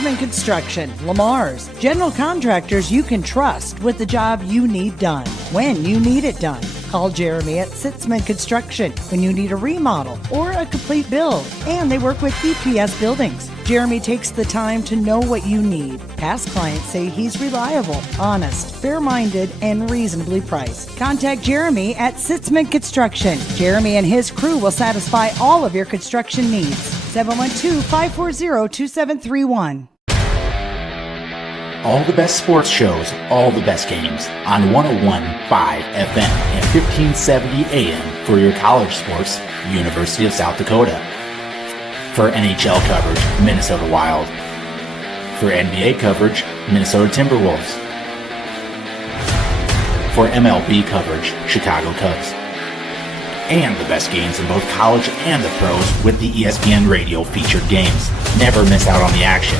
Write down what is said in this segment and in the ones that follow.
Sitzman Construction, Lamar's, general contractors you can trust with the job you need done, when you need it done. Call Jeremy at Sitzman Construction when you need a remodel or a complete build. And they work with EPS buildings. Jeremy takes the time to know what you need. Past clients say he's reliable, honest, fair-minded, and reasonably priced. Contact Jeremy at Sitzman Construction. Jeremy and his crew will satisfy all of your construction needs. 712-540-2731. All the best sports shows, all the best games on 101.5 FM and 1570 AM for your college sports, University of South Dakota. For NHL coverage, Minnesota Wild. For NBA coverage, Minnesota Timberwolves. For MLB coverage, Chicago Cubs. And the best games in both college and the pros with the ESPN Radio featured games. Never miss out on the action.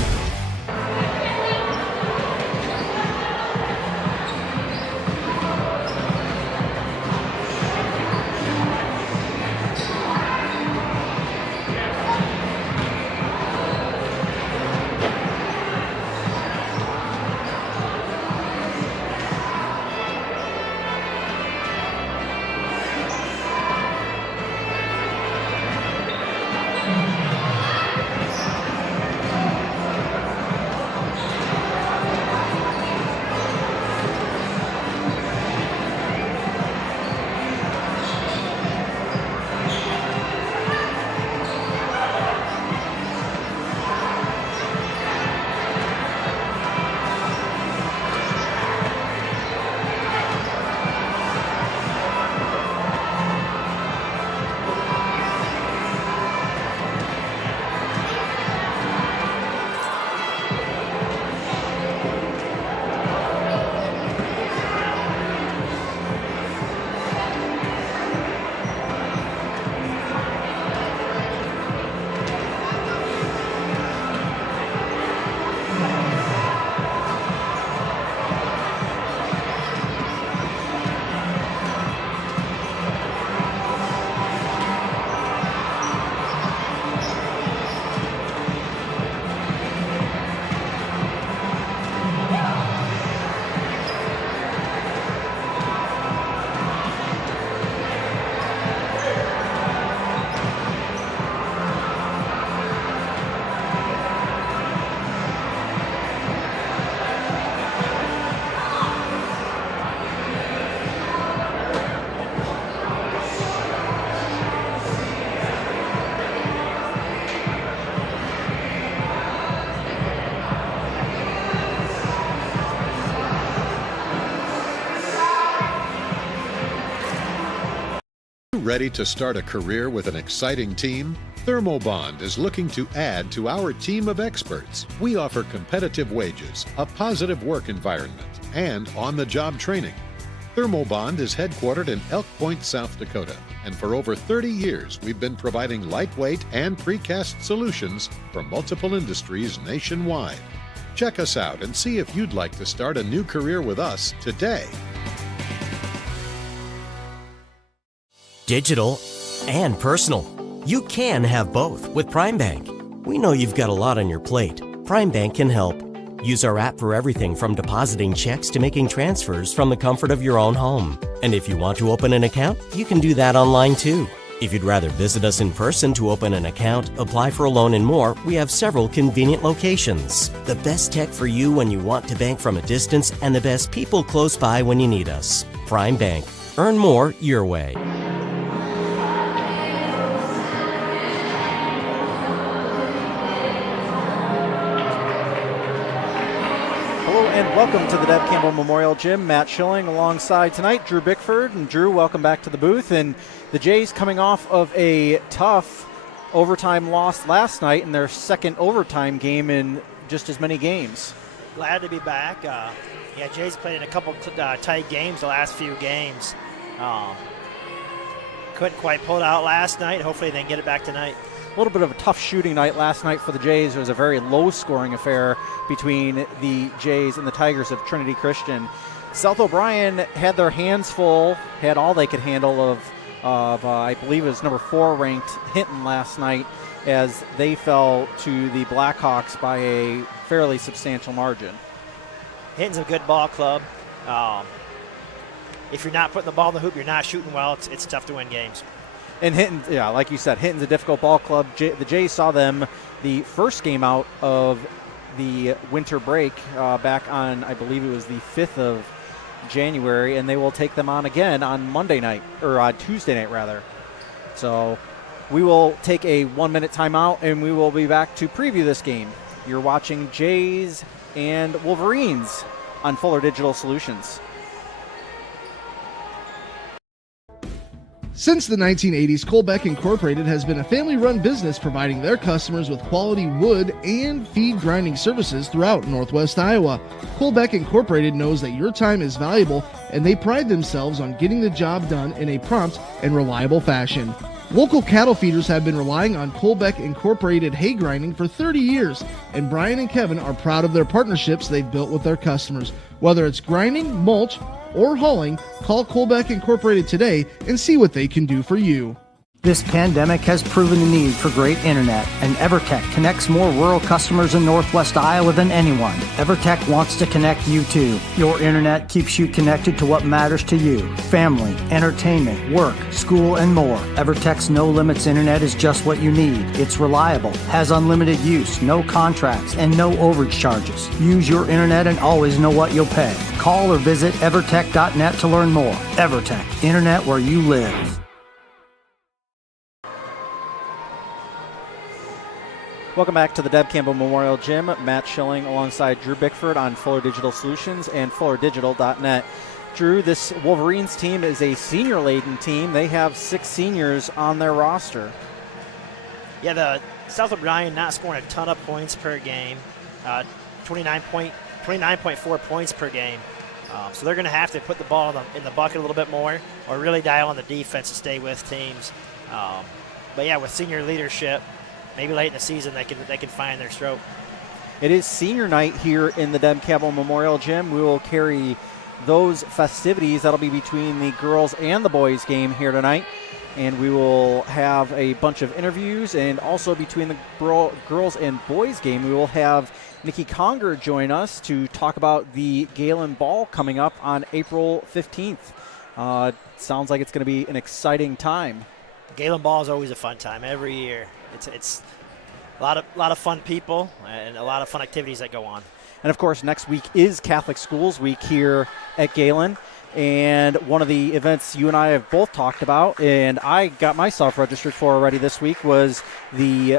Ready to start a career with an exciting team? Thermobond is looking to add to our team of experts. We offer competitive wages, a positive work environment, and on-the-job training. Thermobond is headquartered in Elk Point, South Dakota, and for over 30 years we've been providing lightweight and precast solutions for multiple industries nationwide. Check us out and see if you'd like to start a new career with us today. Digital and personal. You can have both with Prime Bank. We know you've got a lot on your plate. Prime Bank can help. Use our app for everything from depositing checks to making transfers from the comfort of your own home. And if you want to open an account, you can do that online too. If you'd rather visit us in person to open an account, apply for a loan and more, we have several convenient locations. The best tech for you when you want to bank from a distance and the best people close by when you need us. Prime Bank. Earn more your way. Hello and welcome to the Deb Campbell Memorial Gym. Matt Schilling alongside tonight, Drew Bickford. And Drew, welcome back to the booth. And the Jays coming off of a tough overtime loss last night in their second overtime game in just as many games. A little bit of a tough shooting night last night for the Jays. It was a very low-scoring affair between the Jays and the Tigers of Trinity Christian. South O'Brien had their hands full, had all they could handle of I believe it was number 4 ranked Hinton last night as they fell to the Blackhawks by a fairly substantial margin. And Hinton, yeah, like you said, Hinton's a difficult ball club. The Jays saw them the first game out of the winter break back on, I believe it was the 5th of January, and they will take them on again on Monday night, or Tuesday night, rather. So we will take a 1-minute timeout, and we will be back to preview this game. You're watching Jays and Wolverines on Fuller Digital Solutions. Since the 1980s, Colbeck Incorporated has been a family-run business providing their customers with quality wood and feed grinding services throughout Northwest Iowa. Colbeck Incorporated knows that your time is valuable, and they pride themselves on getting the job done in a prompt and reliable fashion. Local cattle feeders have been relying on Colbeck Incorporated hay grinding for 30 years, and Brian and Kevin are proud of their partnerships they've built with their customers. Whether it's grinding, mulch, or hauling, call Colbeck Incorporated today and see what they can do for you. This pandemic has proven the need for great internet, and EverTech connects more rural customers in Northwest Iowa than anyone. EverTech wants to connect you too. Your internet keeps you connected to what matters to you: family, entertainment, work, school, and more. EverTech's no limits internet is just what you need. It's reliable, has unlimited use, no contracts, and no overage charges. Use your internet and always know what you'll pay. Call or visit evertech.net to learn more. EverTech, internet where you live. Welcome back to the Deb Campbell Memorial Gym. Matt Schilling alongside Drew Bickford on Fuller Digital Solutions and FullerDigital.net. Drew, this Wolverines team is a senior-laden team. They have 6 seniors on their roster. It is senior night here in the Deb Campbell Memorial Gym. We will carry those festivities. That'll be between the girls and the boys game here tonight. And we will have a bunch of interviews. And also between the girls and boys game, we will have Nikki Conger join us to talk about the Galen Ball coming up on April 15th. Sounds like it's going to be an exciting time. And, of course, next week is Catholic Schools Week here at Gehlen. And one of the events you and I have both talked about, and I got myself registered for already this week, was the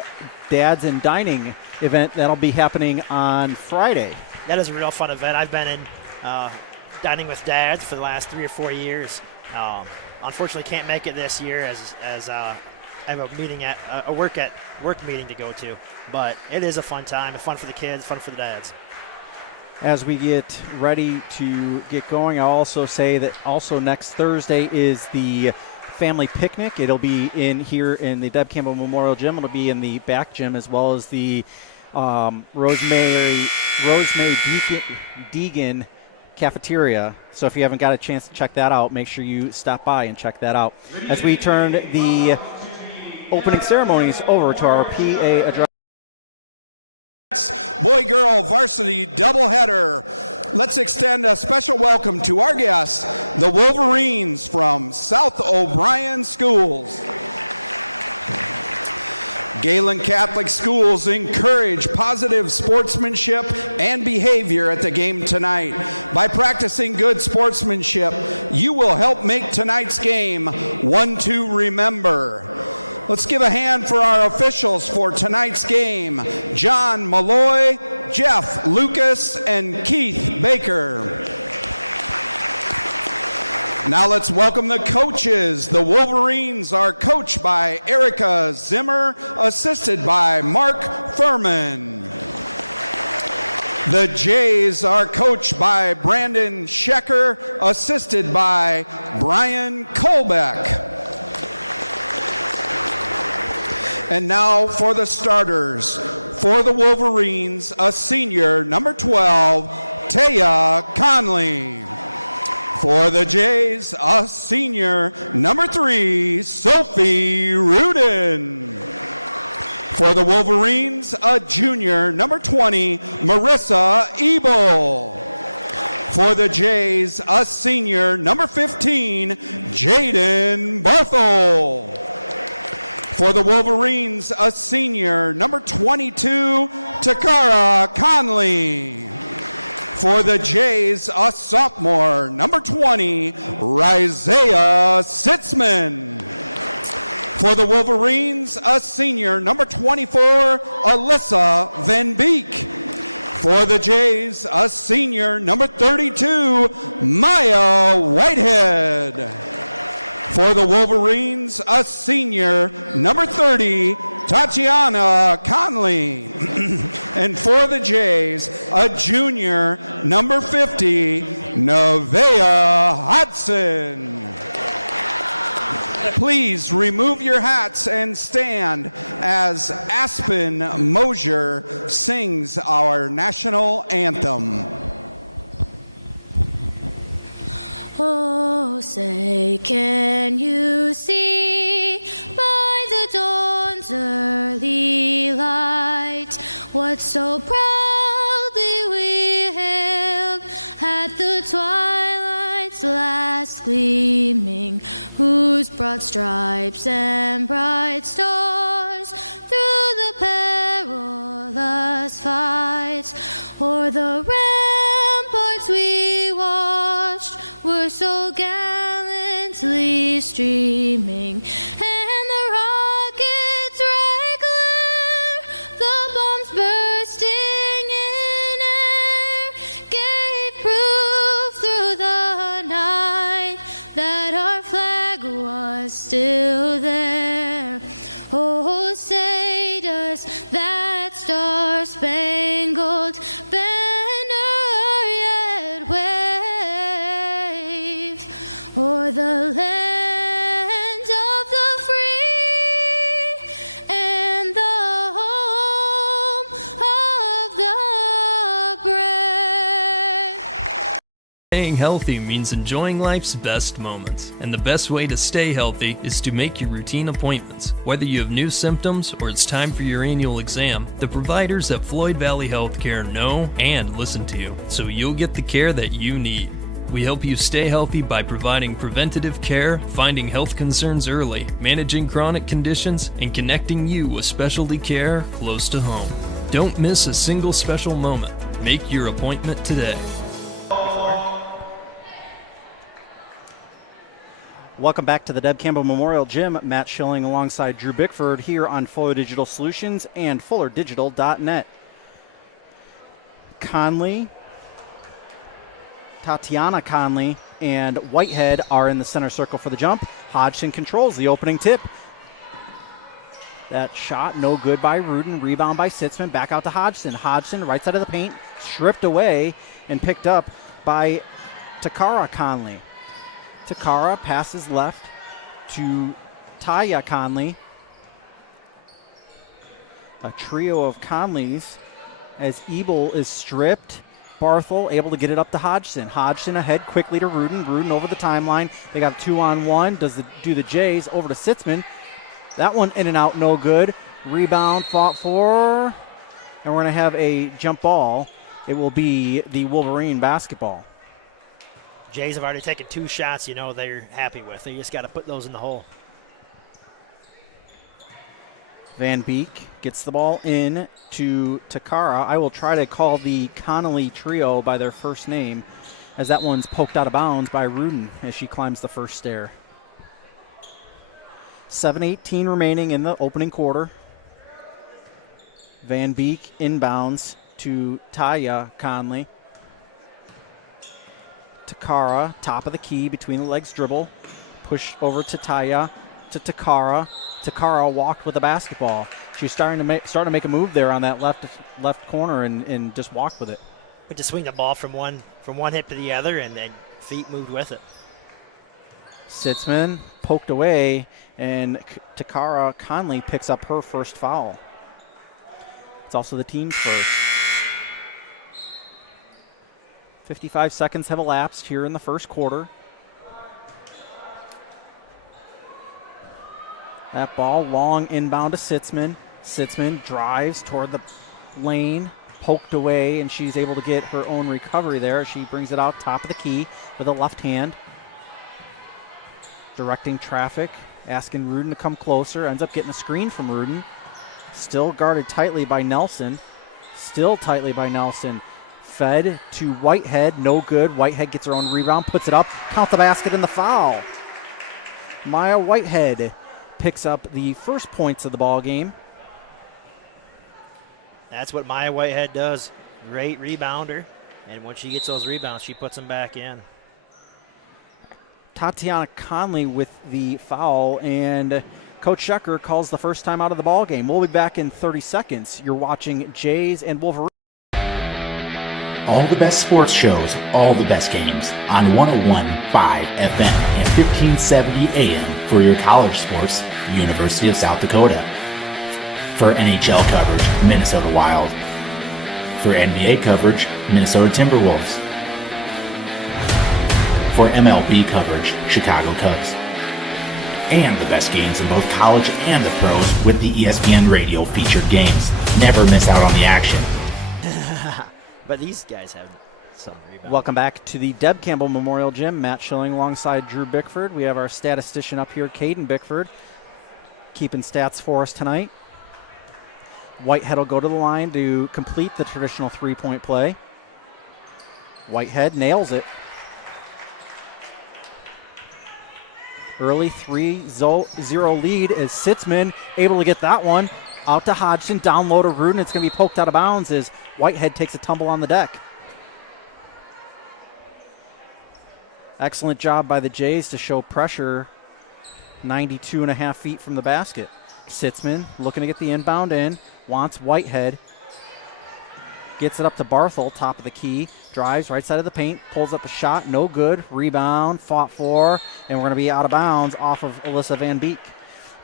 Dads and Dining event that'll be happening on Friday. As we get ready to get going, I'll also say that also next Thursday is the family picnic. It'll be in here in the Deb Campbell Memorial Gym. It'll be in the back gym as well as the Rosemary Deegan cafeteria. So if you haven't got a chance to check that out, make sure you stop by and check that out. As we turn the opening ceremonies over to our PA address. Boy-girl varsity doubleheader. Let's extend a special welcome to our guests, the Wolverines from South O'Brien Schools. Galen Catholic Schools encourage positive sportsmanship and behavior at the game tonight. By practicing good sportsmanship, you will help make tonight's game one to remember. Let's give a hand for our officials for tonight's game: John Malloy, Jeff Lucas, and Keith Baker. Now let's welcome the coaches. The Wolverines are coached by Erica Zimmer, assisted by Mark Furman. The Jays are coached by Brandon Schecker, assisted by Brian Colbeck. And now for the starters. For the Wolverines, a senior, number 12, Taya Conley. For the Jays, a senior, number 3, Sophie Rudin. For the Wolverines, a junior, number 20, Marissa Ebel. For the Jays, a senior, number 15, Jaden Barthel. For the Wolverines, a senior, number 22, Takara Conley. For the Jays, a sophomore, number 20, Rizea Sitzman. For the Wolverines, a senior, number 24, Alyssa Van Beek. For the Jays, a senior, number 32, Maya Whitehead. For the Wolverines, a senior, number 30, Tatiana Conley. And for the Jays, a junior, number 50, Nevaeh Hudson. Please remove your hats and stand as Aspen Mosier sings our national anthem. Oh, say, can you see by the dawn's early light what so proudly we hailed at the twilight's last gleaming, whose broad stripes and bright stars through the perilous fights o'er the ramparts we watched were so gallantly streaming, and the rockets' red glare, the bombs bursting in air, gave proof through the night that our flag was still there. Oh, say does that star-spangled banner yet wave o'er the land of the free and the home of the brave? Staying healthy means enjoying life's best moments, and the best way to stay healthy is to make your routine appointments. Whether you have new symptoms or it's time for your annual exam, the providers at Floyd Valley Healthcare know and listen to you, so you'll get the care that you need. We help you stay healthy by providing preventative care, finding health concerns early, managing chronic conditions, and connecting you with specialty care close to home. Don't miss a single special moment. Make your appointment today. Welcome back to the Deb Campbell Memorial Gym. Matt Schilling alongside Drew Bickford here on Fuller Digital Solutions and FullerDigital.net. Conley, Tatiana Conley, and Whitehead are in the center circle for the jump. Hodgson controls the opening tip. That shot no good by Rudin. Rebound by Sitzman. Back out to Hodgson. Hodgson right side of the paint. Stripped away and picked up by Takara Conley. Takara passes left to Taya Conley. A trio of Conleys as Ebel is stripped. Barthel able to get it up to Hodgson. Hodgson ahead quickly to Rudin. Rudin over the timeline. They got a 2-on-1. Do the Jays over to Sitzman. That one in and out, no good. Rebound fought for. And we're going to have a jump ball. It will be the Wolverine basketball. Van Beek gets the ball in to Takara. I will try to call the Connolly trio by their first name, as that one's poked out of bounds by Rudin as she climbs the first stair. 7:18 remaining in the opening quarter. Van Beek inbounds to Taya Conley. Takara, top of the key, between the legs dribble. Push over to Taya, to Takara. Takara walked with the basketball. She's starting to make a move there on that left corner and just walked with it. Sitzman poked away, and Takara Conley picks up her first foul. It's also the team's first. 55 seconds have elapsed here in the first quarter. That ball long inbound to Sitzman. Sitzman drives toward the lane, poked away, and she's able to get her own recovery there. She brings it out top of the key with a left hand. Directing traffic, asking Rudin to come closer. Ends up getting a screen from Rudin. Still guarded tightly by Nelson. Fed to Whitehead, no good. Whitehead gets her own rebound, puts it up, count the basket and the foul. Maya Whitehead picks up the first points of the ball game. That's what Maya Whitehead does. Great rebounder. When she gets those rebounds, she puts them back in. Tatiana Conley with the foul, and Coach Schecker calls the first time out of the ball game. We'll be back in 30 seconds. You're watching Jays and Wolverines. All the best sports shows, all the best games on 101.5 FM and 1570 AM for your college sports, University of South Dakota. For NHL coverage, Minnesota Wild. For NBA coverage, Minnesota Timberwolves. For MLB coverage, Chicago Cubs. And the best games in both college and the pros with the ESPN Radio featured games. Never miss out on the action. Welcome back to the Deb Campbell Memorial Gym. Matt Schilling alongside Drew Bickford. We have our statistician up here, Caden Bickford, keeping stats for us tonight. Whitehead will go to the line to complete the traditional three-point play. Whitehead nails it. Early 3-0 lead as Sitzman able to get that one. Out to Hodgson, down low to Rudin. It's going to be poked out of bounds as Whitehead takes a tumble on the deck. Excellent job by the Jays to show pressure 92.5 feet from the basket. Sitzman looking to get the inbound in, wants Whitehead. Gets it up to Barthel, top of the key. Drives right side of the paint, pulls up a shot, no good. Rebound, fought for, and we're going to be out of bounds off of Alyssa Van Beek.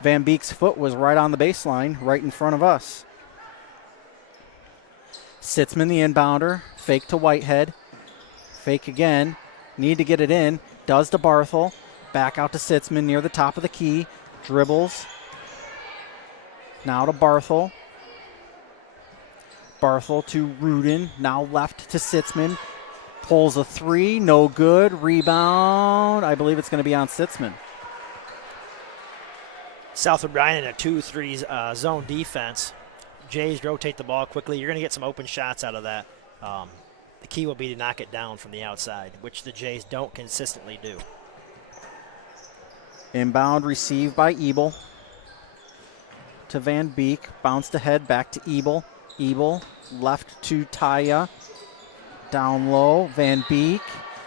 Van Beek's foot was right on the baseline, right in front of us. Sitzman, the inbounder, fake to Whitehead. Fake again. Need to get it in. Does to Barthel. Back out to Sitzman near the top of the key. Dribbles. Now to Barthel. Barthel to Rudin. Now left to Sitzman. Pulls a three. No good. Rebound. I believe it's going to be on Sitzman. South and Bryan in 2-3 zone defense. You can rotate the ball quickly. You're going to get some open shots out of that. Key would be to knock it down from the outside, which the Jays don't consistently do. Inbound received by Ebel. To Van Beek. Bounced ahead back to Ebel. Ebel left to Taya. Down low. Van Beek.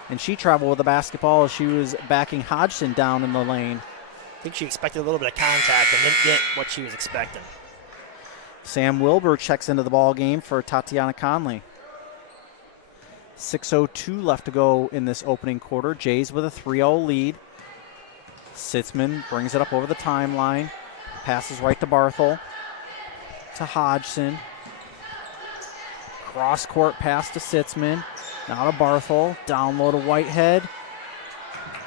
And she traveled with the basketball as she was backing Hodgson down in the lane. Sam Wilbur checks into the ball game for Tatiana Conley. 6:02 left to go in this opening quarter. Jays with a 3-0 lead. Sitzman brings it up over the timeline. Passes right to Barthel. To Hodgson. Cross-court pass to Sitzman. Now to Barthel. Down low to Whitehead.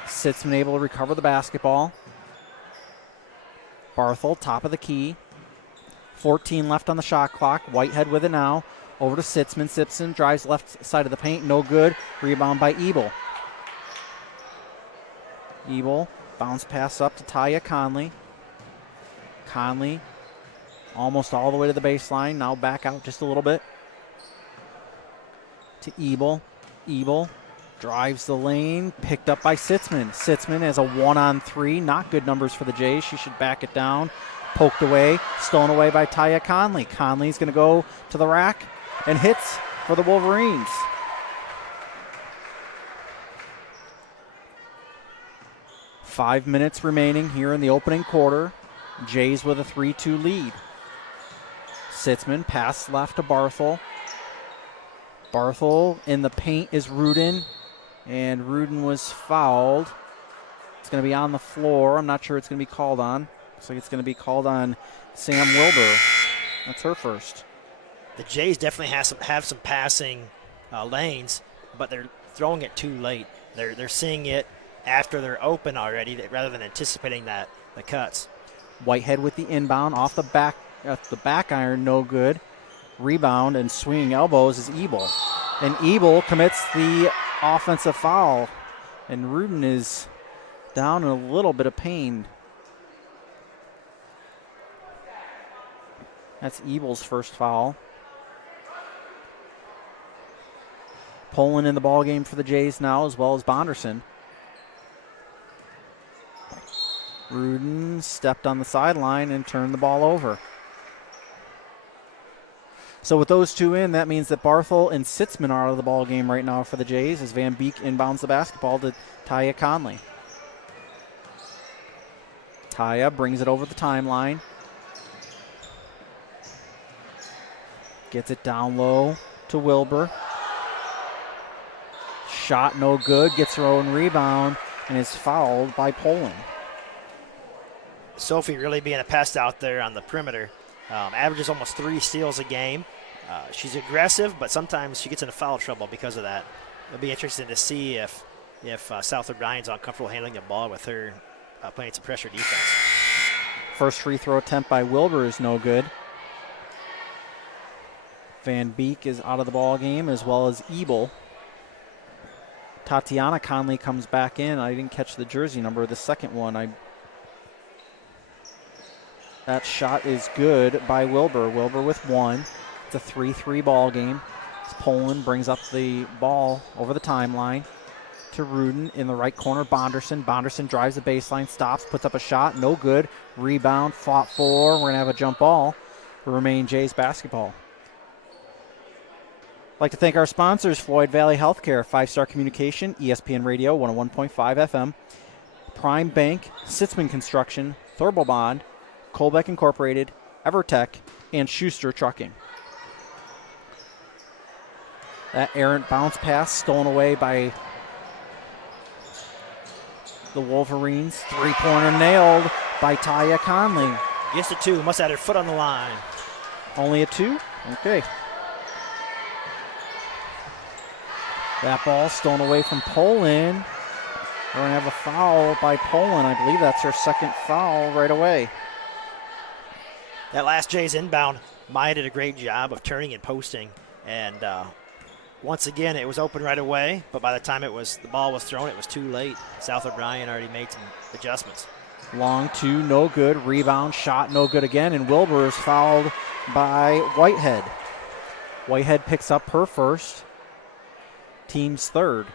Sitzman able to recover the basketball. Barthel, top of the key. 14 left on the shot clock. Whitehead with it now. Over to Sitzman. Sitzman drives left side of the paint. No good. Rebound by Ebel. Ebel. Bounce pass up to Taya Conley. Conley almost all the way to the baseline. Now back out just a little bit. To Ebel. Ebel drives the lane. Picked up by Sitzman. Sitzman has a 1-on-3. Not good numbers for the Jays. She should back it down. Poked away. Stolen away by Taya Conley. Conley's going to go to the rack and hits for the Wolverines. Five minutes remaining here in the opening quarter. Jays with a 3-2 lead. Sitzman, pass left to Barthel. Barthel in the paint is Rudin, and Rudin was fouled. It's going to be on the floor. I'm not sure it's going to be called on. Looks like it's going to be called on Sam Wilbur. That's her first. Whitehead with the inbound off the back at the back iron, no good. Rebound and swinging elbows is Ebel. And Ebel commits the offensive foul. And Rudin is down in a little bit of pain. That's Ebel's first foul. Poland in the ball game for the Jays now, as well as Bonderson. Rudin stepped on the sideline and turned the ball over. So with those two in, that means that Barthel and Sitzman are out of the ball game right now for the Jays as Van Beek inbounds the basketball to Taya Conley. Taya brings it over the timeline. Gets it down low to Wilbur. Shot no good, gets her own rebound, and is fouled by Poland. Sophie really being a pest out there on the perimeter. Averages almost 3 steals a game. She's aggressive, but sometimes she gets a foul trouble. Really interesting to see if Southern Lions out there. First free throw attempt by Wilbur is no good. Van Beek is out of the ball game, as well as Ebel. Tatiana Conley comes back in. I didn't catch the jersey number of the second one. That shot is good by Wilbur. Wilbur with one. It's a 3-3 ball game. As Poland brings up the ball over the timeline to Rudin in the right corner. Bonderson. Bonderson drives the baseline, stops, puts up a shot. No good. Rebound, fought for. We're going to have a jump ball. Remain Jays basketball. I'd like to thank our sponsors, Floyd Valley Healthcare, 5-Star Communication, ESPN Radio, 101.5 FM, Prime Bank, Sitzman Construction, Thurbo Bond, Colbeck Incorporated, Evertech, and Schuster Trucking. That errant bounce pass stolen away by the Wolverines. Three-pointer nailed by Taya Conley. Only a 2? Okay. That ball stolen away from Poland. We're going to have a foul by Poland. I believe that's her second foul right away. Last Jay's inbound, Maya did a great job of turning it posting. Once again, it was open right away. By the time it was the ball, Long two, no good. Rebound, shot, no good again. And Wilbur is fouled by Whitehead. Whitehead picks up her first. Team's third.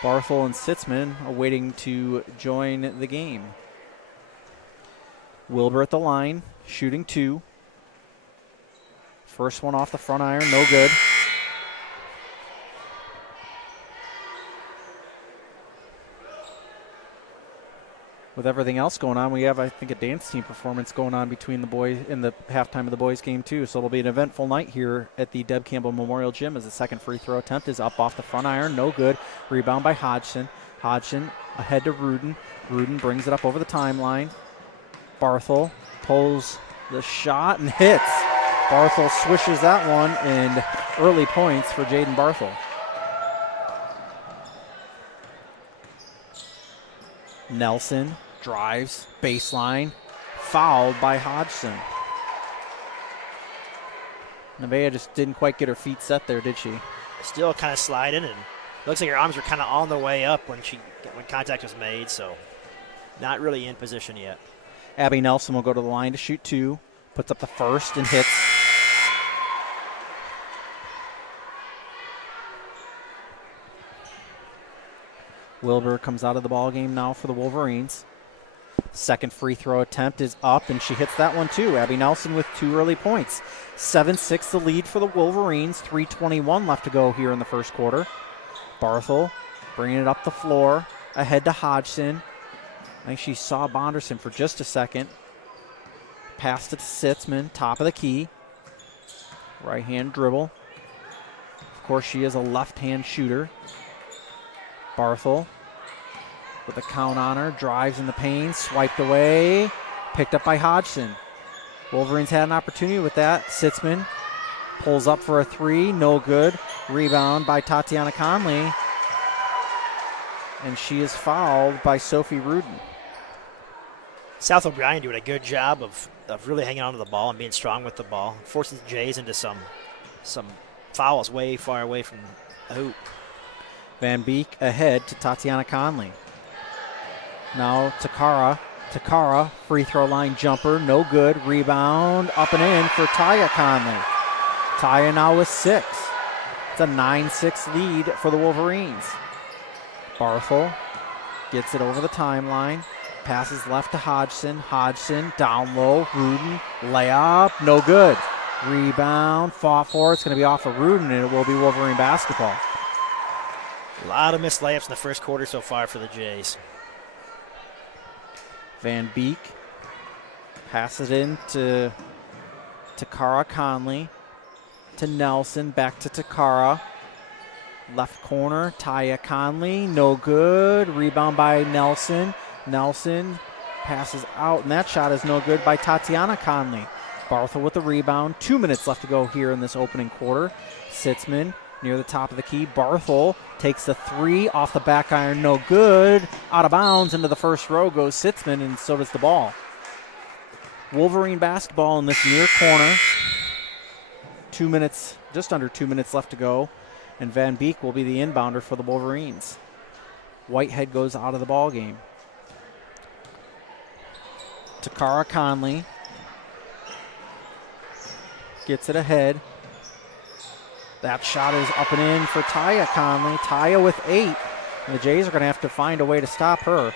Barthel and Sitzman awaiting to join the game. Wilbur at the line, shooting 2. First one off the front iron, no good. With everything else going on, we have, I think, a dance team performance going on between the boys in the halftime of the boys game, too. So it'll be an eventful night here at the Deb Campbell Memorial Gym as the second free throw attempt is up off the front iron. No good. Rebound by Hodgson. Hodgson ahead to Rudin. Rudin brings it up over the timeline. Barthel pulls the shot and hits. Barthel swishes that one, and early points for Jaden Barthel. Nelson drives, baseline, fouled by Hodgson. Nevaeh just didn't quite get her feet set there, did she? Abby Nelson will go to the line to shoot 2, puts up the first and hits. Wilbur comes out of the ball game now for the Wolverines. Second free throw attempt is up, and she hits that one too. Abby Nelson with 2 early points. 7-6 the lead for the Wolverines. 3:21 left to go here in the first quarter. Barthel bringing it up the floor, ahead to Hodgson. I think she saw Bonderson for just a second. Passed it to Sitzman, top of the key. Right hand dribble. Of course, she is a left hand shooter. Barthel with a count on her, drives in the paint, swiped away, picked up by Hodgson. Wolverines had an opportunity with that. Sitzman pulls up for a 3, no good. Rebound by Tatiana Conley, and she is fouled by Sophie Rudin. South Van Beek ahead to Tatiana Conley. Now Takara. Takara, free throw line jumper, no good. Rebound, up and in for Taya Conley. Taya now with 6. It's a 9-6 lead for the Wolverines. Barthel gets it over the timeline. Passes left to Hodgson. Hodgson down low. Rudin, layup, no good. Rebound, fought for. It's going to be off of Rudin, and it will be Wolverine basketball. Van Beek passes it in to Takara Conley. To Nelson, back to Takara. Left corner, Taya Conley, no good. Rebound by Nelson. Nelson passes out, and that shot is no good by Tatiana Conley. Barthel with the rebound. 2 minutes left to go here in this opening quarter. Sitzman near the top of the key. Barthel takes the 3 off the back iron, no good. Out of bounds into the first row goes Sitzman, and so does the ball. Wolverine basketball in this near corner. 2 minutes, just under 2 minutes left to go, and Van Beek will be the inbounder for the Wolverines. Whitehead goes out of the ball game. Takara Conley gets it ahead. That shot is up and in for Taya Conley. Taya with 8, and the Jays are going to have to find a way to stop her.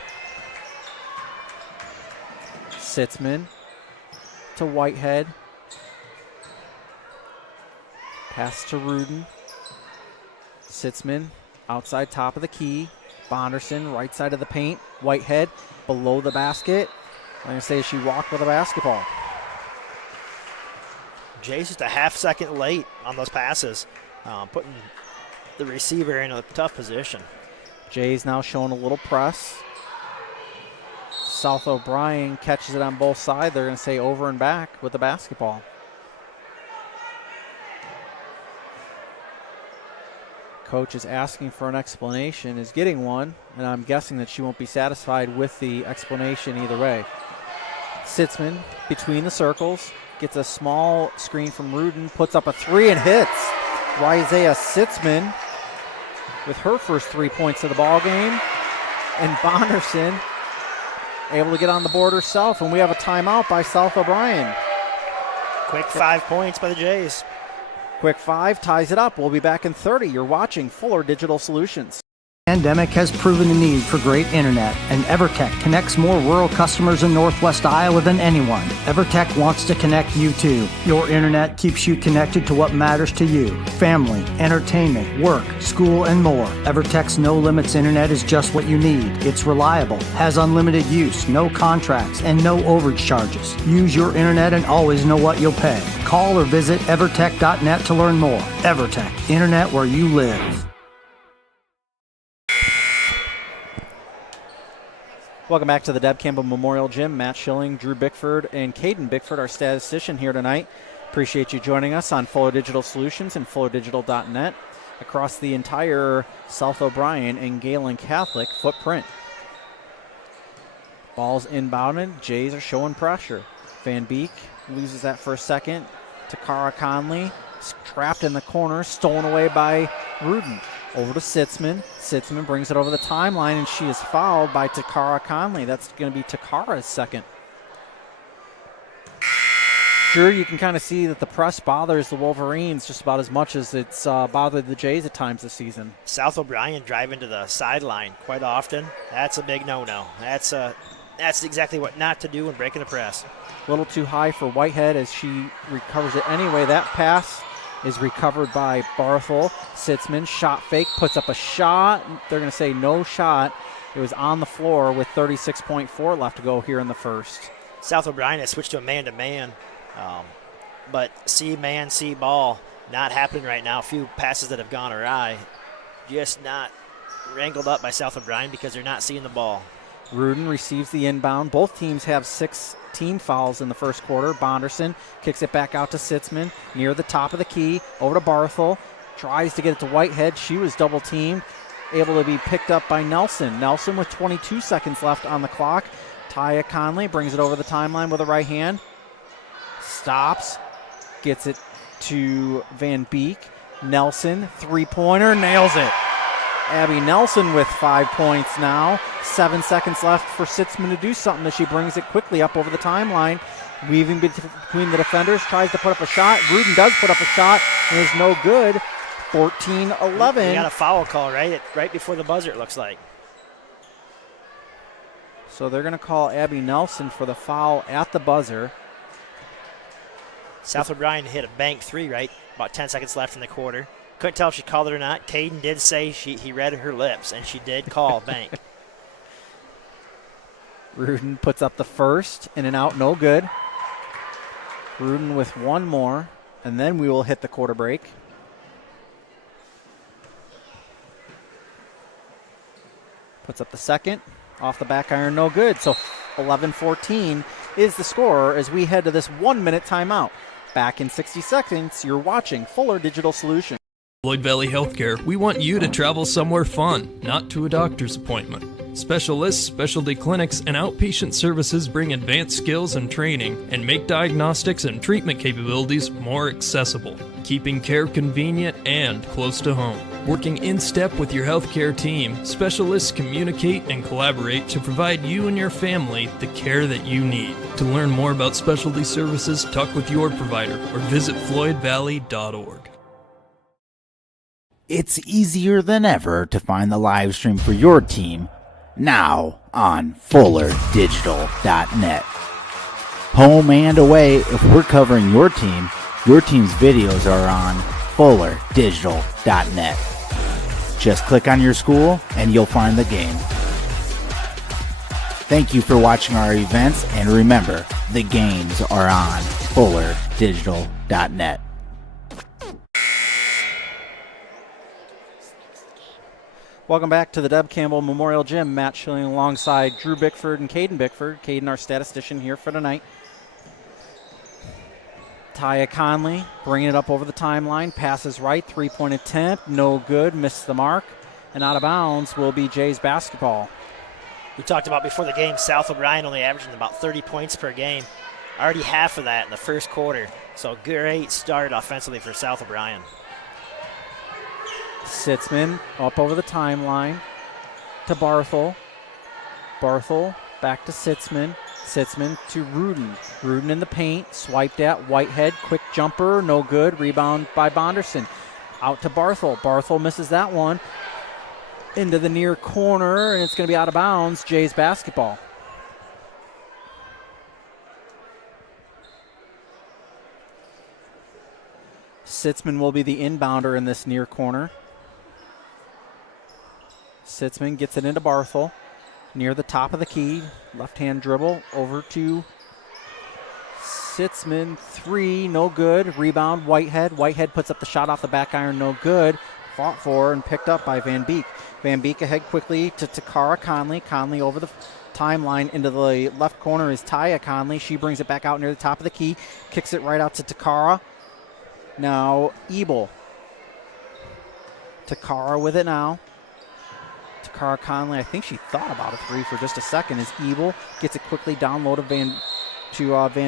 Sitzman to Whitehead. Pass to Rudin. Sitzman outside top of the key. Bonderson right side of the paint. Whitehead below the basket. I'm going to say she walked with the basketball. Jays now showing a little press. South O'Brien catches it on both sides. They're going to say over and back with the basketball. Coach is asking for an explanation, is getting one, and I'm guessing that she won't be satisfied with the explanation either way. Sitzman between the circles, gets a small screen from Rudin, puts up a 3 and hits. Isaiah Sitzman with her first 3 points of the ball game, and Bonderson able to get on the board herself, and we have a timeout by South O'Brien. Quick 5 ties it up. We'll be back in 30. You're watching Fuller Digital Solutions. The pandemic has proven the need for great internet, and EverTech connects more rural customers in Northwest Iowa than anyone. EverTech wants to connect you too. Your internet keeps you connected to what matters to you: family, entertainment, work, school, and more. EverTech's no limits internet is just what you need. It's reliable, has unlimited use, no contracts, and no overage charges. Use your internet and always know what you'll pay. Call or visit evertech.net to learn more. EverTech, internet where you live. Welcome back to the Deb Campbell Memorial Gym. Matt Schilling, Drew Bickford, and Caden Bickford, our statistician here tonight. Appreciate you joining us on Fuller Digital Solutions and FullerDigital.net across the entire South O'Brien and Galen Catholic footprint. Ball's inbounded. Jays are showing pressure. Van Beek loses that for a second. Takara Conley trapped in the corner, stolen away by Rudin. Over to Sitzman. Sitzman brings it over the timeline, and she is fouled by Takara Conley. That's going to be Takara's second. Sure, you can kind of see that the press bothers the Wolverines just about as much as it's bothered the Jays at times this season. South O'Brien driving to the sideline. That's a big number. That's exactly what happened. A little too high for Whitehead as she recovers it anyway. That pass is recovered by Barthel. Sitzman, shot fake, puts up a shot. They're going to say no shot. It was on the floor with 36.4 left to go here in the first. Rudin receives the inbound. Both teams have 6 team fouls in the first quarter. Bonderson kicks it back out to Sitzman near the top of the key. Over to Barthel. Tries to get it to Whitehead. She was double teamed. Able to be picked up by Nelson. Nelson with 22 seconds left on the clock. Taya Conley brings it over the timeline with a right hand. Stops. Gets it to Van Beek. Nelson, 3-pointer, nails it. Abby Nelson with 5 points now. 7 seconds left for Sitzman to do something as she brings it quickly up over the timeline. Weaving between the defenders, tries to put up a shot. Rudin does put up a shot and is no good. 14-11. So they're going to call Abby Nelson for the foul at the buzzer. Ryan hit a bank three, right? About 10 seconds left in the quarter. Couldn't tell if she called it or not. Katie did say he read her lips and she did call. Rudin puts up the first, in and out, no good. Rudin with one more, and then we will hit the quarter break. Puts up the second. Off the back iron, no good. So 11-14 is the score as we head to this 1 minute timeout. Back in 60 seconds, you're watching Fuller Digital Solutions. Floyd Valley Healthcare, we want you to travel somewhere fun, not to a doctor's appointment. Specialists, specialty clinics, and outpatient services bring advanced skills and training and make diagnostics and treatment capabilities more accessible, keeping care convenient and close to home. Working in step with your healthcare team, specialists communicate and collaborate to provide you and your family the care that you need. To learn more about specialty services, talk with your provider or visit floydvalley.org. It's easier than ever to find the live stream for your team now on FullerDigital.net. Home and away, if we're covering your team's videos are on FullerDigital.net. Just click on your school and you'll find the game. Thank you for watching our events, and remember, the games are on FullerDigital.net. Welcome back to the Deb Campbell Memorial Gym. Matt Schilling alongside Drew Bickford and Caden Bickford. Caden, our statistician here for tonight. Taya Conley bringing it up over the timeline. Passes right, three-point attempt, no good, missed the mark. And out of bounds will be Jay's basketball. We talked about before the game, South and Ryan only averaging about 30 points per game. Already half of that in the first quarter. So here it's starting off. Sitzman up over the timeline to Barthel. Barthel back to Sitzman. Sitzman to Rudin. Rudin in the paint, swiped at Whitehead. Quick jumper, no good. Rebound by Bonderson. Out to Barthel. Barthel misses that one. Into the near corner, and it's going to be out of bounds. Jay's basketball. Sitzman will be the inbounder in this near corner. Sitzman gets it into Barthel. Near the top of the key. Left-hand dribble over to Sitzman. Three, no good. Rebound, Whitehead. Whitehead puts up the shot off the back iron, no good. Fought for and picked up by Van Beek. Van Beek ahead quickly to Takara Conley. Conley over the timeline into the left corner is Taya Conley. She brings it back out near the top of the key. Kicks it right out to Takara. Now Ebel. Takara with it now. Takara Conley, I think she thought about a three for just a second as Ebel gets it quickly down low to Van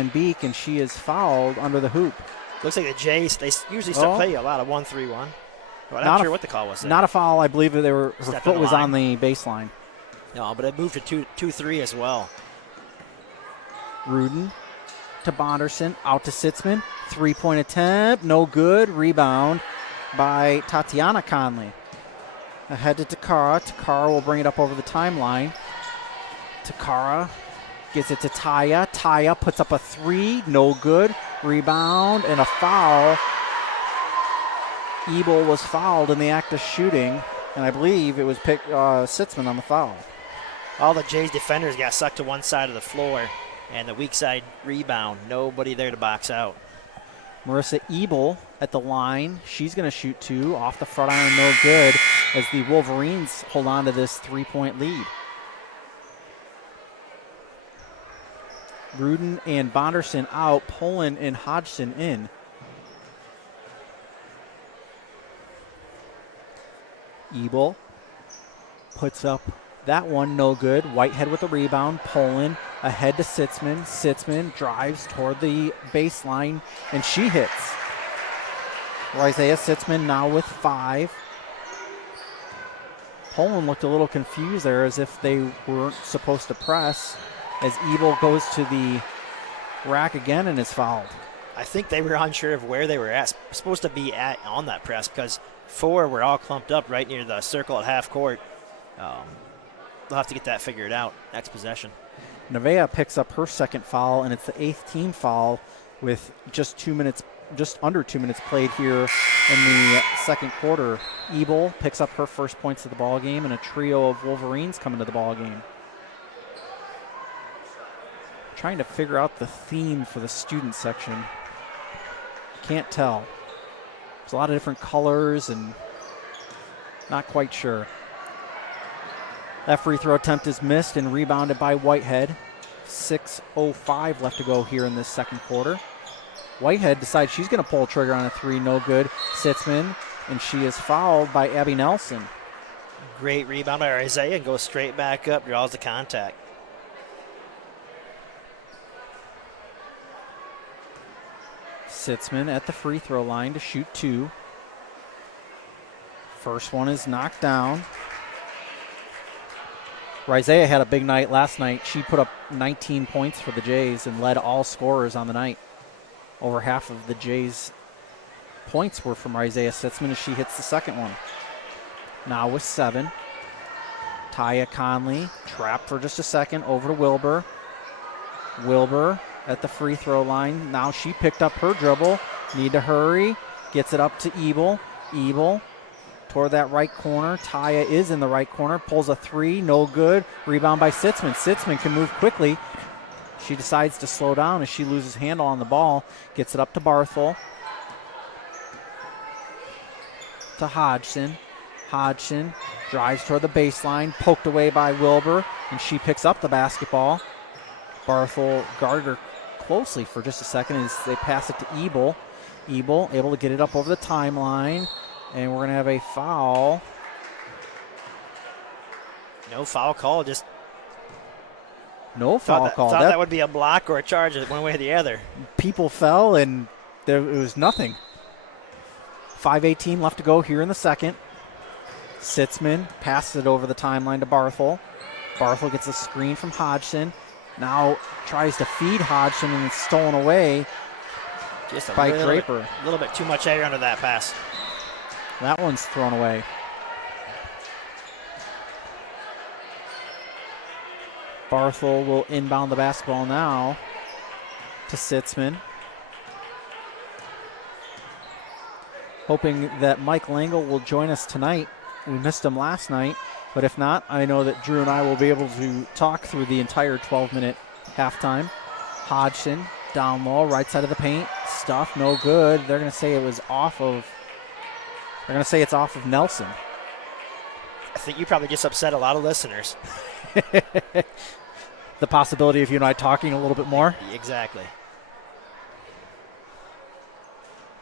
Beek, and she is fouled under the hoop. Oh. Not a foul. I believe that her foot was on the baseline. Rudin to Bonderson, out to Sitzman. Three-point attempt, no good. Rebound by Tatiana Conley. Ahead to Takara. Takara will bring it up over the timeline. Takara gets it to Taya. Taya puts up a three, no good. Rebound and a foul. Ebel was fouled in the act of shooting, and I believe it was Sitzman on the foul. Marissa Ebel at the line. She's going to shoot two. Off the front iron, no good, as the Wolverines hold on to this three-point lead. Rudin and Bonderson out. Poland and Hodgson in. Ebel puts up that one, no good. Whitehead with the rebound. Poland ahead to Sitzman. Sitzman drives toward the baseline, and she hits. Isaiah Sitzman now with 5. Poland looked a little confused there, as if they weren't supposed to press, as Ebel goes to the rack again and is fouled. I think they were unsure of where they were at. It's supposed to be forward or back right there. Nevaeh picks up her second foul, and it's the 8th team foul with just under 2 minutes played here in the second quarter. Ebel picks up her first points of the ball game, and a trio of Wolverines come into the ball game. Trying to figure out the theme for the student section. Can't tell. There's a lot of different colors and not quite sure. That free throw attempt is missed and rebounded by Whitehead. 6:05 left to go here in this second quarter. Whitehead decides she's going to pull trigger on a three. No good. Sitzman, and she is fouled by Abby Nelson. Sitzman at the free throw line to shoot 2. First one is knocked down. Rizea had a big night last night. She put up 19 points for the Jays and led all scorers on the night. Over half of the Jays' points were from Rizea Sitzman as she hits the second one. Now with 7. Taya Conley trapped for just a second, over to Wilbur. Wilbur at the free throw line. Now she picked up her dribble. Need to hurry. Gets it up to Ebel. Ebel toward that right corner. Taya is in the right corner. Pulls a 3. No good. Rebound by Sitzman. Sitzman can move quickly. She decides to slow down as she loses handle on the ball. Gets it up to Barthel. To Hodgson. Hodgson drives toward the baseline. Poked away by Wilbur. And she picks up the basketball. Barthel guarded her closely for just a second as they pass it to Ebel. Ebel able to get it up over the timeline. And we're going to have a foul. No foul call. That people fell and it was nothing. 5:18 left to go here in the second. Sitzman passes it over the timeline to Barthel. Barthel gets a screen from Hodgson. Now tries to feed Hodgson and it's stolen away by Draper. That one's thrown away. Barthel will inbound the basketball now to Sitzman. Hoping that Mike Langle will join us tonight. We missed him last night, but if not, I know that Drew and I will be able to talk through the entire 12-minute halftime. Hodgson down low, right side of the paint. Stuff, no good. They're going to say it was off of. They're going to say it's off of Nelson. The possibility of you and I talking a little bit more.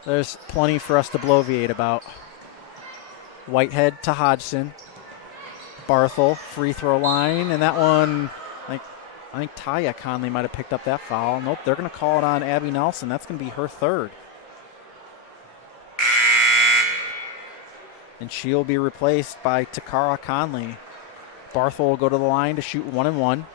There's plenty for us to bloviate about. Whitehead to Hodgson. Barthel, free throw line, and that one, I think Taya Conley might have picked up that foul. Nope, they're going to call it on Abby Nelson. That's going to be her third. And she'll be replaced by Takara Conley. Barthel will go to the line to shoot 1 and 1.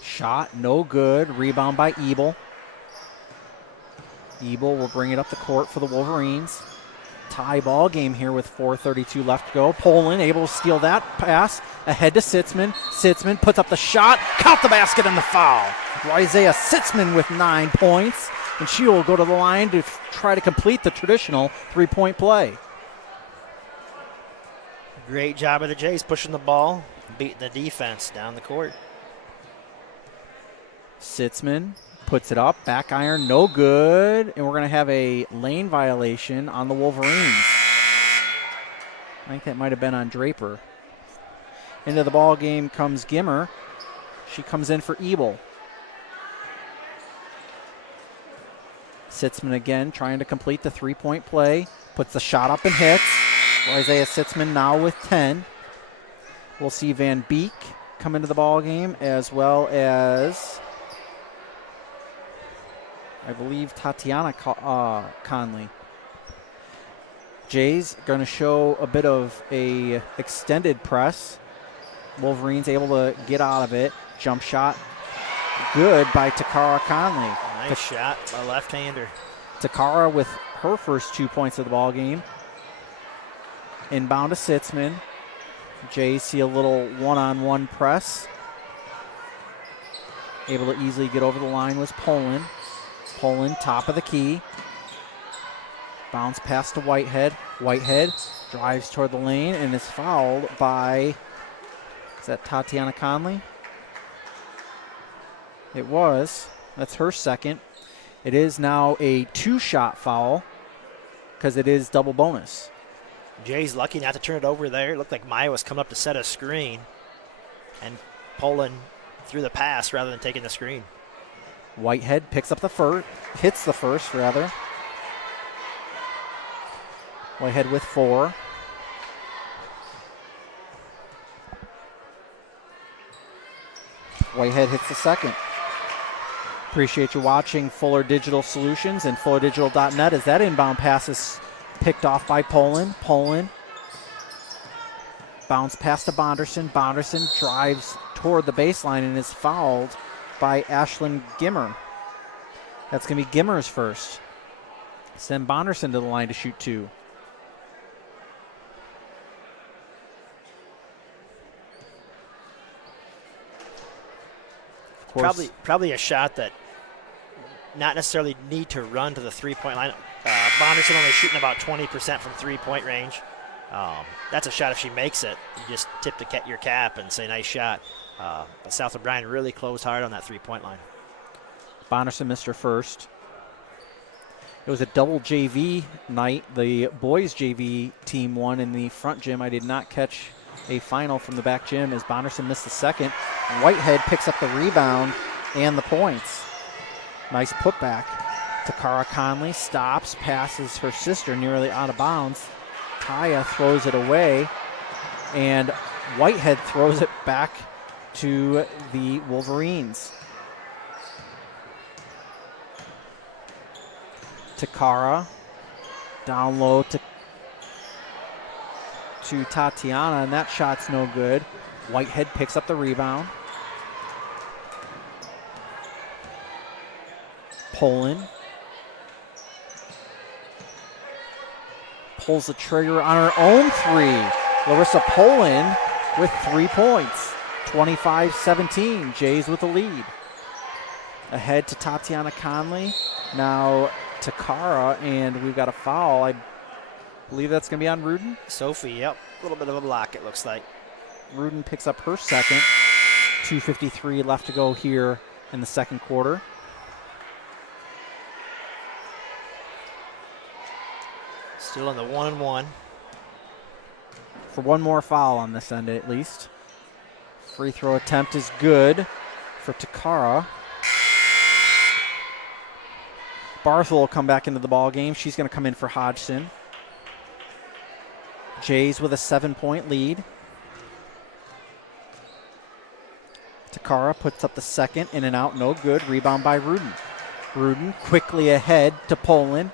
Shot, no good. Rebound by Ebel. Ebel will bring it up the court for the Wolverines. Tie ball game here with 4:32 left to go. Poland able to steal that pass. Ahead to Sitzman. Sitzman puts up the shot. Count the basket and the foul. Rizea Sitzman with 9 points. And she will go to the line to try to complete the traditional three-point play. Sitzman puts it up, back iron, no good, and we're going to have a lane violation on the Wolverines. I think that might have been on Draper. Into the ball game comes Gimmer. She comes in for Ebel. Sitzman again trying to complete the three-point play. Puts the shot up and hits. Isaiah Sitzman now with 10. We'll see Van Beek come into the ball game as well as I believe Tatiana Conley. Jays going to show a bit of a extended press. Wolverines able to get out of it. Jump shot, good by Takara Conley. Takara with her first 2 points of the ball game. Inbound to Sitzman. Jays see a little one-on-one press. Able to easily get over the line was Poland. Poland, top of the key. Bounce pass to Whitehead. Whitehead drives toward the lane and is fouled by, is that Tatiana Conley? It was. That's her second. It is now a 2-shot foul because it is double bonus. He was lucky not to turn it over there. It looked like Miles come up to set a screen. Pass rather than taking a screen. Whitehead picks up the first, hits the first rather. Whitehead with 4. Whitehead hits the second. Appreciate you watching Fuller Digital Solutions and FullerDigital.net as that inbound pass is picked off by Poland. Poland bounce pass to Bonderson. Bonderson drives toward the baseline and is fouled by Ashlyn Gimmer. That's going to be Gimmer's first. Send Bonderson to the line to shoot 2. Of course, Probably a shot that not necessarily need to run to the three-point line. That's a shot she makes it. Just tip the cut your cap and it's a nice shot. South of Ryan really goes hard on the three-point. Bonderson missed her first. It was a double JV night. The boys JV team won in the front gym. I did not catch a final from the back gym as Bonderson missed the second. Whitehead picks up the rebound and the points. Nice putback. Takara Conley stops, passes her sister nearly out of bounds. Taya throws it away, and Whitehead throws it back to the Wolverines. Takara down low to Tatiana, and that shot's no good. Whitehead picks up the rebound. Poland pulls the trigger on her own 3. Larissa Poland with 3 points. 25-17. Jays with the lead. Ahead to Tatiana Conley. Now Takara, and we've got a foul. I believe that's going to be on Rudin. Rudin picks up her second. 2:53 left to go here in the second quarter. For one more foul on this end at least. Free throw attempt is good for Takara. Barthel will come back into the ball game. She's going to come in for Hodgson. Jays with a 7-point lead. Takara puts up the second, in and out, no good. Rebound by Rudin. Rudin quickly ahead to Poland.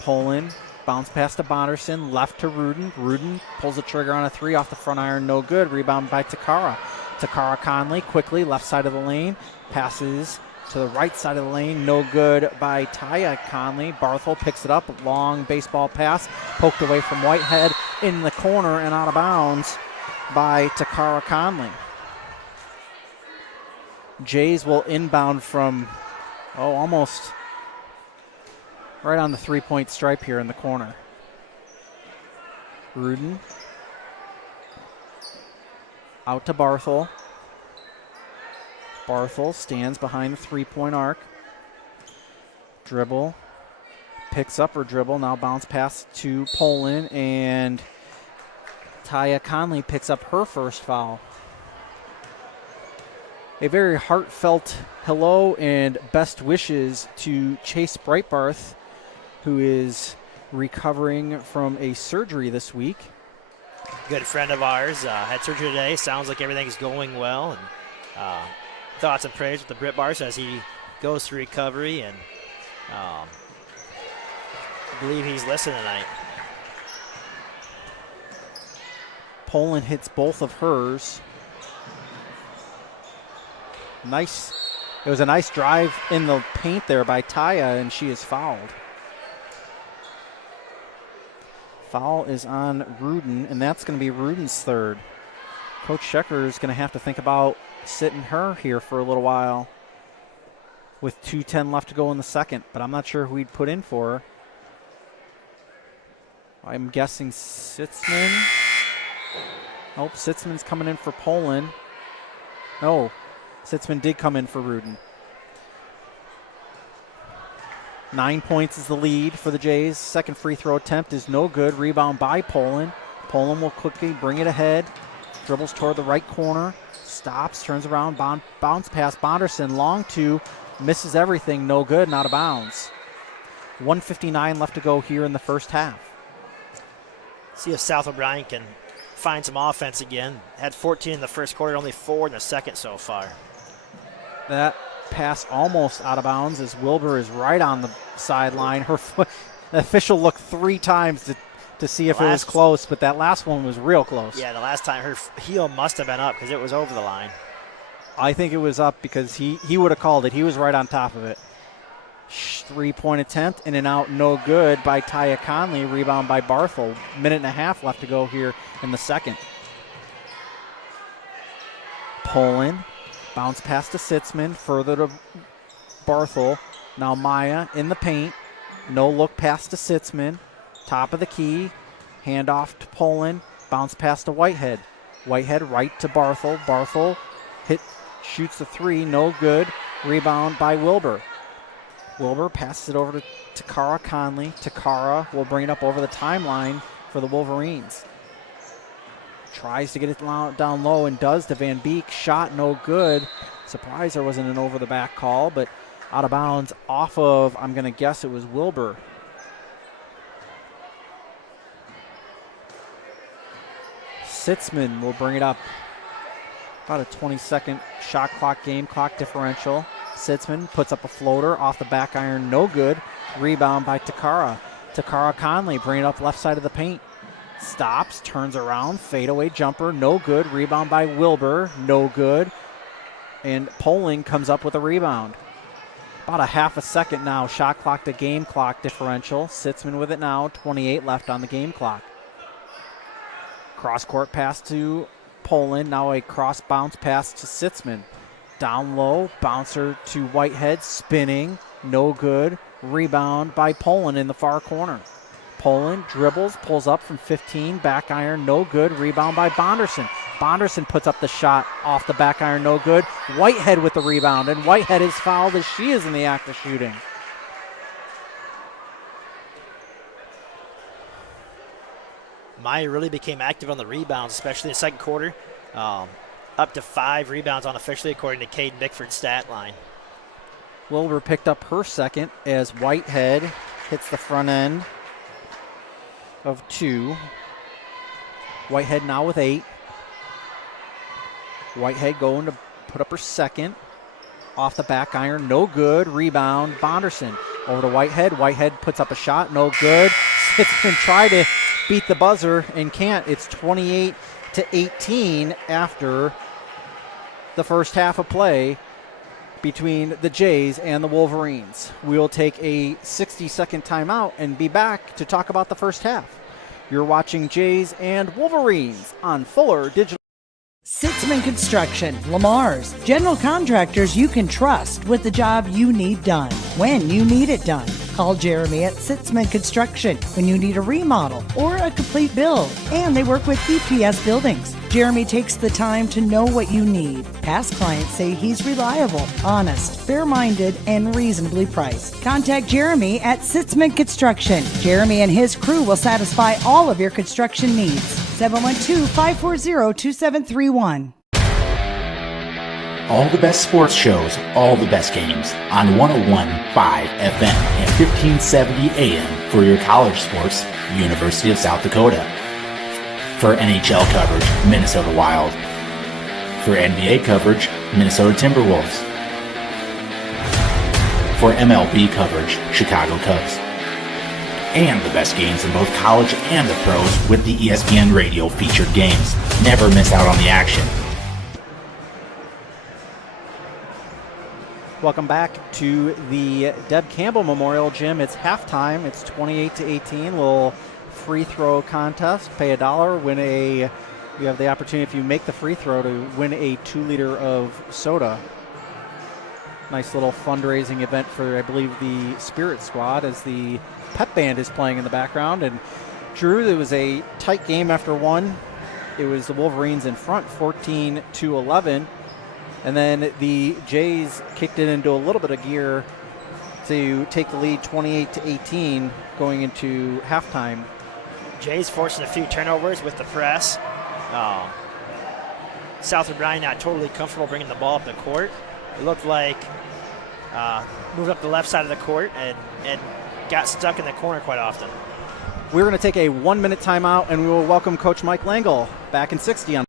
Poland bounce pass to Bonderson, left to Rudin. Rudin pulls the trigger on a 3 off the front iron, no good. Rebound by Takara. Takara Conley quickly left side of the lane, passes to the right side of the lane, no good by Taya Conley. Barthel picks it up, long baseball pass, poked away from Whitehead in the corner and out of bounds by Takara Conley. Jays will inbound from, almost right on the 3-point stripe here in the corner. Rudin out to Barthel. Barthel stands behind the 3-point arc. Dribble. Picks up her dribble. Now bounce pass to Poland, and Taya Conley picks up her first foul. A very heartfelt hello and best wishes to Chase Breitbarth, who is recovering from a surgery this week. Poland hits both of hers. Nice. It was a nice drive in the paint there by Taya, and she is fouled. Foul is on Rudin, and that's going to be Rudin's third. Coach Schecker is going to have to think about sitting her here for a little while with 2:10 left to go in the second, but I'm not sure who he'd put in for her. I'm guessing Sitzman. Nope, Sitzman's coming in for Poland. No, Sitzman did come in for Rudin. 9 points is the lead for the Jays. Second free throw attempt is no good. Rebound by Poland. Poland will quickly bring it ahead. Dribbles toward the right corner. Stops, turns around, bounce past Bonderson. Long two, misses everything, no good, and out of bounds. 1:59 left to go here in the first half. That pass almost out of bounds as Wilbur is right on the sideline. Her foot, the official looked 3 times to see if it was close, but that last one was real close. I think it was up because he would have called it. He was right on top of it. 3-point attempt, in and out, no good by Taya Conley. Rebound by Barthel. Minute and a half left to go here in the second. Poland. Bounce pass to Sitzman, further to Barthel. Now Maya in the paint. No look pass to Sitzman. Top of the key. Handoff to Poland. Bounce pass to Whitehead. Whitehead right to Barthel. Barthel shoots the 3, no good. Rebound by Wilbur. Wilbur passes it over to Takara Conley. Takara will bring it up over the timeline for the Wolverines. Tries to get it down low and does to Van Beek. Shot no good. Surprised there wasn't an over-the-back call, but out of bounds off of, I'm going to guess it was Wilbur. Sitzman will bring it up. About a 20-second shot clock, game clock differential. Sitzman puts up a floater off the back iron, no good. Rebound by Takara. Takara Conley bring it up left side of the paint. Stops, turns around, fadeaway jumper, no good. Rebound by Wilbur, no good. And Poling comes up with a rebound. About a half a second now, shot clock to game clock differential. Sitzman with it now, 28 left on the game clock. Cross-court pass to Poland, now a cross bounce pass to Sitzman. Down low, bouncer to Whitehead, spinning, no good. Rebound by Poland in the far corner. Poland dribbles, pulls up from 15, back iron, no good. Rebound by Bonderson. Bonderson puts up the shot off the back iron, no good. Whitehead with the rebound, and Whitehead is fouled as she is in the act of shooting. Wilbur picked up her second as Whitehead hits the front end of 2. Whitehead now with 8. Whitehead going to put up her second. Off the back iron, no good. Rebound, Bonderson. Over to Whitehead. Whitehead puts up a shot, no good. Sitzman tried to beat the buzzer and can't. It's 28-18 after the first half of play between the Jays and the Wolverines. We'll take a 60-second timeout and be back to talk about the first half. You're watching Jays and Wolverines on Fuller Digital. Sitzman Construction, Lamar's, general contractors you can trust with the job you need done, when you need it done. Call Jeremy at Sitzman Construction when you need a remodel or a complete build. And they work with EPS buildings. Jeremy takes the time to know what you need. Past clients say he's reliable, honest, fair-minded, and reasonably priced. Contact Jeremy at Sitzman Construction. Jeremy and his crew will satisfy all of your construction needs. 712-540-2731. All the best sports shows, all the best games on 101.5 FM and 1570 AM for your college sports, University of South Dakota. For NHL coverage, Minnesota Wild. For NBA coverage, Minnesota Timberwolves. For MLB coverage, Chicago Cubs. And the best games in both college and the pros with the ESPN Radio featured games. Never miss out on the action. Welcome back to the Deb Campbell Memorial Gym. It's halftime. It's 28-18. Little free throw contest. Pay $1. Win a. You have the opportunity, if you make the free throw, to win a 2-liter of soda. Nice little fundraising event for, I believe, the Spirit Squad, as the pep band is playing in the background. And Drew, there was a tight game after one. It was the Wolverines in front, 14-11. And then the Jays kicked it into a little bit of gear to take the lead 28-18 going into halftime. We're going to take a 1-minute timeout, and we will welcome Coach Mike Langle back in 60 on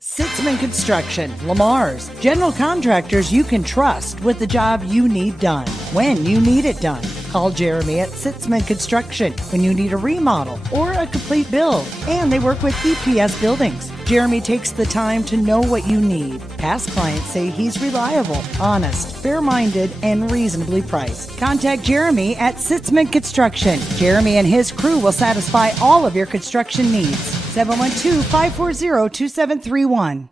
Sitzman Construction, Lamar's, general contractors you can trust with the job you need done, when you need it done. Call Jeremy at Sitzman Construction when you need a remodel or a complete build. And they work with EPS buildings. Jeremy takes the time to know what you need. Past clients say he's reliable, honest, fair-minded, and reasonably priced. Contact Jeremy at Sitzman Construction. Jeremy and his crew will satisfy all of your construction needs. 712-540-2731.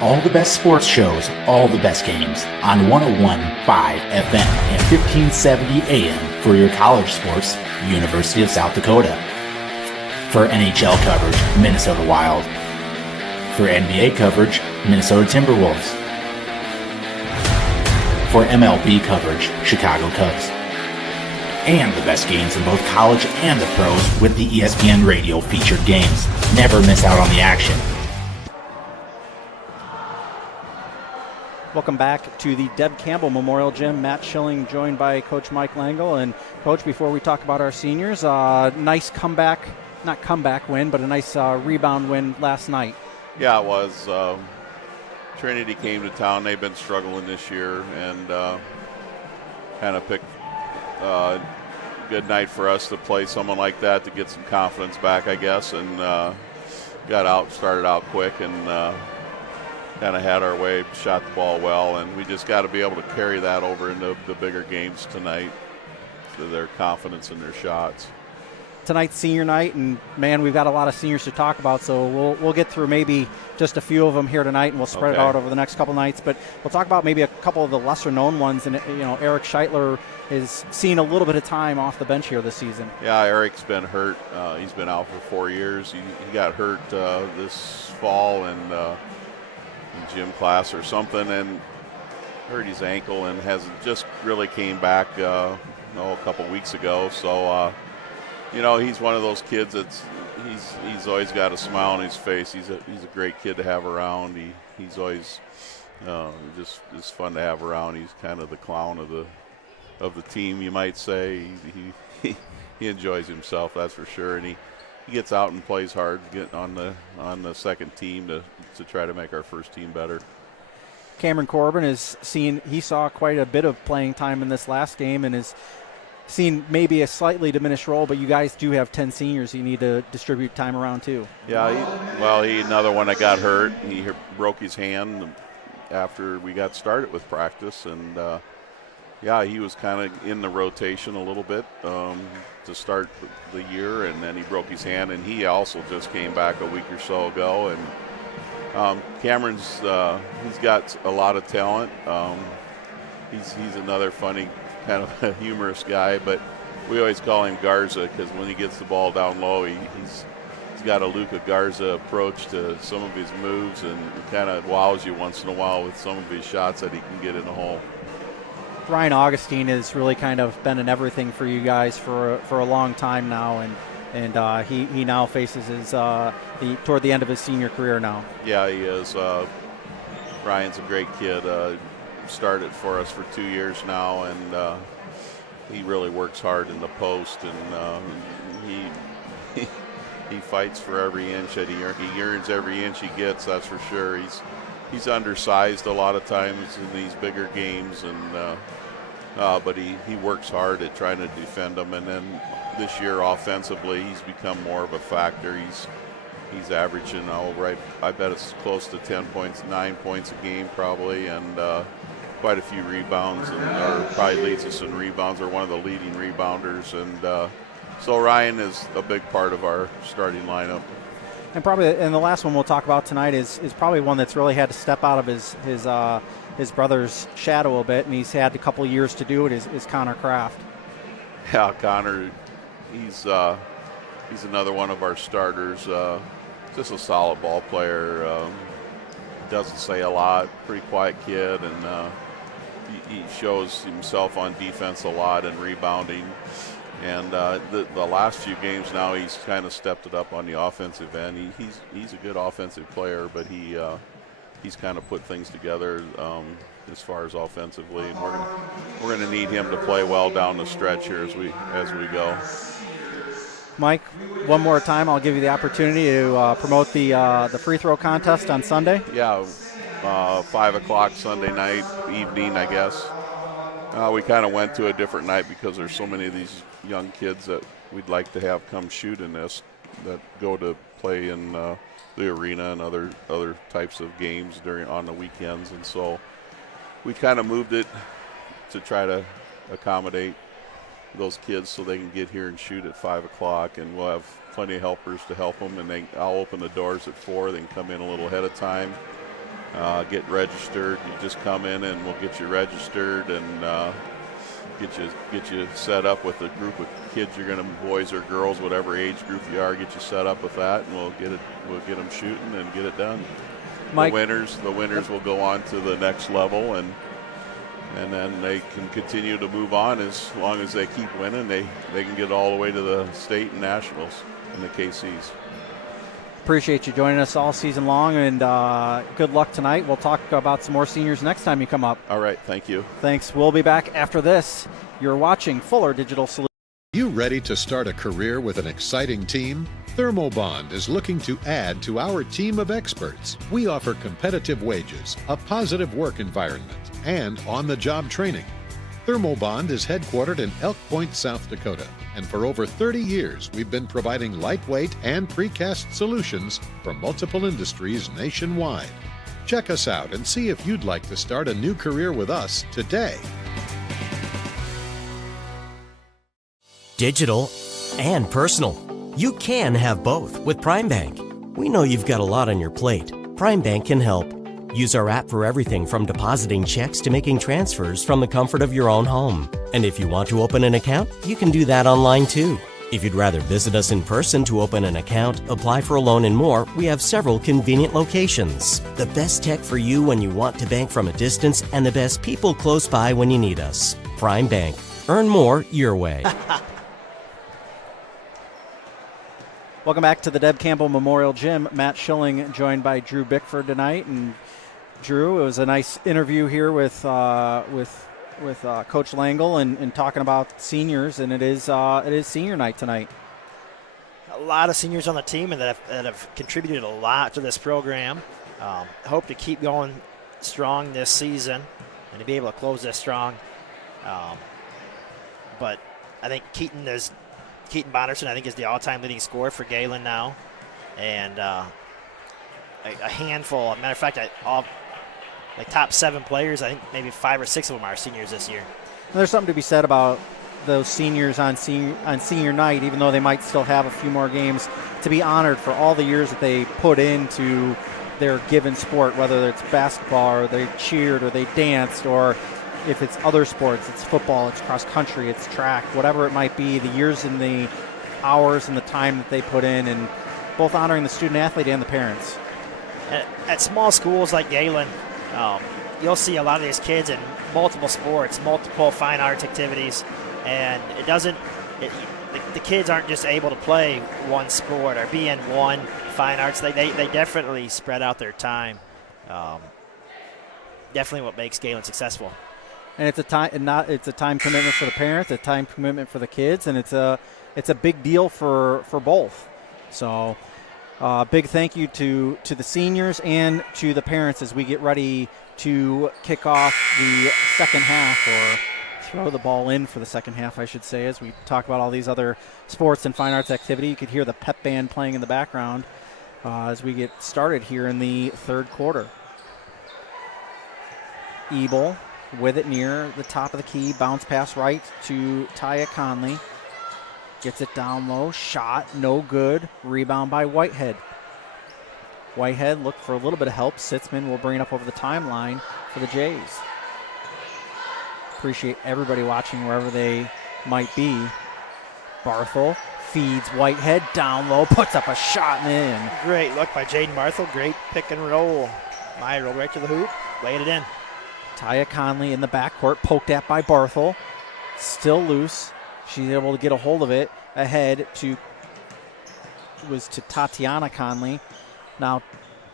All the best sports shows, all the best games on 101.5 FM and 1570 AM for your college sports, University of South Dakota. For NHL coverage, Minnesota Wild. For NBA coverage, Minnesota Timberwolves. For MLB coverage, Chicago Cubs. And the best games in both college and the pros with the ESPN Radio featured games. Never miss out on the action. Welcome back to the Deb Campbell Memorial Gym. Matt Schilling joined by Coach Mike Langle. And Coach, before we talk about our seniors, nice comeback, not comeback win, but a nice rebound win last night. Tonight's senior night, and man, we've got a lot of seniors to talk about, so we'll get through maybe just a few of them here tonight, and we'll spread it out over the next couple nights. But we'll talk about maybe a couple of the lesser known ones. And Eric Scheitler is seeing a little bit of time off the bench here this season. Cameron Corbin he saw quite a bit of playing time in this last game and has seen maybe a slightly diminished role, but you guys do have 10 seniors you need to distribute time around too. Ryan Augustine has really kind of been in everything for you guys for a long time now, and he now faces his toward the end of his senior career now. We're done shooting. And the last one we'll talk about tonight is probably one that's really had to step out of his brother's shadow a bit, and he's had a couple years to do it. Is Connor Kraft. Mike, one more time, I'll give you the opportunity to promote the free throw contest on Sunday. Mike. Yep. Appreciate you joining us all season long, and good luck tonight. We'll talk about some more seniors next time you come up. Thanks. We'll be back after this. You're watching Fuller Digital Solutions. You ready to start a career with an exciting team? Thermobond is looking to add to our team of experts. We offer competitive wages, a positive work environment, and on-the-job training. Thermobond is headquartered in Elk Point, South Dakota, and for over 30 years we've been providing lightweight and precast solutions for multiple industries nationwide. Check us out and see if you'd like to start a new career with us today. Digital and personal. You can have both with Prime Bank. We know you've got a lot on your plate. Prime Bank can help. Use our app for everything from depositing checks to making transfers from the comfort of your own home. And if you want to open an account, you can do that online too. If you'd rather visit us in person to open an account, apply for a loan and more, we have several convenient locations. The best tech for you when you want to bank from a distance, and the best people close by when you need us. Prime Bank. Earn more your way. Welcome back to the Deb Campbell Memorial Gym. Matt Schilling joined by Drew Bickford tonight. And Drew, it was a nice interview here with Coach Langle and talking about seniors, and it is senior night tonight. A lot of seniors on the team that contributed a lot to this program. Hope to keep going strong this season. Keaton Connors, I think, is the all-time leading scorer for Galen now. Top 7 players and 5 or 6 of them. There's something to be said about those seniors on senior night, even though they might still have a few more games, to be honored for all the years that they put into their given sport, whether it's basketball or they cheered or they danced, or if it's other sports, it's football, it's cross country, it's track, whatever it might be, the years and the hours and the time that they put in, and both honoring the student athlete and the parents. And it's a time commitment for the parents, a time commitment for the kids, and it's a big deal for both. So big thank you to the seniors and to the parents as we get ready to kick off the second half, or throw the ball in for the second half, I should say, as we talk about all these other sports and fine arts activity. You could hear the pep band playing in the background as we get started here in the third quarter. Ebel with it near the top of the key. Bounce pass right to Taya Conley. Gets it down low. Shot, no good. Rebound by Whitehead. Whitehead looked for a little bit of help. Sitzman will bring it up over the timeline for the Jays. Appreciate everybody watching wherever they might be. Barthel feeds Whitehead down low, puts up a shot and in. Taya Conley in the backcourt, poked at by Barthel. Still loose. She's able to get a hold of it. Ahead to Tatiana Conley. Now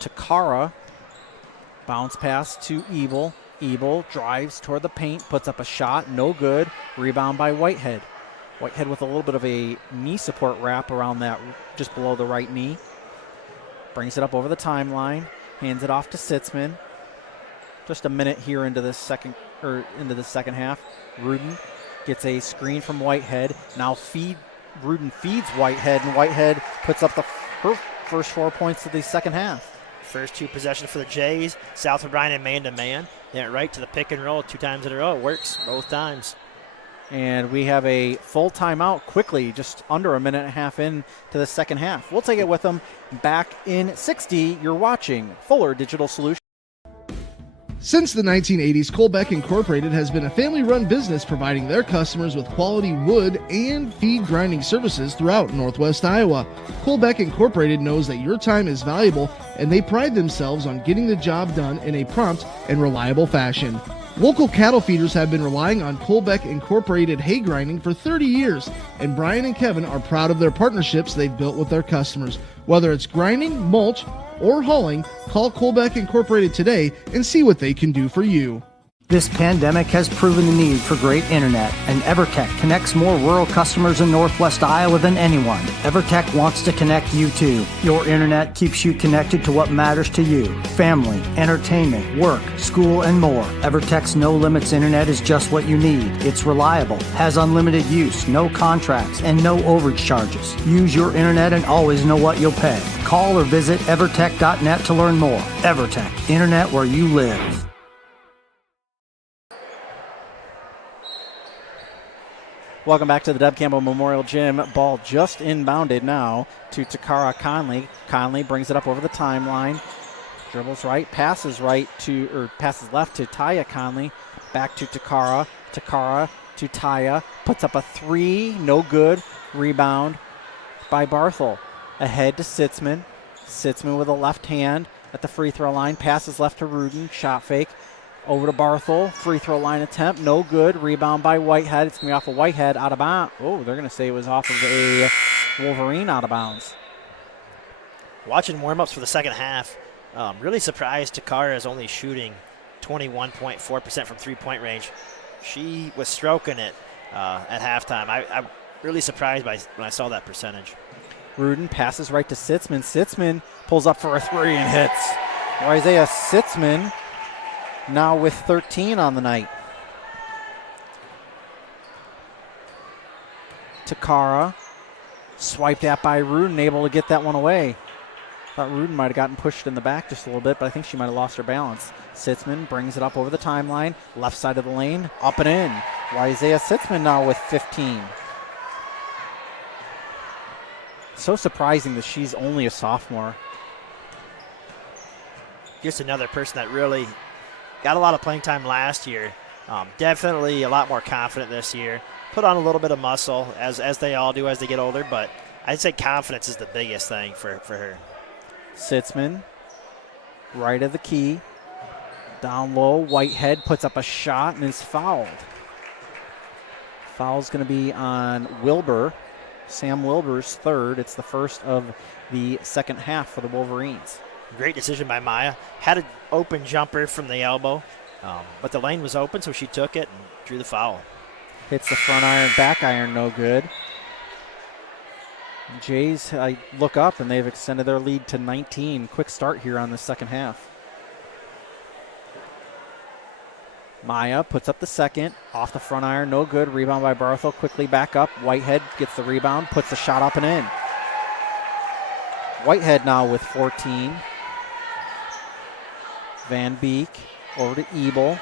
Takara. Bounce pass to Ebel. Ebel drives toward the paint, puts up a shot, no good. Rebound by Whitehead. Whitehead with a little bit of a knee support wrap around that, just below the right knee. Brings it up over the timeline, hands it off to Sitzman. Just a minute here into the second half. Rudin gets a screen from Whitehead. Now Rudin feeds Whitehead, and Whitehead puts up her first 4 points of the second half. And we have a full timeout quickly, just under a minute and a half into the second half. We'll take it with them back in 60. You're watching Fuller Digital Solutions. Since the 1980s, Colbeck Incorporated has been a family-run business providing their customers with quality wood and feed grinding services throughout Northwest Iowa. Colbeck Incorporated knows that your time is valuable, and they pride themselves on getting the job done in a prompt and reliable fashion. Local cattle feeders have been relying on Colbeck Incorporated hay grinding for 30 years, and Brian and Kevin are proud of their partnerships they've built with their customers. Whether it's grinding, mulch, or hauling, call Colbeck Incorporated today and see what they can do for you. This pandemic has proven the need for great internet, and EverTech connects more rural customers in Northwest Iowa than anyone. EverTech wants to connect you too. Your internet keeps you connected to what matters to you: family, entertainment, work, school, and more. EverTech's no limits internet is just what you need. It's reliable, has unlimited use, no contracts, and no overage charges. Use your internet and always know what you'll pay. Call or visit evertech.net to learn more. EverTech, internet where you live. Welcome back to the Deb Campbell Memorial Gym. Ball just inbounded now to Takara Conley. Conley brings it up over the timeline. Dribbles right, passes left to Taya Conley. Back to Takara. Takara to Taya. Puts up a three, no good. Rebound by Barthel. Ahead to Sitzman. Sitzman with a left hand at the free throw line. Passes left to Rudin. Shot fake. Over to Barthel. Free throw line attempt. No good. Rebound by Whitehead. It's going to be off of Whitehead out of bounds. Oh, they're going to say it was off of a Wolverine out of bounds. Watching warm up for the second half, really surprised Takara is only shooting 20 minutes and 4% from three-point range. The stroke really surprised. Rudin passes right to Sitzman. Sitzman pulls up for a three and hits. Isaiah Sitzman now with 13 on the night. Takara swiped at by Rudin, able to get that one away. Thought Rudin might have gotten pushed in the back just a little bit, but I think she might have lost her balance. Sitzman brings it up over the timeline, left side of the lane, up and in. Isaiah Sitzman now with 15. So surprising that she's only a sophomore. Sitzman, right of the key, down low. Whitehead puts up a shot and is fouled. Foul's going to be on Wilbur, Sam Wilbur's third. It's the first of the second half for the Wolverines. Hits the front iron, back iron, no good. Jays look up and they've extended their lead to 19. Quick start here on the second half. Maya puts up the second, off the front iron, no good. Rebound by Barthel, quickly back up. Whitehead gets the rebound, puts the shot up and in. Whitehead now with 14. Van Beek over to Ebel.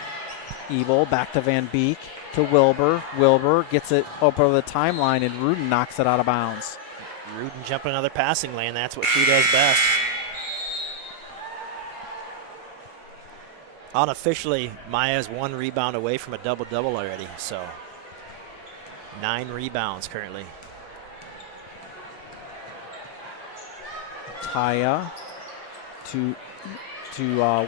Ebel back to Van Beek to Wilbur. Wilbur gets it up over the timeline, and Rudin knocks it out of bounds. Taya to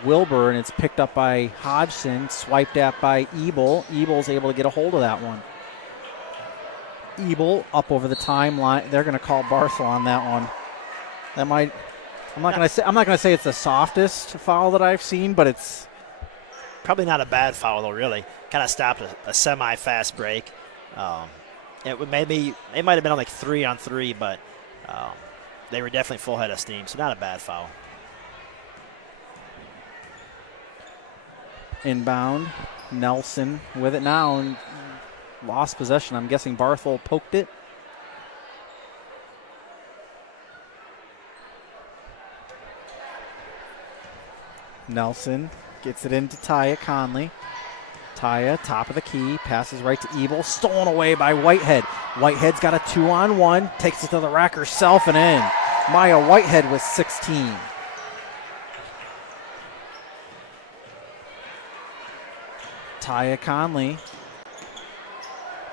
Wilbur, and it's picked up by Hodgson, swiped at by Ebel. Ebel's able to get a hold of that one. Ebel up over the timeline. They're going to call Barthel on that one. That might. I'm not going to say it's the softest foul that I've seen, but it's. Probably not a bad foul, really. Kind of stopped it semi-fast break. Maybe it might have been a 3-on-3. Inbound. Nelson with it now and lost possession. I'm guessing Barthel poked it. Nelson gets it into Taya Conley. Taya, top of the key, passes right to Ebel. Stolen away by Whitehead. Whitehead's got a 2-on-1. Takes it to the rack herself and in. Maya Whitehead with 16. Taya Conley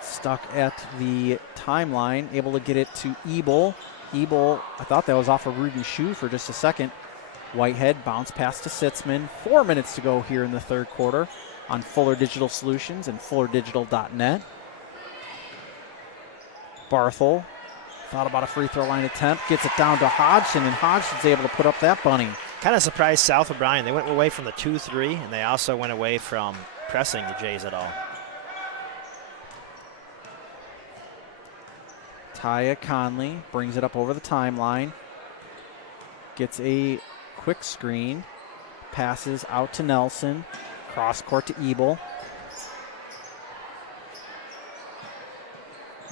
stuck at the timeline, able to get it to Ebel. Ebel, I thought that was off of Rudin's shoe for just a second. Whitehead bounce pass to Sitzman. 4 minutes to go here in the third quarter on Fuller Digital Solutions and FullerDigital.net. Barthel thought about a free throw line attempt, gets it down to Hodgson, and Hodgson's able to put up that bunny. Taya Conley brings it up over the timeline. Gets a quick screen. Passes out to Nelson. Cross court to Ebel.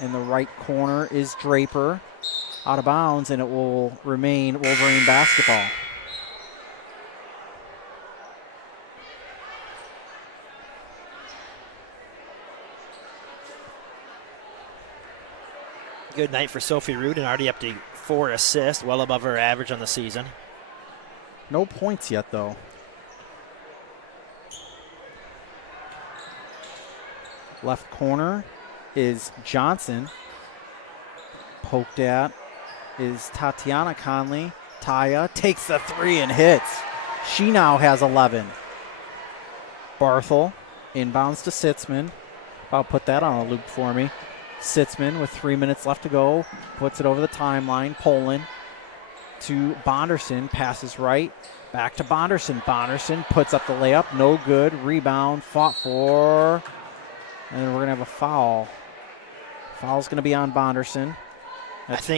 In the right corner is Draper. Out of bounds, and it will remain Wolverine basketball. No points yet, though. Left corner is Johnson. Poked at is Tatiana Conley. Taya takes the three and hits. She now has 11. Barthel inbounds to Sitzman. I'll put that on a loop for me. Sitzman with 3 minutes left to go. Puts it over the timeline. Poland to Bonderson, passes right, back to Bonderson. Bonderson puts up the layup, no good. Rebound, fought for, and then we're going to have a foul. Foul's going to be on Bonderson. That's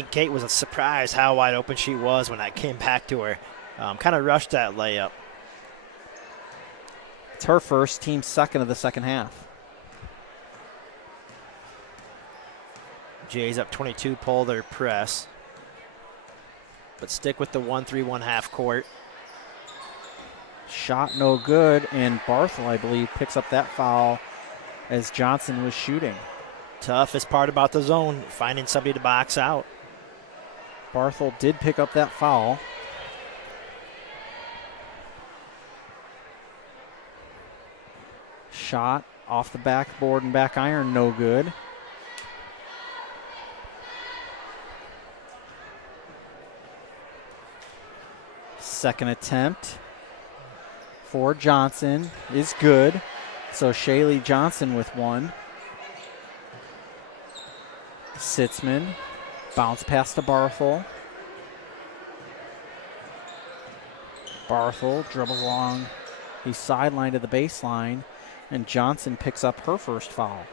it's her first, team second of the second half. Shot no good, and Barthel, I believe, picks up that foul as Johnson was shooting. Barthel did pick up that foul. Shot off the backboard and back iron, no good. Second attempt for Johnson is good. So Shaylee Johnson with one. Sitzman, bounce pass to Barthel. Barthel dribbles along the sideline to the baseline, and Johnson picks up her first foul.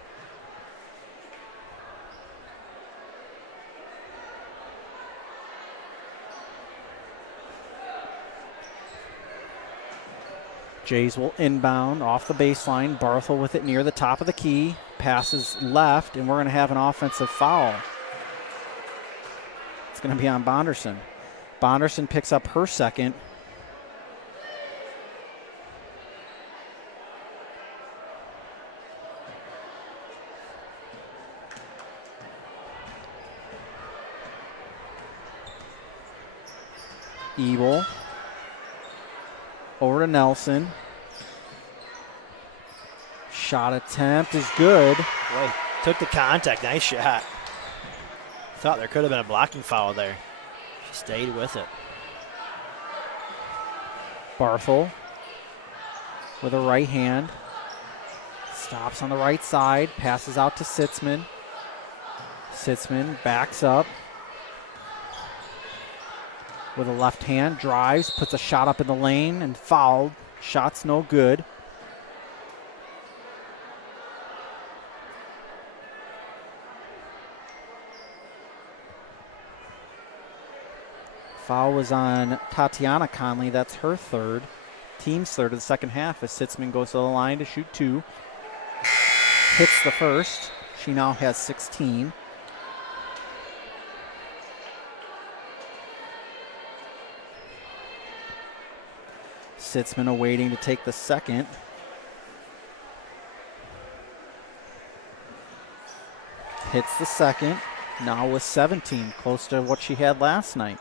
Jays will inbound off the baseline. Barthel with it near the top of the key. Passes left, and we're going to have an offensive foul. It's going to be on Bonderson. Bonderson picks up her second. Ebel. Over to Nelson. Shot attempt is good. Barthel with a right hand. Stops on the right side. Passes out to Sitzman. Sitzman backs up. With a left hand. Drives. Puts a shot up in the lane and fouled. Shot's no good. Foul was on Tatiana Conley. That's her third. Team's third of the second half as Sitzman goes to the line to shoot 2. Hits the first. She now has 16. Sitzman awaiting to take the second. Hits the second. Now with 17, close to what she had last night.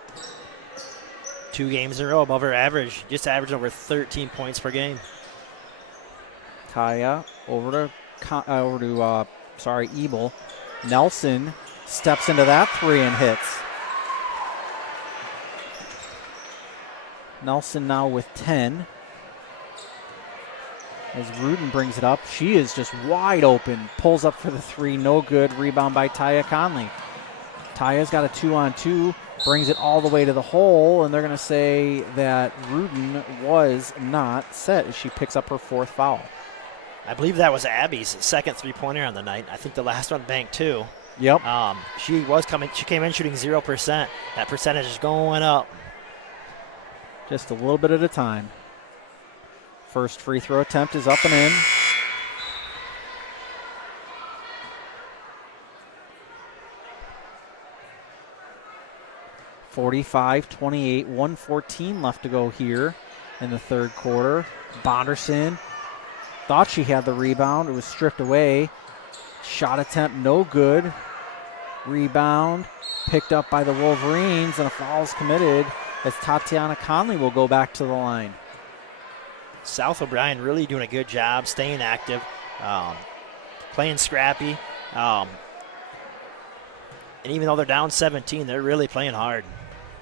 Taya over to Ebel. Nelson steps into that 3 and hits. Nelson now with 10. As Rudin brings it up, she is just wide open. Pulls up for the 3, no good. Rebound by Taya Conley. Taya's got a 2-on-2, brings it all the way to the hole, and they're going to say that Rudin was not set as she picks up her 4th foul. Yep. Just a little bit at a time. First free throw attempt is up and in. (45-28), 1:14 left to go here in the third quarter. Bonderson thought she had the rebound. It was stripped away. Shot attempt no good. Rebound picked up by the Wolverines, and a foul is committed as Tatiana Conley will go back to the line.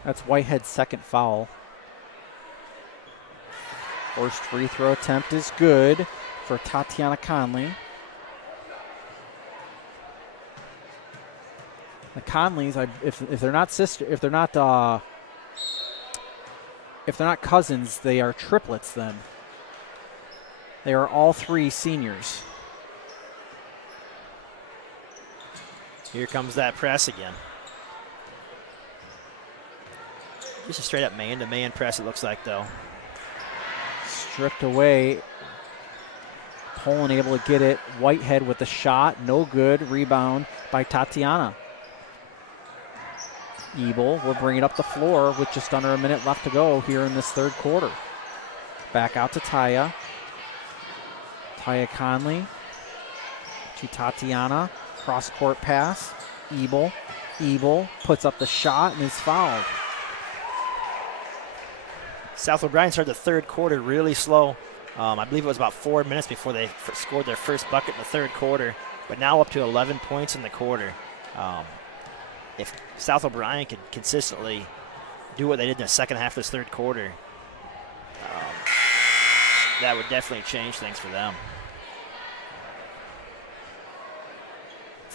That's Whitehead's second foul. First free throw attempt is good for Tatiana Conley. The Conleys, if they're not cousins, they are triplets. Then they are all 3 seniors. Stripped away. Poland able to get it. Whitehead with the shot. No good. Rebound by Tatiana. Ebel will bring it up the floor with just under a minute left to go here in this third quarter. Back out to Taya. Taya Conley to Tatiana. Cross-court pass. Ebel. Ebel puts up the shot and is fouled.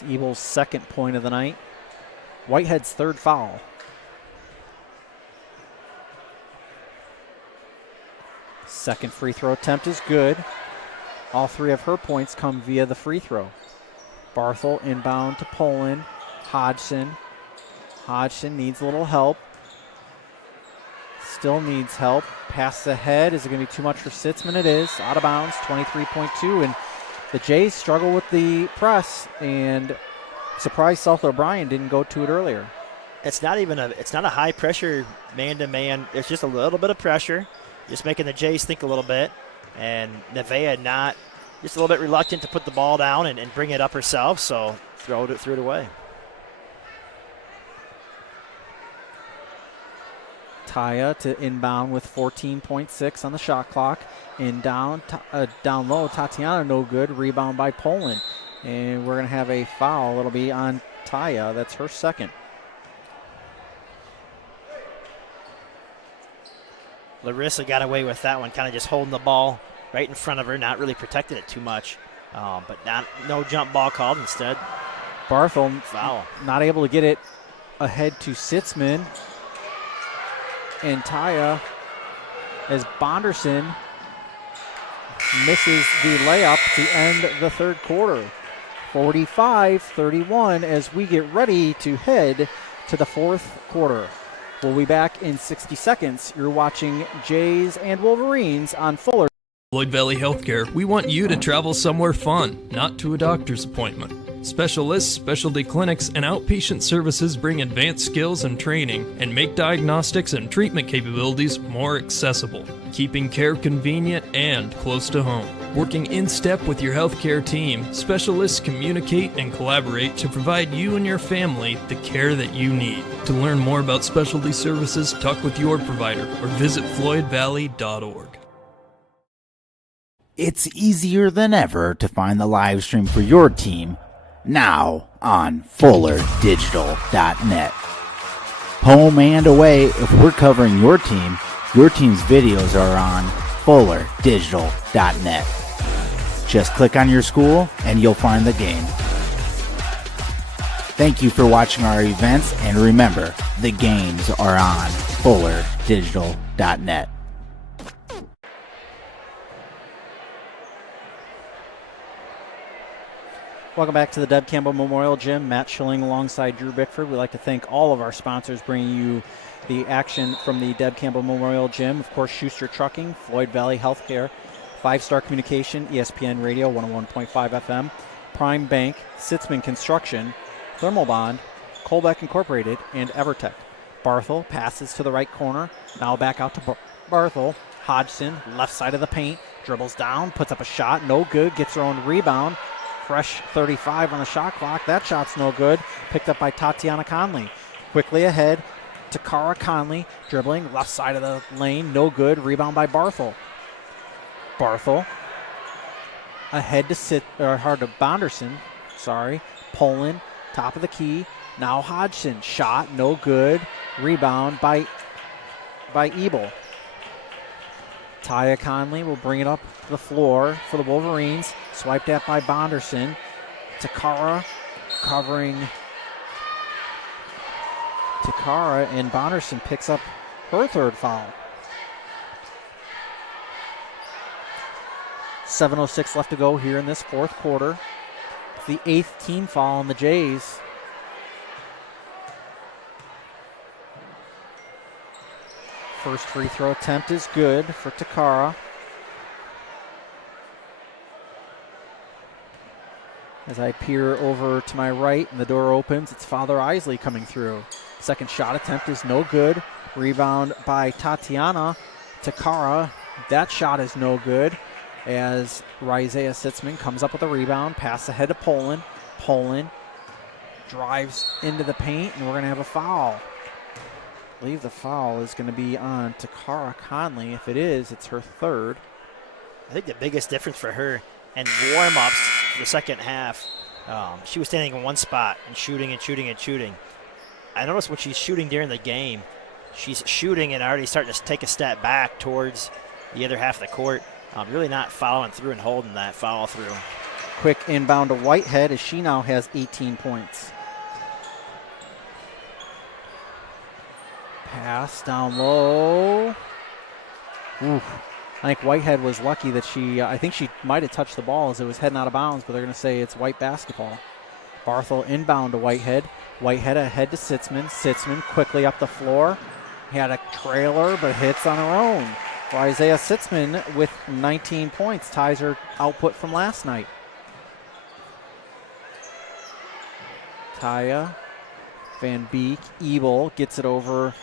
Ebel's second point of the night. Whitehead's third foul. Second free throw attempt is good. All 3 of her points come via the free throw. Barthel inbound to Poland. Hodgson. Hodgson needs a little help. Still needs help. Pass ahead. Is it going to be too much for Sitzman? It is. Out of bounds. 23.2. And the Jays struggle with the press, and surprised South O'Brien didn't go to it earlier. Taya to inbound with 14.6 on the shot clock. And down low, Tatiana, no good. Rebound by Poland. And we're going to have a foul. It'll be on Taya. That's her second. Barthel not able to get it ahead to Sitzman. And Taya, as Bonderson misses the layup to end the third quarter. 45-31 as we get ready to head to the fourth quarter. We'll be back in 60 seconds. You're watching Jays and Wolverines on Fuller. Floyd Valley Healthcare, we want you to travel somewhere fun, not to a doctor's appointment. Specialists, specialty clinics, and outpatient services bring advanced skills and training and make diagnostics and treatment capabilities more accessible, keeping care convenient and close to home. Working in step with your healthcare team, specialists communicate and collaborate to provide you and your family the care that you need. To learn more about specialty services, talk with your provider or visit floydvalley.org. It's easier than ever to find the live stream for your team now on FullerDigital.net. Home and away, if we're covering your team's videos are on FullerDigital.net. Just click on your school and you'll find the game. Thank you for watching our events, and remember, the games are on FullerDigital.net. Welcome back to the Deb Campbell Memorial Gym. Matt Schilling alongside Drew Bickford. We'd like to thank all of our sponsors bringing you the action from the Deb Campbell Memorial Gym. Of course, Schuster Trucking, Floyd Valley Healthcare, 5-Star Communication, ESPN Radio 101.5 FM, Prime Bank, Sitzman Construction, Thermal Bond, Colbeck Incorporated, and Evertech. Barthel passes to the right corner. Now back out to Barthel. Hodgson, left side of the paint, dribbles down, puts up a shot, no good, gets her own rebound. Fresh 35 on the shot clock. That shot's no good. Picked up by Tatiana Conley. Quickly ahead to Cara Conley. Dribbling left side of the lane. No good. Rebound by Barthel. Barthel ahead to Bonderson. Poland. Top of the key. Now Hodgson. Shot. No good. Rebound by Ebel. Taya Conley will bring it up the floor for the Wolverines. Swiped at by Bonderson. Takara covering Takara, and Bonderson picks up her third foul. 7:06 left to go here in this fourth quarter. It's the 8th team foul on the Jays. First free throw attempt is good for Takara. As I peer over to my right and the door opens, it's Father Isley coming through. Second shot attempt is no good. Rebound by Tatiana. Takara, that shot is no good. As Isaiah Sitzman comes up with a rebound, pass ahead to Poland. Poland drives into the paint, and we're going to have a foul. I believe the foul is going to be on Takara Conley. If it is, it's her third. Quick inbound to Whitehead as she now has 18 points. Pass down low. Oof. I think Whitehead was lucky that I think she might have touched the ball as it was heading out of bounds, but they're going to say it's white basketball. Barthel inbound to Whitehead. Whitehead ahead to Sitzman. Sitzman quickly up the floor. Had a trailer, but hits on her own. Isaiah Sitzman with 19 points ties her output from last night. Taya, Van Beek, Ebel gets it over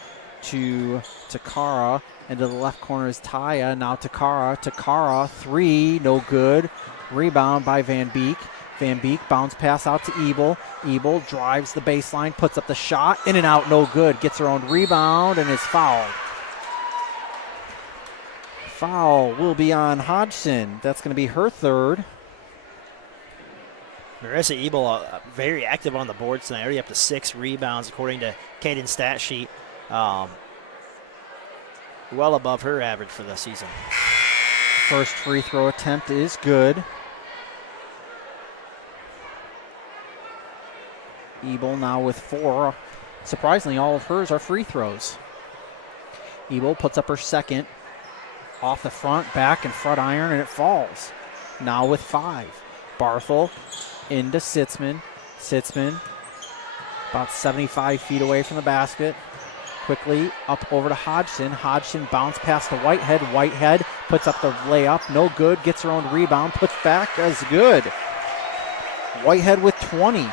to Takara, and to the left corner is Taya. Now Takara. Takara, three, no good. Rebound by Van Beek. Van Beek bounce pass out to Ebel. Ebel drives the baseline, puts up the shot, in and out, no good. Gets her own rebound and is fouled. Foul will be on Hodgson. That's going to be her third. First free throw attempt is good. Ebel now with 4. Surprisingly, all of hers are free throws. Ebel puts up her second. Off the front, back, and front iron, and it falls. Now with 5. Barthel into Sitzman. Sitzman about 75 feet away from the basket. Quickly up over to Hodgson. Hodgson bounce past to Whitehead. Whitehead puts up the layup. No good. Gets her own rebound. Puts back as good. Whitehead with 20.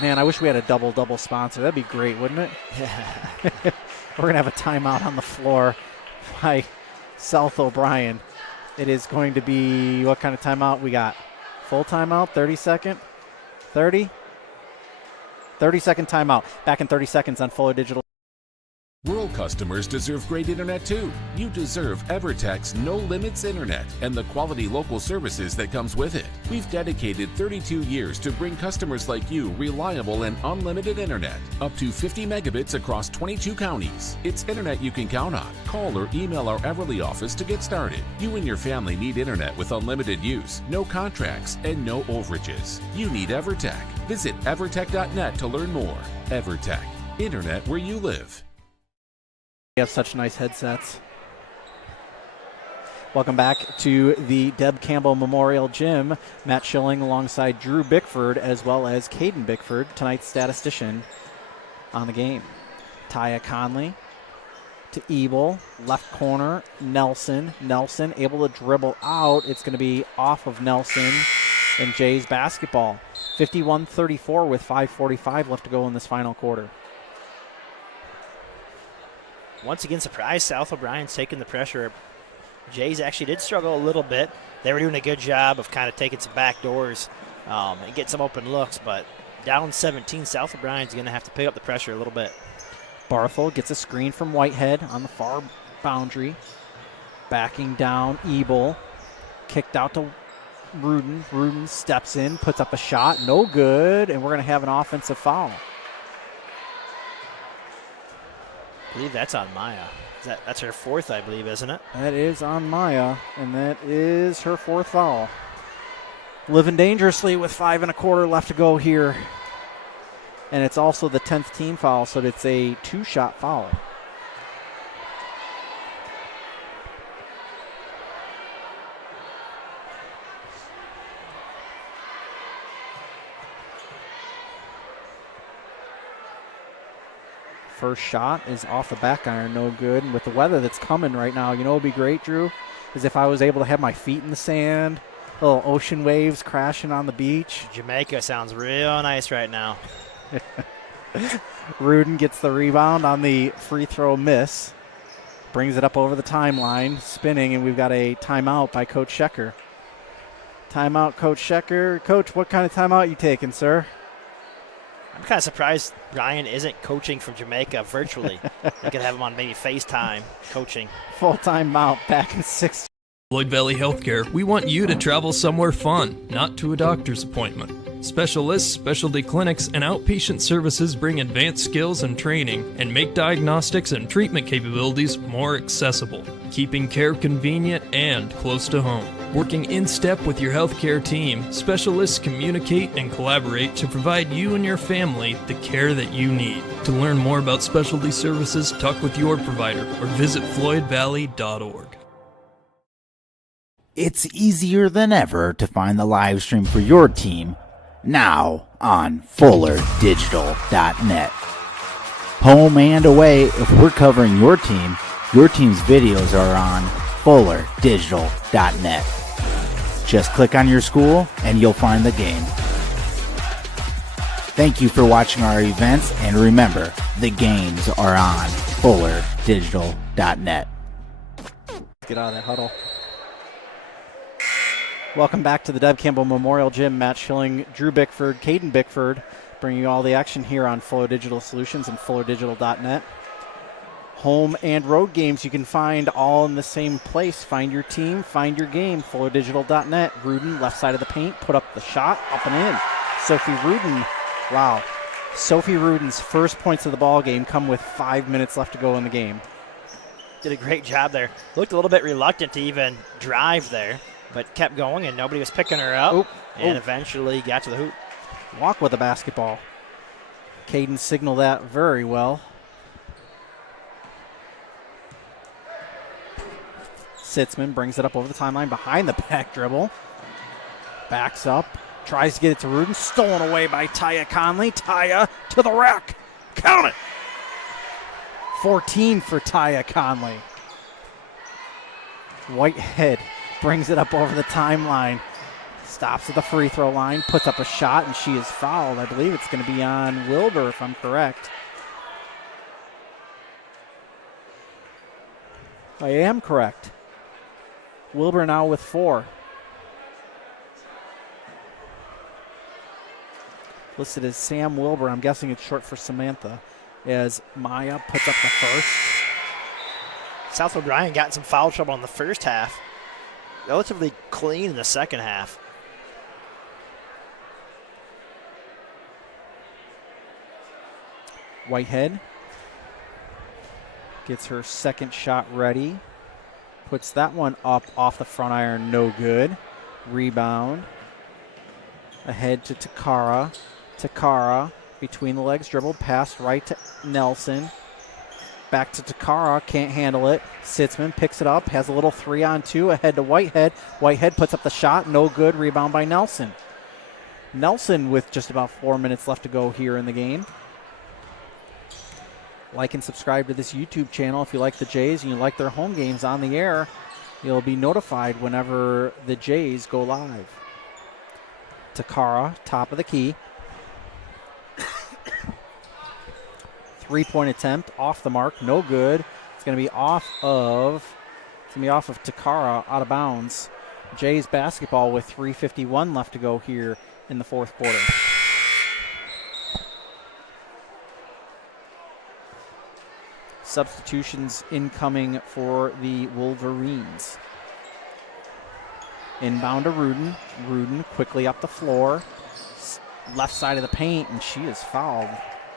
Man, I wish we had a double-double sponsor. That'd be great, wouldn't it? We're going to have a timeout on the floor by South O'Brien. It is going to be, what kind of timeout we got? Full timeout, 30 second? 30? 30-second timeout. Back in 30 seconds on Fuller Digital. Rural customers deserve great internet too. You deserve EverTech's No Limits Internet and the quality local services that comes with it. We've dedicated 32 years to bring customers like you reliable and unlimited internet, up to 50 megabits across 22 counties. It's internet you can count on. Call or email our Everly office to get started. You and your family need internet with unlimited use, no contracts, and no overages. You need EverTech. Visit evertech.net to learn more. EverTech, internet where you live. We have such nice headsets. Welcome back to the Deb Campbell Memorial Gym. Matt Schilling alongside Drew Bickford as well as Caden Bickford, tonight's statistician on the game. Taya Conley to Ebel, left corner, Nelson. Nelson able to dribble out. It's going to be off of Nelson and Jay's basketball. 51-34 with 5:45 left to go in this final quarter. Barthel gets a screen from Whitehead on the far boundary. Backing down, Ebel. Kicked out to Rudin. Rudin steps in, puts up a shot. No good, and we're going to have an offensive foul. That is on Maya, and that is her 4th foul. Living dangerously with 5 1/4 left to go here. And it's also the 10th team foul, so it's a 2-shot foul. First shot is off the back iron, no good. And with the weather that's coming right now, you know what would be great, Drew? Is if I was able to have my feet in the sand, little ocean waves crashing on the beach. Rudin gets the rebound on the free throw miss. Brings it up over the timeline, spinning, and we've got a timeout by Coach Schecker. Timeout, Coach Schecker. Coach, what kind of timeout you taking, sir? Full timeout, back in 6. Floyd Valley Healthcare, we want you to travel somewhere fun, not to a doctor's appointment. Specialists, specialty clinics, and outpatient services bring advanced skills and training and make diagnostics and treatment capabilities more accessible, keeping care convenient and close to home. Working in step with your healthcare team, specialists communicate and collaborate to provide you and your family the care that you need. To learn more about specialty services, talk with your provider or visit floydvalley.org. It's easier than ever to find the live stream for your team now on FullerDigital.net. Home and away, if we're covering your team's videos are on FullerDigital.net. Just click on your school and you'll find the game. Thank you for watching our events, and remember, the games are on FullerDigital.net. Get out of that huddle. Welcome back to the Deb Campbell Memorial Gym. Matt Schilling, Drew Bickford, Caden Bickford, bringing you all the action here on Fuller Digital Solutions and FullerDigital.net. Home and road games you can find all in the same place. Find your team, find your game. FullerDigital.net. Rudin, left side of the paint, put up the shot, up and in. Sophie Rudin, wow. Sophie Rudin's first points of the ball game come with 5 minutes left to go in the game. Oh. Walk with the basketball. Caden signaled that very well. Sitzman brings it up over the timeline behind the back dribble. Backs up. Tries to get it to Rudin. Stolen away by Taya Conley. Taya to the rack. Count it. 14 for Taya Conley. Whitehead brings it up over the timeline. Stops at the free throw line. Puts up a shot, and she is fouled. I believe it's going to be on Wilbur, if I'm correct. I am correct. Wilbur now with 4. Listed as Sam Wilbur. I'm guessing it's short for Samantha. As Maya puts up the first. Whitehead gets her second shot ready. Puts that one up off the front iron, no good. Rebound. Ahead to Takara. Takara, between the legs, dribbled, passed right to Nelson. Back to Takara, can't handle it. Sitzman picks it up, has a little 3-on-2, ahead to Whitehead. Whitehead puts up the shot, no good. Rebound by Nelson. Nelson with just about 4 minutes left to go here in the game. Like and subscribe to this YouTube channel if you like the Jays and you like their home games on the air. You'll be notified whenever the Jays go live. Takara, top of the key. 3-point attempt, off the mark, no good. It's going to be off of Takara, out of bounds. Jays basketball with 3:51 left to go here in the fourth quarter. Substitutions incoming for the Wolverines. Inbound to Rudin. Rudin quickly up the floor. Left side of the paint, and she is fouled.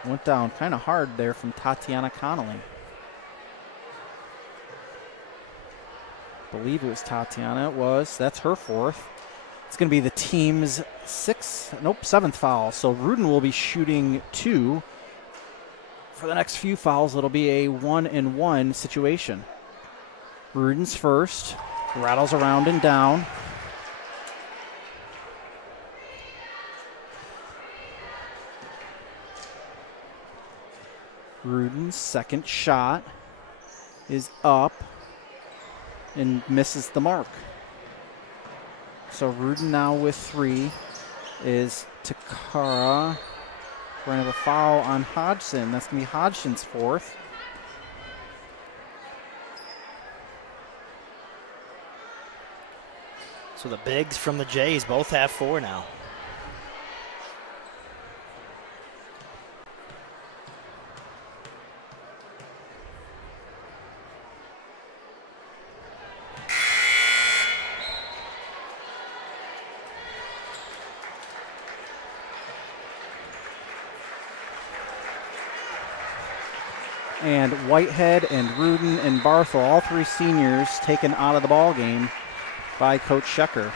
Went down kind of hard there from Tatiana Connolly. Believe it was Tatiana. It was. That's her fourth. It's going to be the team's seventh foul. So Rudin will be shooting 2. For the next few fouls, it'll be a 1-and-1 situation. Rudin's first. Rattles around and down. Rudin's second shot is up and misses the mark. So Rudin now with 3 is Takara. We're going to have a foul on Hodgson. That's going to be Hodgson's fourth. And Whitehead and Rudin and Barthel, all 3 seniors, taken out of the ball game by Coach Schecker.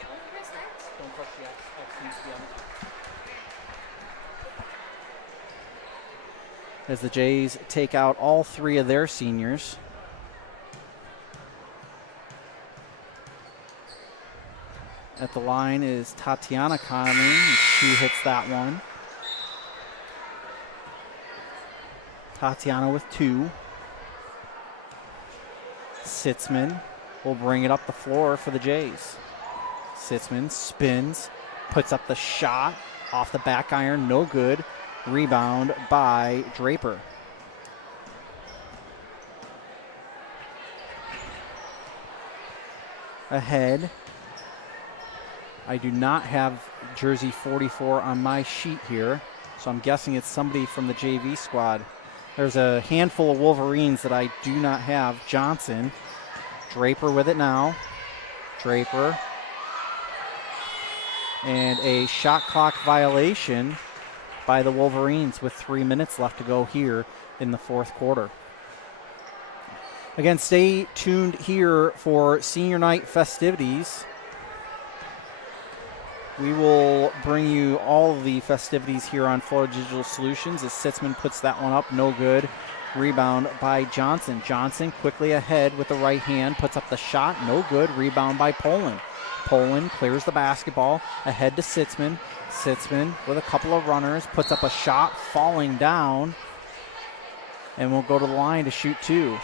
Don't press X. Don't press the X. X needs to be on the up. Okay. As the Jays take out all 3 of their seniors. At the line is Tatiana Conley, and she hits that one. Tatiana with 2. Sitzman will bring it up the floor for the Jays. Sitzman spins, puts up the shot, off the back iron, no good. Rebound by Draper. Ahead I do not have jersey 44 on my sheet here, so I'm guessing it's somebody from the JV squad. There's a handful of Wolverines that I do not have. Johnson, Draper with it now. Draper. And a shot clock violation by the Wolverines with 3 minutes left to go here in the fourth quarter. Again, stay tuned here for senior night festivities. We will bring you all of the festivities here on Florida Digital Solutions as Sitzman puts that one up, no good. Rebound by Johnson. Johnson quickly ahead with the right hand, puts up the shot, no good. Rebound by Poland. Poland clears the basketball, ahead to Sitzman. Sitzman with a couple of runners, puts up a shot, falling down, and will go to the line to shoot two.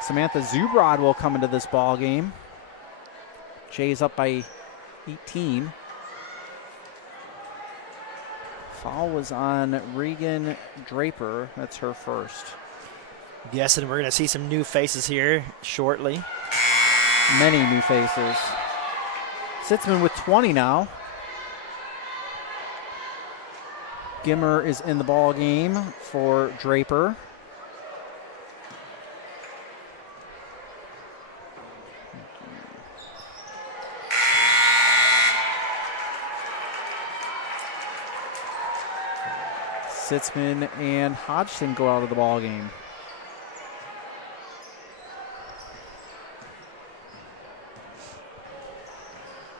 Samantha Zubrod will come into this ball game. Jays up by 18. Foul was on Regan Draper. That's her first. Many new faces. Sitzman with 20 now. Gimmer is in the ball game for Draper. Sitzman and Hodgson go out of the ball game.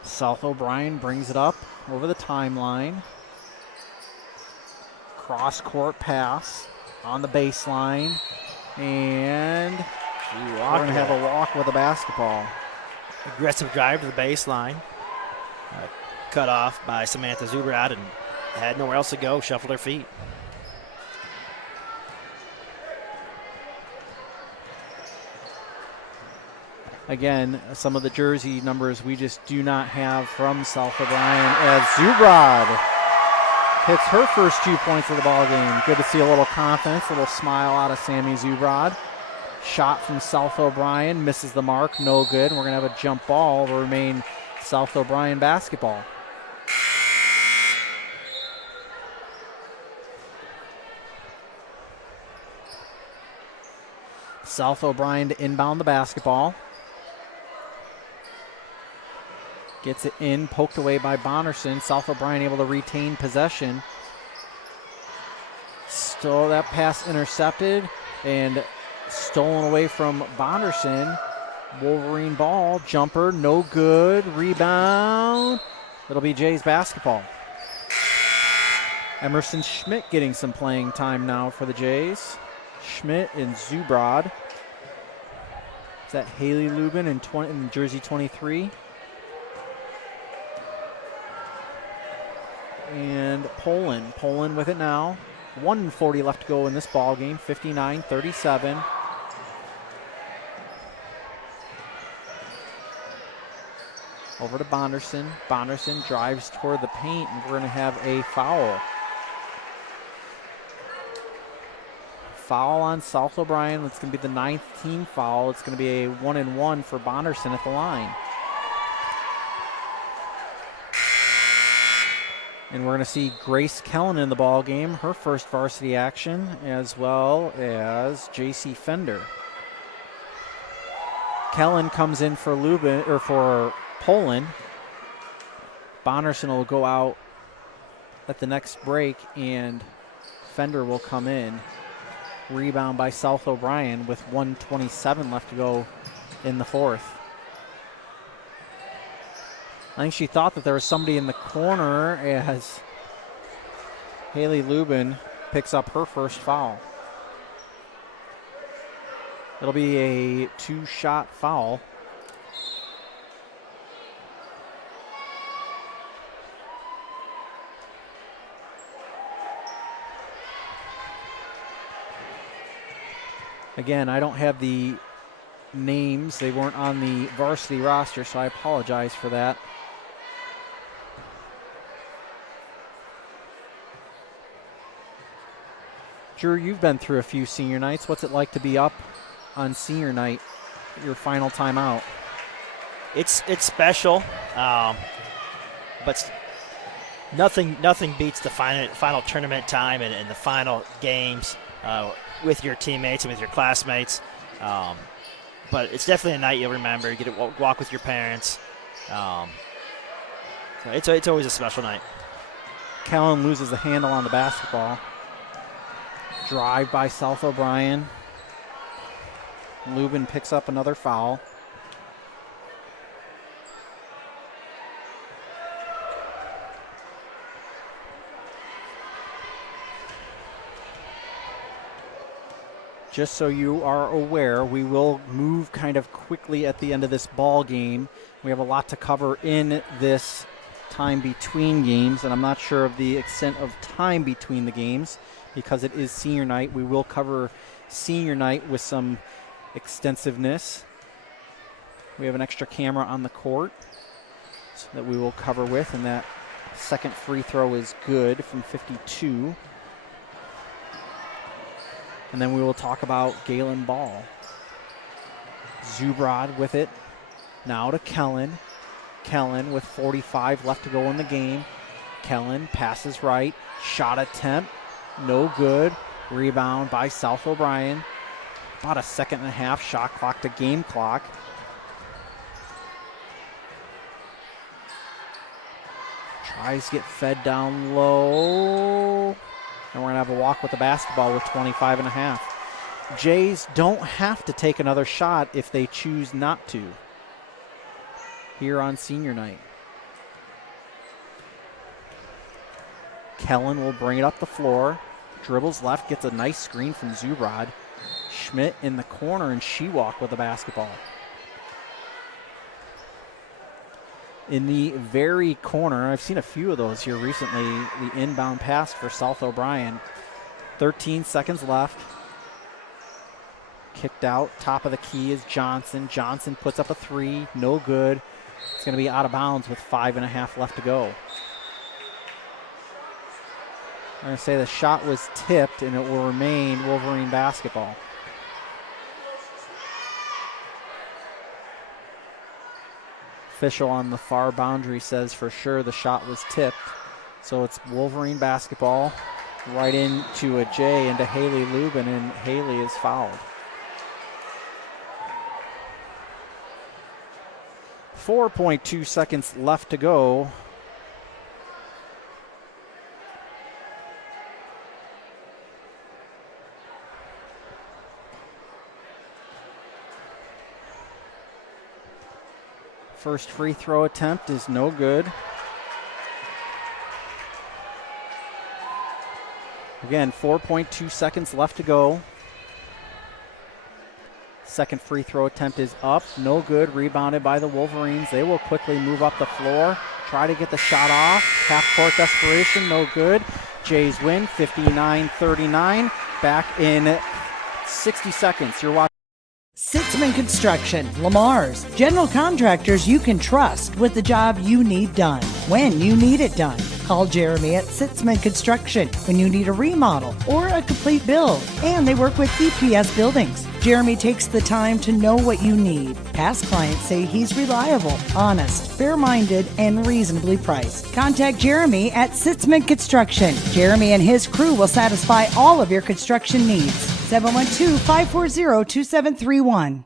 South O'Brien brings it up over the timeline. Cross court pass on the baseline. And we're going to have a walk with a basketball. Again, some of the jersey numbers we just do not have from South O'Brien as Zubrod hits her first 2 points of the ball game. Good to see a little confidence, a little smile out of Sammy Zubrod. Shot from South O'Brien, misses the mark, no good. And we're going to have a jump ball, will remain South O'Brien basketball. South O'Brien to inbound the basketball. Gets it in, poked away by Bonderson. South O'Brien able to retain possession. Still that pass intercepted and stolen away from Bonderson. Wolverine ball, jumper, no good. Rebound. It'll be Jay's basketball. Emerson Schmidt getting some playing time now for the Jays. Schmidt and Zubrod. Is that Haley Lubin in jersey 23? And Poland with it now. 1:40 left to go in this ball game. 59-37. Over to Bonderson. Bonderson drives toward the paint, and we're going to have a foul. Foul on South O'Brien. It's going to be the 9th team foul. It's going to be a 1-and-1 for Bonderson at the line. And we're going to see Grace Kellen in the ball game, her first varsity action, as well as J.C. Fender. Kellen comes in for for Poland. Bonderson will go out at the next break, and Fender will come in. Rebound by South O'Brien with 1:27 left to go in the fourth. I think she thought that there was somebody in the corner as Haley Lubin picks up her first foul. It'll be a 2-shot foul. Again, I don't have the names. They weren't on the varsity roster, so I apologize for that. Drew, you've been through a few senior nights. What's it like to be up on senior night, your final time out? It's special. Gehlen loses the handle on the basketball. Drive by South O'Brien. Lubin picks up another foul. Just so you are aware, we will move kind of quickly at the end of this ball game. We have a lot to cover in this time between games, and I'm not sure of the extent of time between the games because it is senior night. We will cover senior night with some extensiveness. We have an extra camera on the court that we will cover with, and that second free throw is good from 52. And then we will talk about Galen Ball. Zubrod with it. Now to Gehlen. Gehlen with 45 left to go in the game. Gehlen passes right. Shot attempt. No good. Rebound by South O'Brien. About a second and a half shot clock to game clock. Tries to get fed down low. And we're going to have a walk with the basketball with 25 and a half. Jays don't have to take another shot if they choose not to here on senior night. Gehlen will bring it up the floor. Dribbles left, gets a nice screen from Zubrod. Schmidt in the corner, and Shewalk with the basketball. In the very corner, I've seen a few of those here recently, the inbound pass for South O'Brien. 13 seconds left. Kicked out, top of the key is Johnson. Johnson puts up a three, no good. It's going to be out of bounds with 5.5 left to go. I'm going to say the shot was tipped, and it will remain Wolverine basketball. Official on the far boundary says for sure the shot was tipped. So it's Wolverine basketball right into a J into Haley Lubin, and Haley is fouled. 4.2 seconds left to go. First free throw attempt is no good. Again, 4.2 seconds left to go. Second free throw attempt is up, no good. Rebounded by the Wolverines. They will quickly move up the floor, try to get the shot off. Half-court desperation, no good. Jays win 59-39. Back in 60 seconds. You're watching Sitzman Construction, Lamar's, general contractors you can trust with the job you need done, when you need it done. Call Jeremy at Sitzman Construction when you need a remodel or a complete build. And they work with EPS buildings. Jeremy takes the time to know what you need. Past clients say he's reliable, honest, fair-minded, and reasonably priced. Contact Jeremy at Sitzman Construction. Jeremy and his crew will satisfy all of your construction needs. 712-540-2731.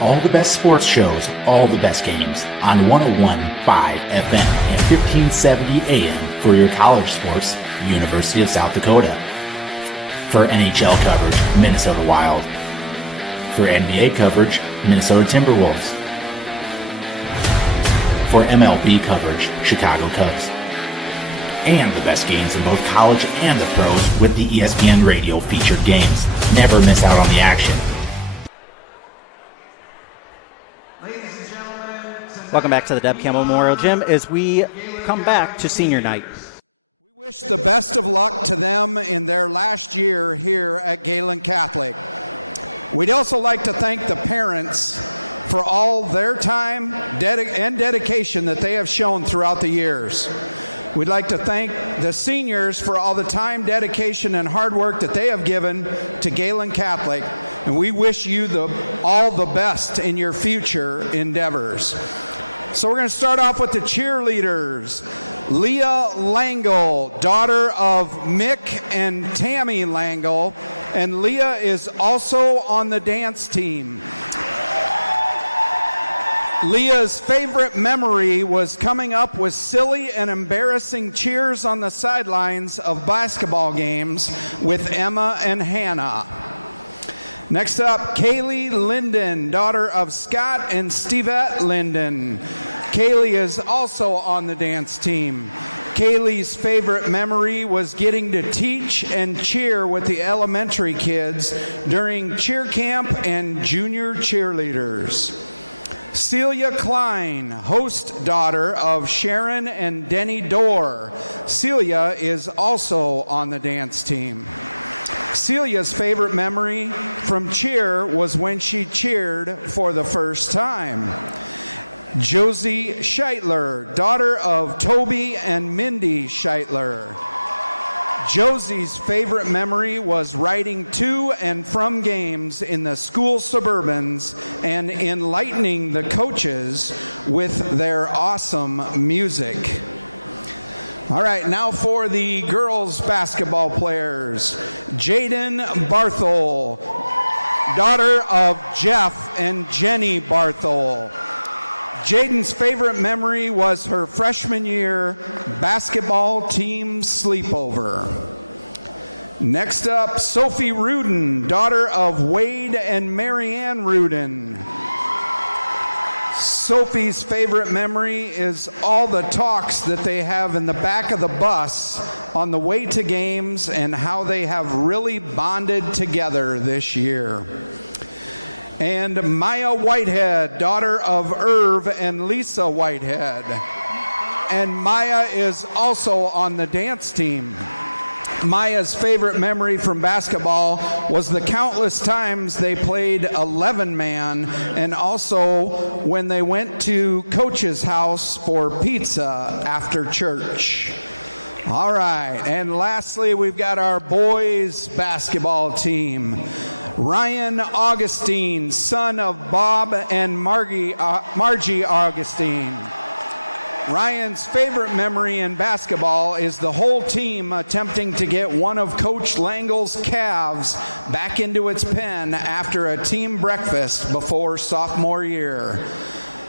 All the best sports shows, all the best games on 101.5 FM and 1570 AM for your college sports, University of South Dakota. For NHL coverage, Minnesota Wild. For NBA coverage, Minnesota Timberwolves. For MLB coverage, Chicago Cubs. And the best games in both college and the pros with the ESPN Radio featured games. Never miss out on the action. Welcome back to the Deb Campbell Memorial Gym as we come back to senior night. We wish the best of luck to them in their last year here at Galen Catholic. We'd also like to thank the parents for all their time and dedication that they have shown throughout the years. We'd like to thank the seniors for all the time, dedication, and hard work that they have given to Galen Catholic, and we wish you all the best in your future endeavors. So we're going to start off with the cheerleaders. Leah Langle, daughter of Mick and Tammy Langle, and Leah is also on the dance team. Leah's favorite memory was coming up with silly and embarrassing cheers on the sidelines of basketball games with Emma and Hannah. Next up, Kaylee Linden, daughter of Scott and Stevette Linden. Kaylee is also on the dance team. Kaylee's favorite memory was getting to teach and cheer with the elementary kids during cheer camp and junior cheerleaders. Celia Klein, host daughter of Sharon and Denny Dorr. Celia is also on the dance team. Celia's favorite memory from cheer was when she cheered for the first time. Josie Scheitler, daughter of Toby and Mindy Scheitler. Josie's favorite memory was riding to and from games in the school Suburbans and enlightening the coaches with their awesome music. All right, now for the girls basketball players. Jaden Barthol, daughter of Jeff and Jenny Barthol. Jaden's favorite memory was her freshman year basketball team sleepover. Next up, Sophie Rudin, daughter of Wade and Marianne Rudin. Sophie's favorite memory is all the talks that they have in the back of the bus on the way to games and how they have really bonded together this year. And Maya Whitehead, daughter of Irv and Lisa Whitehead. And Maya is also on the dance team. Maya's favorite memory from basketball was the countless times they played 11-man and also when they went to Coach's house for pizza after church. All right, and lastly, we've got our boys basketball team. Ryan Augustine, son of Bob and Margie Augustine. Ryan's favorite memory in basketball is the whole team attempting to get one of Coach Langle's calves back into its pen after a team breakfast before sophomore year.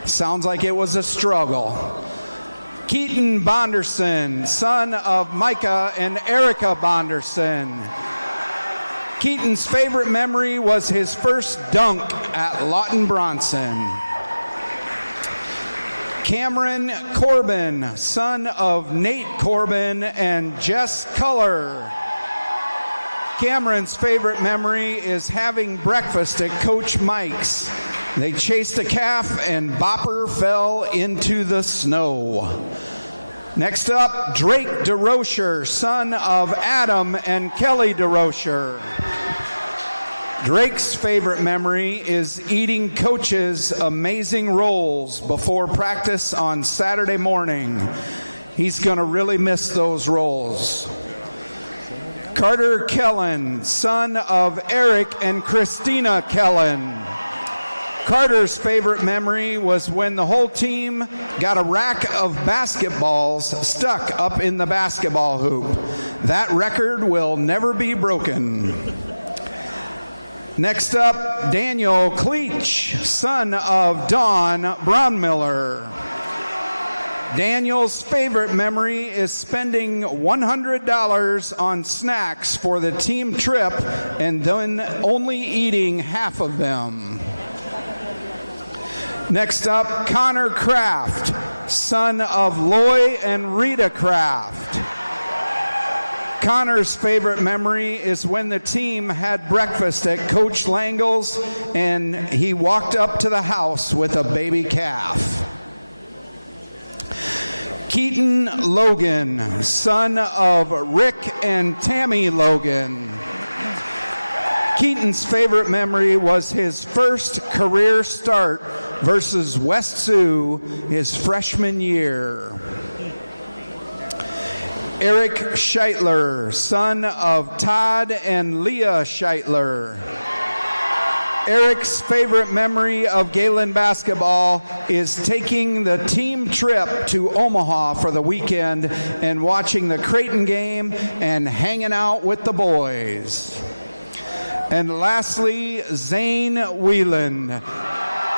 Sounds like it was a struggle. Keaton Bonderson, son of Micah and Erica Bonderson. Keaton's favorite memory was his first dunk at Lawton Bronson. Cameron Corbin, son of Nate Corbin and Jess Culler. Cameron's favorite memory is having breakfast at Coach Mike's. They chased a calf and Bopper fell into the snow. Next up, Drake DeRocher, son of Adam and Kelly DeRocher. Drake's favorite memory is eating Coach's amazing rolls before practice on Saturday morning. He's going to really miss those rolls. Carter Kellen, son of Eric and Christina Kellen. Carter's favorite memory was when the whole team got a rack of basketballs stuck up in the basketball hoop. That record will never be broken. Next up, Daniel Cleach, son of Dawn Brownmiller. Daniel's favorite memory is spending $100 on snacks for the team trip and then only eating half of them. Next up, Connor Kraft, son of Loy and Rita Kraft. Connor's favorite memory is when the team had breakfast at Coach Langle's and he walked up to the house with a baby calf. Keaton Logan, son of Rick and Tammy Logan. Keaton's favorite memory was his first career start versus West Sioux his freshman year. Eric Scheitler, son of Todd and Leah Scheitler. Eric's favorite memory of Galen basketball is taking the team trip to Omaha for the weekend and watching the Creighton game and hanging out with the boys. And lastly, Zane Whelan.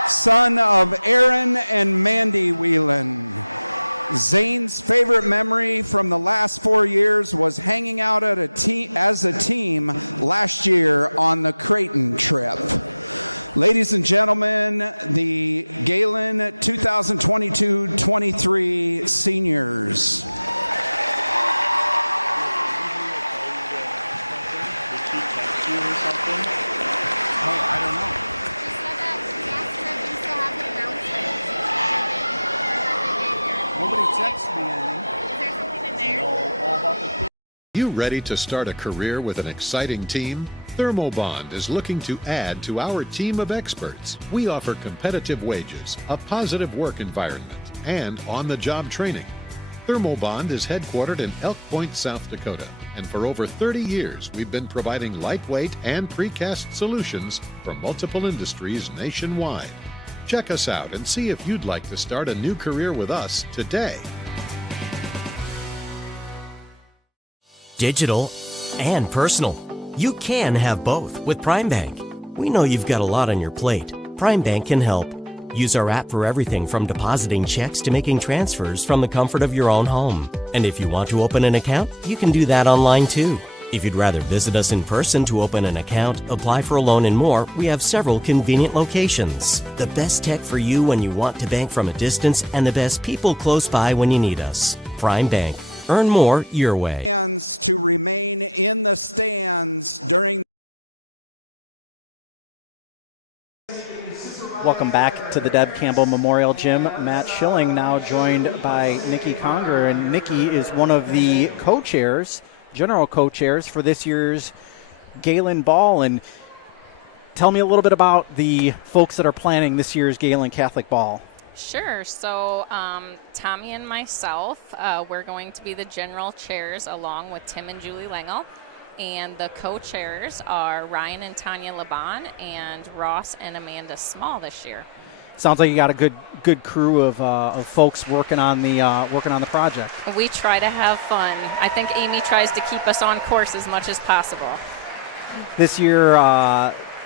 son of Aaron and Mandy Whelan. Zane's favorite memory from the last 4 years was hanging out at as a team last year on the Creighton trip. Ladies and gentlemen, the Galen 2022-23 seniors. You ready to start a career with an exciting team? Thermobond is looking to add to our team of experts. We offer competitive wages, a positive work environment, and on-the-job training. Thermobond is headquartered in Elk Point, South Dakota, and for over 30 years we've been providing lightweight and precast solutions for multiple industries nationwide. Check us out and see if you'd like to start a new career with us today. Digital and personal. You can have both with Prime Bank. We know you've got a lot on your plate. Prime Bank can help. Use our app for everything from depositing checks to making transfers from the comfort of your own home. And if you want to open an account, you can do that online too. If you'd rather visit us in person to open an account, apply for a loan and more, we have several convenient locations. The best tech for you when you want to bank from a distance and the best people close by when you need us. Prime Bank. Earn more your way. To remain in the stands during. Welcome back to the Deb Campbell Memorial Gym. Matt Schilling now joined by Nikki Conger, and Nikki is one of the co-chairs, general co-chairs for this year's Galen Ball. And tell me a little bit about the folks that are planning this year's Galen Catholic Ball. Sounds like you got a good crew of folks working on the project. This year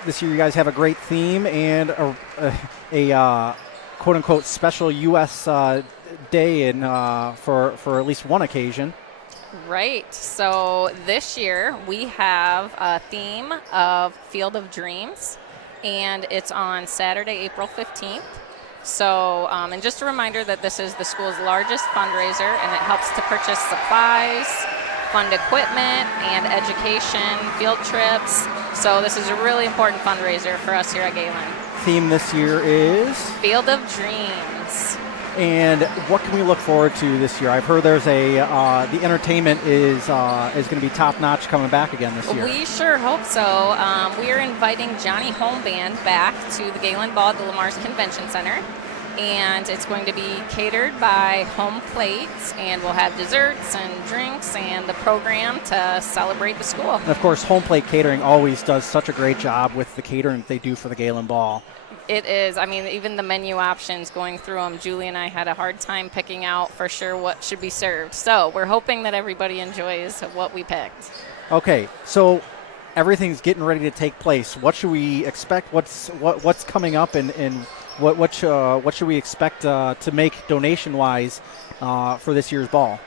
you guys have a great theme and a quote unquote special U.S. day for at least one occasion. Theme this year is, and what can we look forward to this year? I've heard there's the entertainment is going to be top notch coming back again this year. And of course, Home Plate Catering always does such a great job with the catering that they do for the Galen Ball. Okay, so everything's getting ready to take place. What should we expect? What's coming up, and what should we expect to make donation-wise for this year's ball?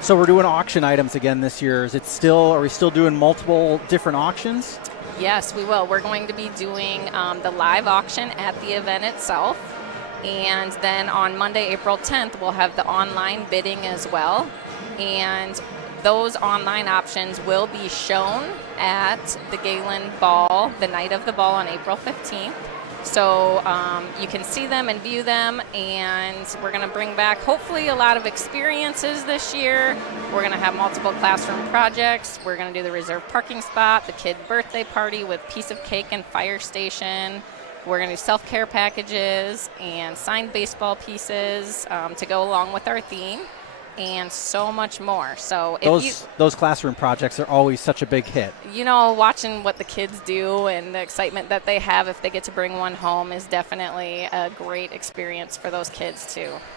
So we're doing auction items again this year. Are we still doing multiple different auctions? those classroom projects are always such a big hit.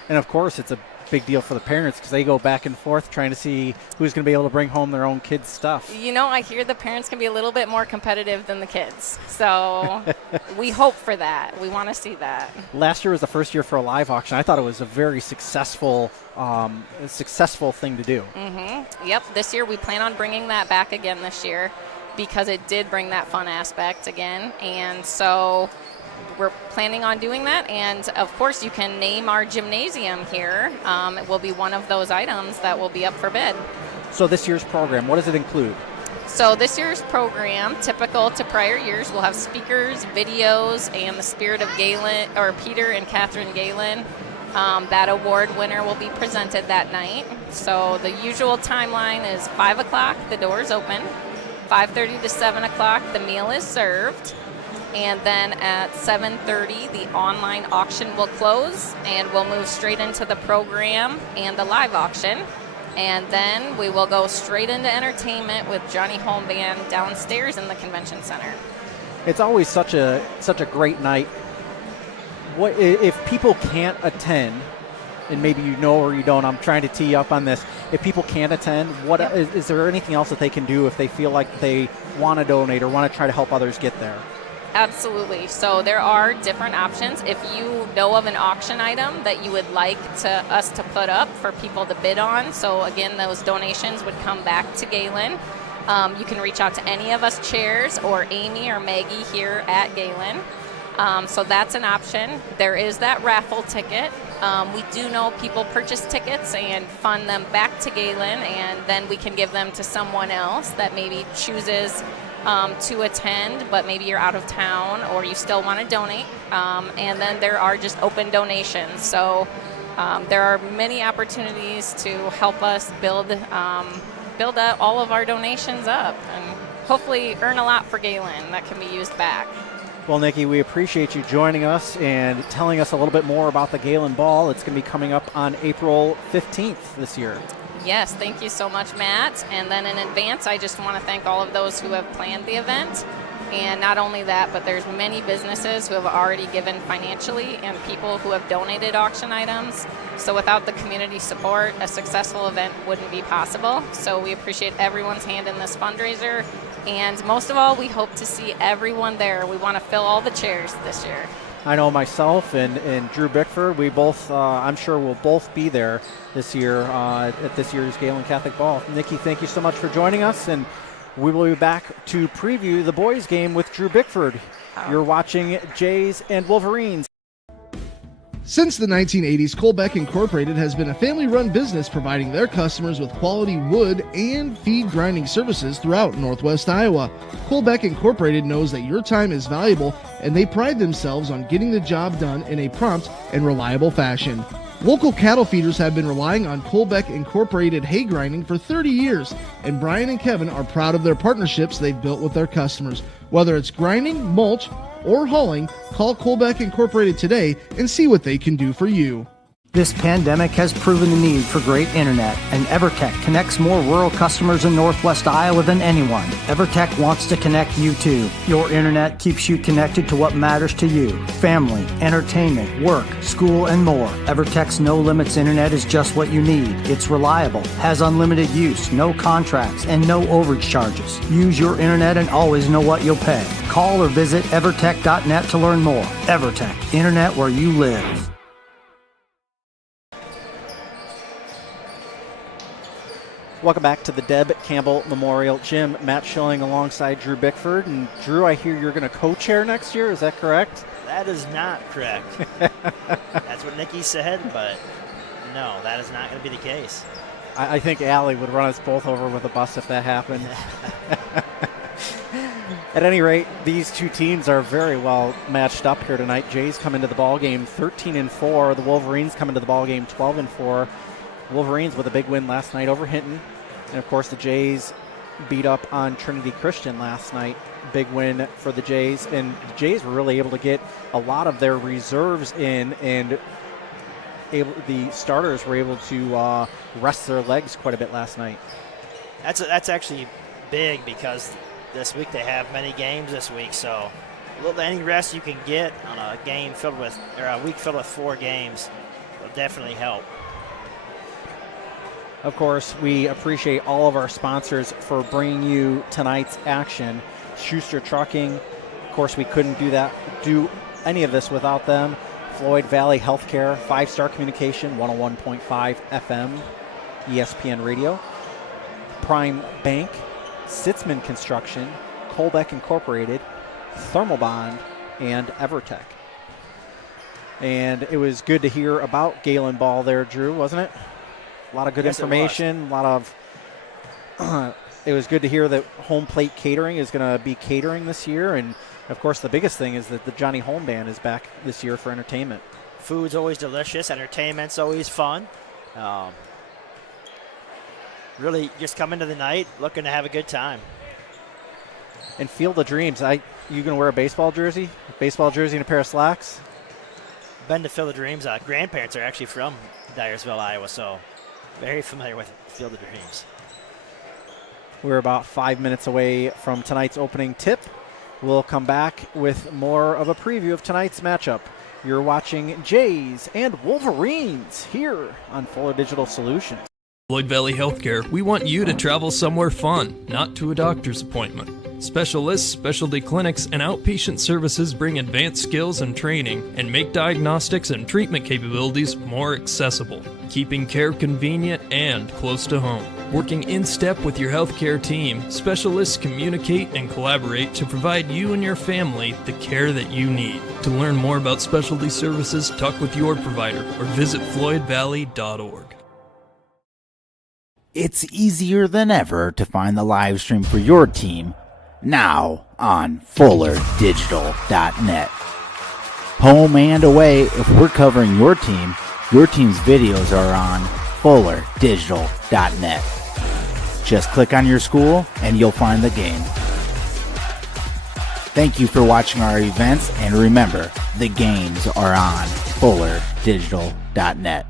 And of course, it's a big deal for the parents because they go back and forth trying to see who's going to be able to bring home their own kids' stuff. Last year was the first year for a live auction. I thought it was a very successful thing to do. So this year's program, what does it include? It's always such a great night. What if people can't attend, and maybe you know or you don't, I'm trying to tee you up on this. If people can't attend, what is there anything else that they can do if they feel like they want to donate or want to try to help others get there? Well, Nikki, we appreciate you joining us and telling us a little bit more about the Galen Ball. It's going to be coming up on April 15th this year. I know myself and Drew Bickford, we both, I'm sure we'll both be there this year at this year's Galen Catholic Ball. Nikki, thank you so much for joining us, and we will be back to preview the boys' game with Drew Bickford. You're watching Jays and Wolverines. Since the 1980s, Colbeck Incorporated has been a family-run business providing their customers with quality wood and feed grinding services throughout Northwest Iowa. Colbeck Incorporated knows that your time is valuable, and they pride themselves on getting the job done in a prompt and reliable fashion. Local cattle feeders have been relying on Colbeck Incorporated hay grinding for 30 years, and Brian and Kevin are proud of their partnerships they've built with their customers. Whether it's grinding, mulch, or hauling, call Colbeck Incorporated today and see what they can do for you. This pandemic has proven the need for great internet, and EverTech connects more rural customers in Northwest Iowa than anyone. EverTech wants to connect you too. Your internet keeps you connected to what matters to you: family, entertainment, work, school, and more. EverTech's no limits internet is just what you need. It's reliable, has unlimited use, no contracts, and no overage charges. Use your internet and always know what you'll pay. Call or visit evertech.net to learn more. EverTech, internet where you live. Welcome back to the Deb Campbell Memorial Gym. Matt Schilling alongside Drew Bickford. And Drew, I hear you're going to co-chair next year. Is that correct? I think Allie would run us both over with a bus if that happened. At any rate, these two teams are very well matched up here tonight. Jays come into the ball game 13-4. The Wolverines come into the ball game 12-4. Wolverines with a big win last night over Hinton. And, of course, the Jays beat up on Trinity Christian last night. Big win for the Jays. And the Jays were really able to get a lot of their reserves in, and the starters were able to rest their legs quite a bit last night. Of course, we appreciate all of our sponsors for bringing you tonight's action. Schuster Trucking, of course, we couldn't do any of this without them. Floyd Valley Healthcare, 5-Star Communication, 101.5 FM, ESPN Radio. Prime Bank, Sitzman Construction, Colbeck Incorporated, Thermal Bond, and Evertech. And it was good to hear about Galen Ball there, Drew, wasn't it? A lot of good information, it was good to hear that Home Plate Catering is going to be catering this year. And, of course, the biggest thing is that the Johnny Holm Band is back this year for entertainment. And Field of Dreams, you going to wear a baseball jersey? Baseball jersey and a pair of slacks? We're about 5 minutes away from tonight's opening tip. We'll come back with more of a preview of tonight's matchup. You're watching Jays and Wolverines here on Fuller Digital Solutions. Floyd Valley Healthcare, we want you to travel somewhere fun, not to a doctor's appointment. Specialists, specialty clinics, and outpatient services bring advanced skills and training and make diagnostics and treatment capabilities more accessible, keeping care convenient and close to home. Working in step with your healthcare team, specialists communicate and collaborate to provide you and your family the care that you need. To learn more about specialty services, talk with your provider or visit floydvalley.org. It's easier than ever to find the live stream for your team now on FullerDigital.net. Home and away, if we're covering your team's videos are on FullerDigital.net. Just click on your school and you'll find the game. Thank you for watching our events, and remember, the games are on FullerDigital.net.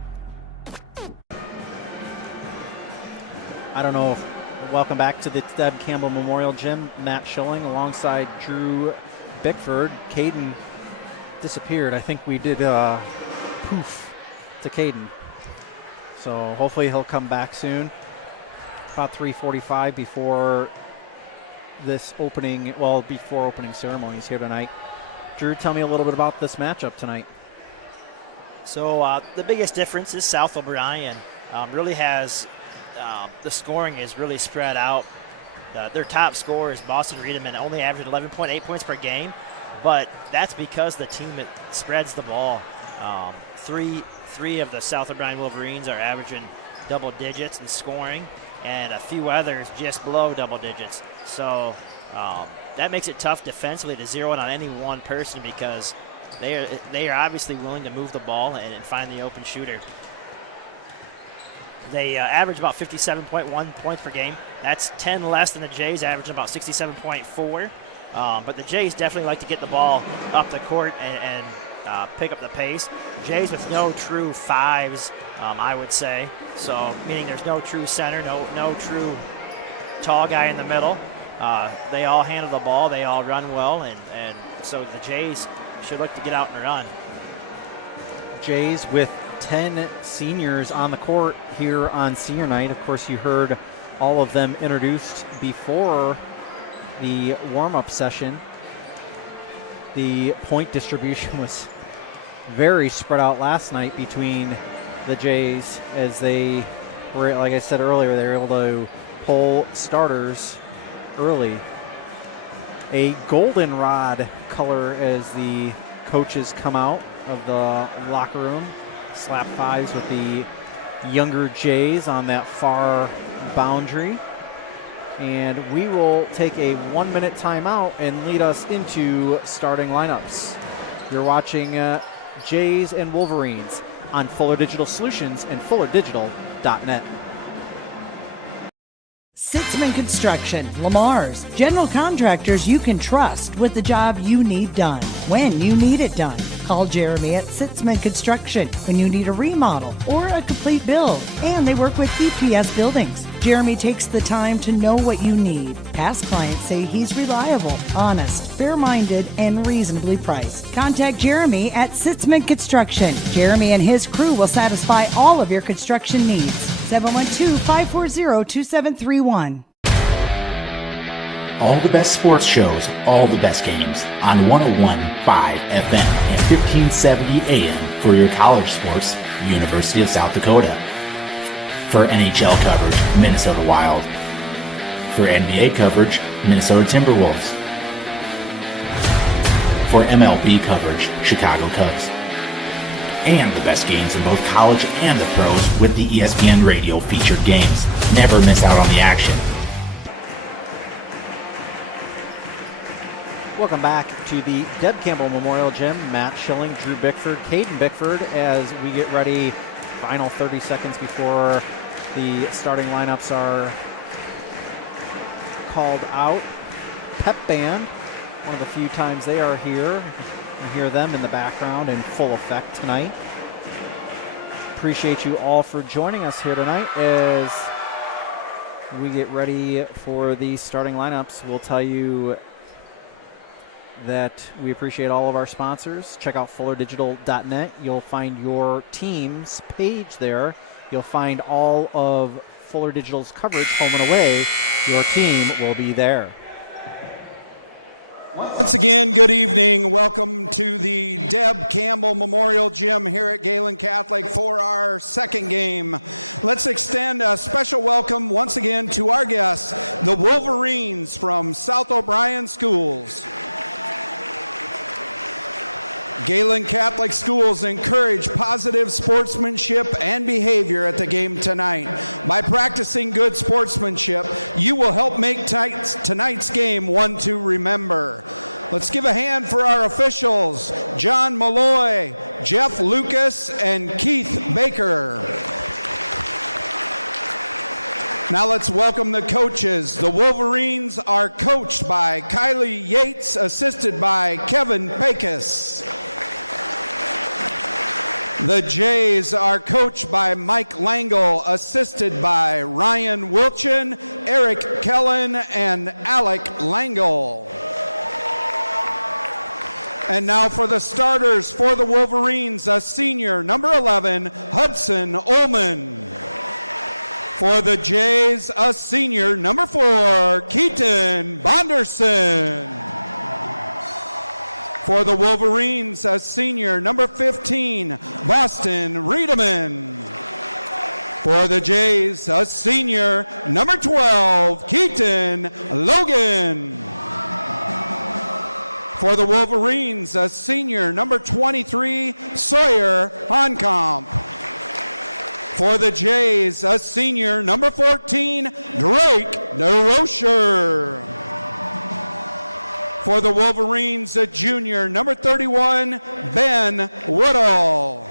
I don't know if welcome back to the Deb Campbell Memorial Gym. Matt Schilling alongside Drew Bickford. Caden disappeared. I think we did poof to Caden. So hopefully he'll come back soon. About 3:45 before before opening ceremonies here tonight. Drew, tell me a little bit about this matchup tonight. Jays with 10 seniors on the court here on senior night. Of course, you heard all of them introduced before the warm-up session. The point distribution was very spread out last night between the Jays, as they were, like I said earlier, they were able to pull starters early. A goldenrod color as the coaches come out of the locker room. Slap fives with the younger Jays on that far boundary. And we will take a 1-minute timeout and lead us into starting lineups. You're watching Jays and Wolverines on Fuller Digital Solutions and FullerDigital.net. Sitzman Construction, Lamar's, general contractors you can trust with the job you need done, when you need it done. Call Jeremy at Sitzman Construction when you need a remodel or a complete build. And they work with EPS buildings. Jeremy takes the time to know what you need. Past clients say he's reliable, honest, fair-minded, and reasonably priced. Contact Jeremy at Sitzman Construction. Jeremy and his crew will satisfy all of your construction needs. 712-540-2731. All the best sports shows, all the best games on 101.5 FM and 1570 AM for your college sports, University of South Dakota. For NHL coverage, Minnesota Wild. For NBA coverage, Minnesota Timberwolves. For MLB coverage, Chicago Cubs. And the best games in both college and the pros with the ESPN Radio featured games. Never miss out on the action. Welcome back to the Deb Campbell Memorial Gym. Matt Schilling, Drew Bickford, Caden Bickford, as we get ready. Final 30 seconds before the starting lineups are called out. Pep Band, one of the few times they are here. You hear them in the background in full effect tonight. Appreciate you all for joining us here tonight as we get ready for the starting lineups. We'll tell you that we appreciate all of our sponsors. Check out fullerdigital.net. You'll find your team's page there. You'll find all of Fuller Digital's coverage, home and away. Your team will be there. Once again, good evening. Welcome to the Deb Campbell Memorial Gym here at Galen Catholic for our second game. Let's extend a special welcome once again to our guests, the Wolverines from South O'Brien Schools. Galen Catholic Schools encourage positive sportsmanship and behavior at the game tonight. By practicing good sportsmanship, you will help make tonight's game one to remember. Let's give a hand for our officials, John Malloy, Jeff Lucas, and Keith Baker. Now let's welcome the coaches. The Wolverines are coached by Kylie Yates, assisted by Kevin Pecos. The Jays are coached by Mike Langle, assisted by Ryan Wilchin, Eric Kellen, and Alec Langle. And now for the starters for the Wolverines, a senior, number 11, Hudson Ullman. For the Jays, a senior, number 4, Keaton Bonderson. For the Wolverines, a senior, number 15, Boston Riedemann. For the Jays, a senior, number 12, Keaton Logan. For the Wolverines, a senior, number 23, Sawyer Honkamp. For the Jays, a senior, number 14, Drake DeRocher. For the Wolverines, a junior, number 31, Ben Woodall.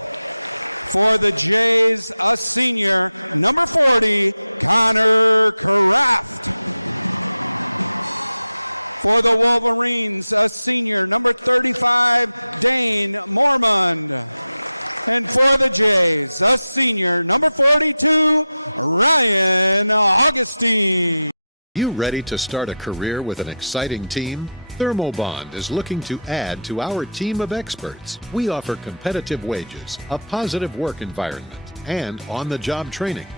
For the Jays, a senior, number 40, Connor Kraft. For the Wolverines, a senior, number 35, Dane Mormond. And for the Jays, a senior, number 42, Ryan Augustine. You ready to start a career with an exciting team? Thermobond is looking to add to our team of experts. We offer competitive wages, a positive work environment, and on-the-job training.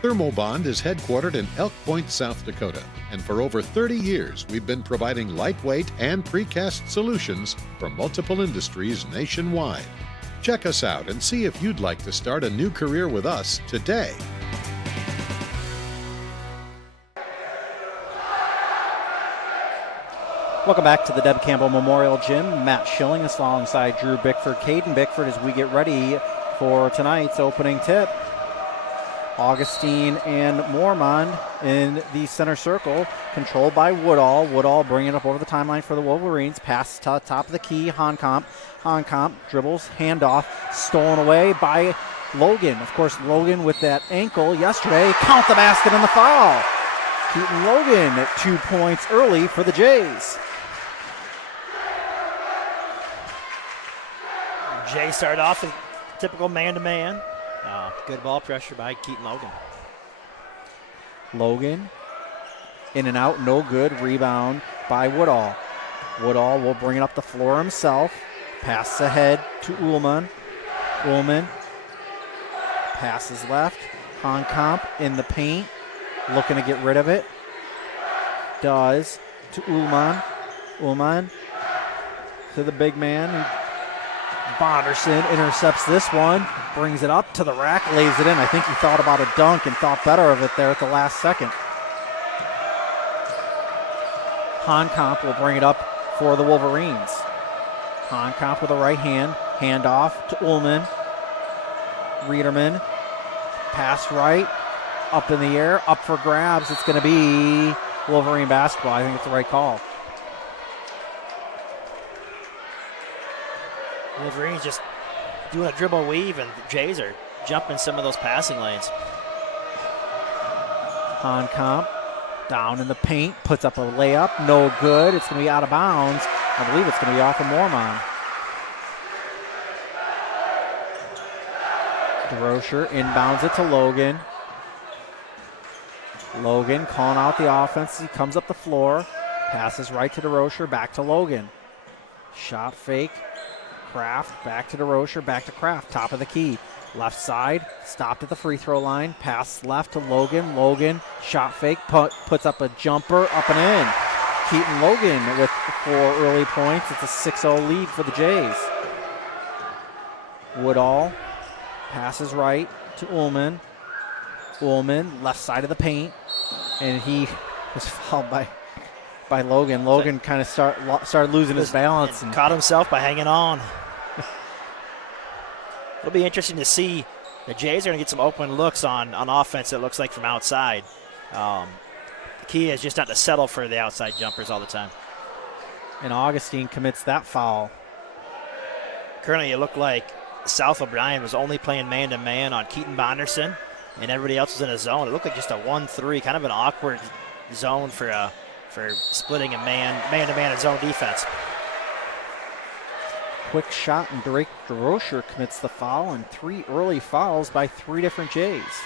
Thermobond is headquartered in Elk Point, South Dakota, and for over 30 years we've been providing lightweight and precast solutions for multiple industries nationwide. Check us out and see if you'd like to start a new career with us today. Welcome back to the Deb Campbell Memorial Gym. Matt Schilling is alongside Drew Bickford, Caden Bickford, as we get ready for tonight's opening tip. Augustine and Mormond in the center circle, controlled by Woodall. Woodall bringing it up over the timeline for the Wolverines. Pass to the top of the key, Honkamp. Honkamp dribbles, handoff, stolen away by Logan. Of course, Logan with that ankle yesterday. Count the basket and the foul. Keaton Logan at 2 points early for the Jays. Logan, in and out, no good. Rebound by Woodall. Woodall will bring it up the floor himself. Pass ahead to Ullman. Ullman passes left. Honkamp in the paint, looking to get rid of it. Does to Ullman. Ullman to the big man. Bonderson intercepts this one, brings it up to the rack, lays it in. I think he thought about a dunk and thought better of it there at the last second. Honkamp will bring it up for the Wolverines. Honkamp with a right hand, handoff to Ullman. Riederman, pass right, up in the air, up for grabs. It's going to be Wolverine basketball. I think it's the right call. Honkamp down in the paint, puts up a layup, no good. It's going to be out of bounds. I believe it's going to be off of Mormon. DeRocher inbounds it to Logan. Logan calling out the offense. He comes up the floor, passes right to DeRocher, back to Logan. Shot fake. Kraft back to DeRocher, back to Kraft, top of the key. Left side, stopped at the free throw line. Pass left to Logan. Logan, shot fake, puts up a jumper, up and in. Keaton Logan with 4 early points. It's a 6-0 lead for the Jays. Woodall passes right to Ullman. Ullman, left side of the paint. And he was fouled by Logan. Logan kind of started losing his balance and and Augustine commits that foul. Quick shot, and Drake DeRocher commits the foul, and 3 early fouls by 3 different Jays.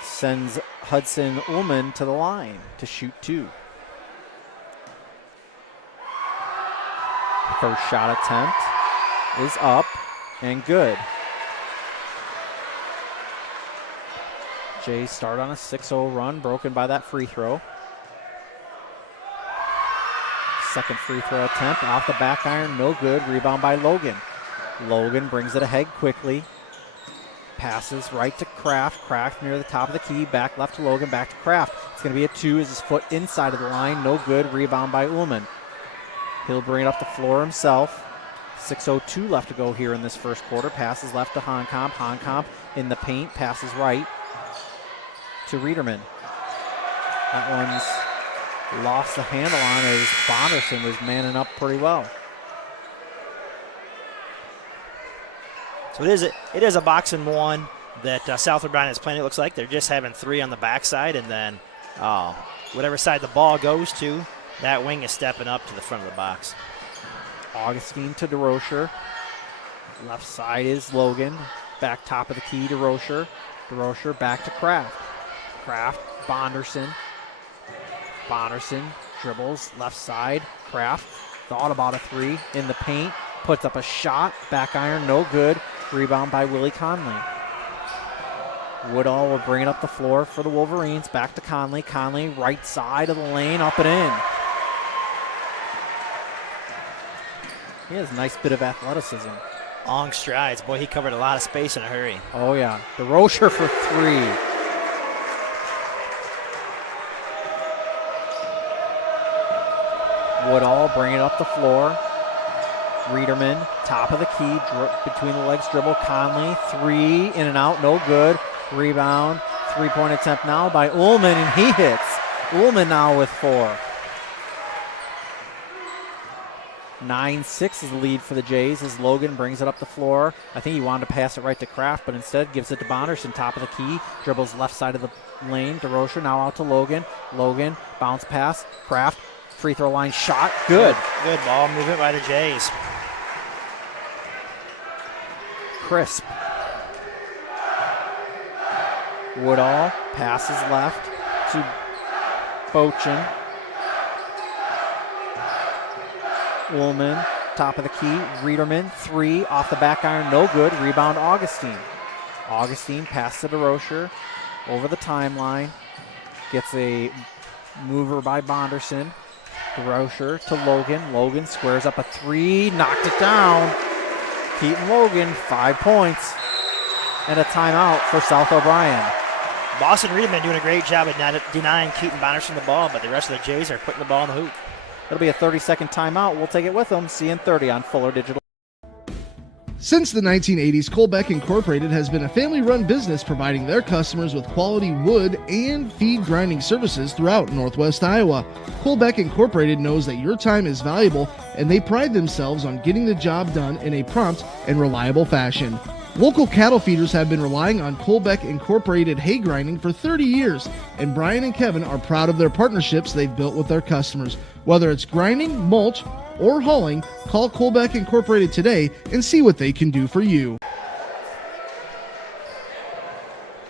Sends Hudson Ullman to the line to shoot 2. First shot attempt is up and good. Jays start on a 6-0 run, broken by that free throw. Second free throw attempt off the back iron, no good. Rebound by Logan. Logan brings it ahead quickly. Passes right to Kraft. Kraft near the top of the key. Back left to Logan, back to Kraft. It's going to be a 2 as his foot inside of the line. No good. Rebound by Ullman. He'll bring it up the floor himself. 6:02 left to go here in this first quarter. Passes left to Honkamp. Honkamp in the paint. Passes right to Riederman. That one's lost the handle on as Bonderson was manning up pretty well. Augustine to DeRocher. Left side is Logan. Back top of the key, DeRocher. DeRocher back to Kraft. Kraft, Bonderson. Bonderson dribbles left side. Kraft thought about a 3 in the paint. Puts up a shot. Back iron, no good. Rebound by Willie Conley. Woodall will bring it up the floor for the Wolverines. Back to Conley. Conley right side of the lane, up and in. He has a nice bit of athleticism. Oh, yeah. DeRocher for 3. Woodall bring it up the floor. Riederman, top of the key, between the legs dribble. Conley, 3, in and out, no good. Rebound, 3-point attempt now by Ullman, and he hits. Ullman now with 4. 9-6 is the lead for the Jays as Logan brings it up the floor. I think he wanted to pass it right to Kraft, but instead gives it to Bonderson, top of the key. Dribbles left side of the lane. DeRocher now out to Logan. Logan, bounce pass. Kraft, free throw line shot. Good. Crisp. Woodall passes left to Bochin. Ullman, top of the key. Riederman, 3 off the back iron, no good. Rebound, Augustine. Augustine passes to Rocher over the timeline. Gets a mover by Bonderson. Rocher to Logan. Logan squares up a 3, knocked it down. Keaton Logan, 5 points. And a timeout for South O'Brien. It'll be a 30-second timeout. We'll take it with them. See you in 30 on Fuller Digital. Since the 1980s, Colbeck Incorporated has been a family-run business providing their customers with quality wood and feed grinding services throughout Northwest Iowa. Colbeck Incorporated knows that your time is valuable, and they pride themselves on getting the job done in a prompt and reliable fashion. Local cattle feeders have been relying on Colbeck Incorporated hay grinding for 30 years, and Brian and Kevin are proud of their partnerships they've built with their customers. Whether it's grinding, mulch, or hauling, call Colbeck Incorporated today and see what they can do for you.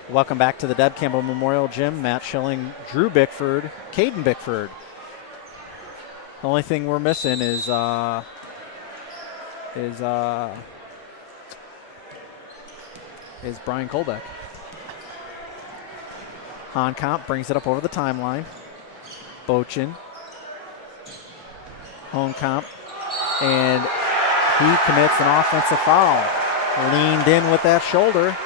Welcome back to the Deb Campbell Memorial Gym. Matt Schilling, Drew Bickford, Caden Bickford. The only thing we're missing is Brian Colbeck. Honkamp brings it up over the timeline. Bochin. Honkamp. And he commits an offensive foul. Leaned in with that shoulder.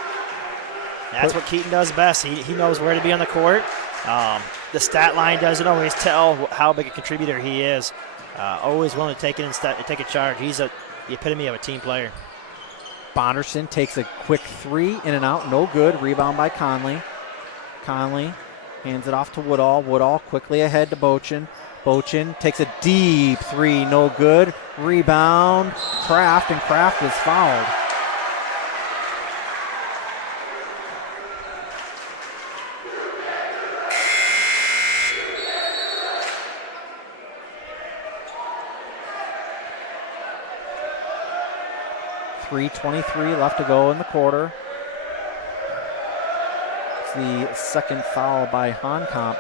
Bonderson takes a quick 3 in and out, no good. Rebound by Conley. Conley hands it off to Woodall. Woodall quickly ahead to Bochin. Bochin takes a deep 3, no good. Rebound, Kraft, and Kraft is fouled. .323 left to go in the quarter. It's the second foul by Honkamp.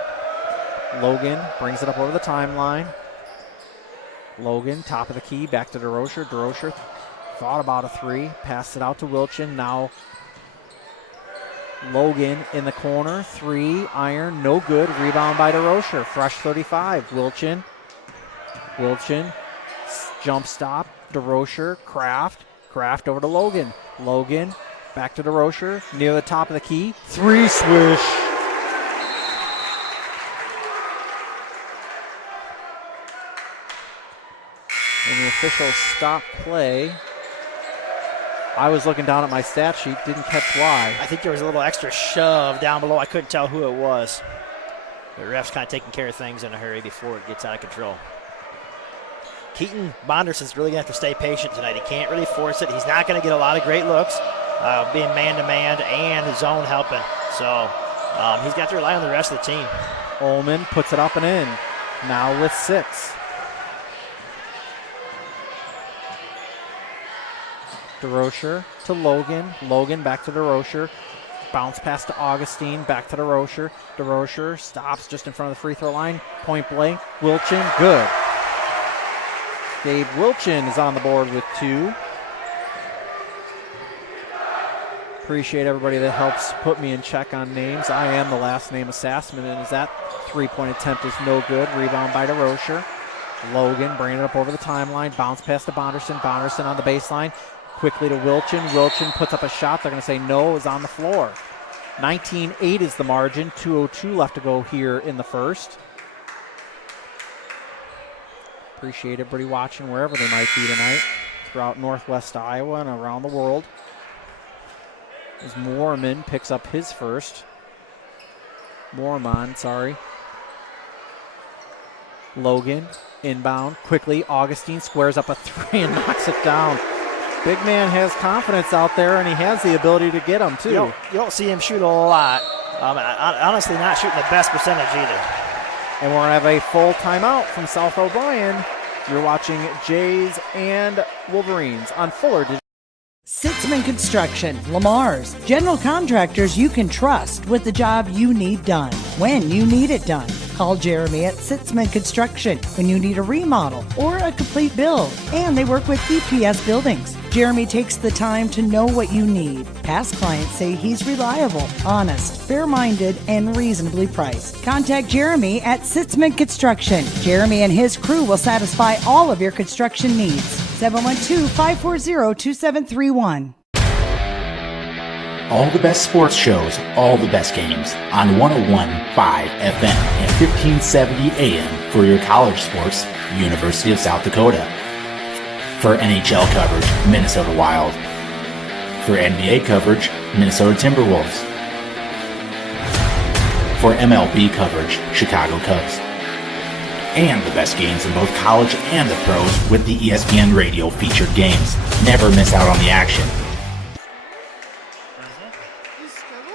Logan brings it up over the timeline. Logan, top of the key, back to DeRocher. DeRocher thought about a 3, passed it out to Wilchin. Now Logan in the corner, 3, iron, no good. Rebound by DeRocher. Fresh 35. Wilchin, jump stop. DeRocher, Kraft over to Logan. Logan back to DeRocher, near the top of the key. 3 swish. And the officials stop play. I was looking down at my stat sheet, didn't catch why. Ullman puts it up and in. Now with 6. DeRocher to Logan. Logan back to DeRocher. Bounce pass to Augustine. Back to DeRocher. DeRocher stops just in front of the free throw line. Point blank. Wilchin, good. Gabe Wilchin is on the board with 2. Appreciate everybody that helps put me in check on names. I am the last name assassin, and as that 3-point attempt is no good. Rebound by DeRocher. Logan bringing it up over the timeline. Bounce pass to Bonderson. Bonderson on the baseline. Quickly to Wilchin. Wilchin puts up a shot. They're going to say no, is on the floor. 19-8 is the margin. 2:02 left to go here in the first. Appreciate everybody watching wherever they might be tonight throughout Northwest Iowa and around the world. As Moorman picks up his first. Moorman, sorry. Logan, inbound, quickly. Augustine squares up a 3 and knocks it down. Big man has confidence out there, and he has the ability to get them, too. And we're going to have a full timeout from South O'Brien. You're watching Jays and Wolverines on Fuller Digital. Sitzman Construction, Lamar's, general contractors you can trust with the job you need done. when you need it done. Call Jeremy at Sitzman Construction when you need a remodel or a complete build. And they work with EPS buildings. Jeremy takes the time to know what you need. Past clients say he's reliable, honest, fair-minded, and reasonably priced. Contact Jeremy at Sitzman Construction. Jeremy and his crew will satisfy all of your construction needs. 712-540-2731. All the best sports shows, all the best games on 101.5 FM and 1570 AM for your college sports, University of South Dakota. For NHL coverage, Minnesota Wild. For NBA coverage, Minnesota Timberwolves. For MLB coverage, Chicago Cubs. And the best games in both college and the pros with the ESPN Radio featured games. Never miss out on the action.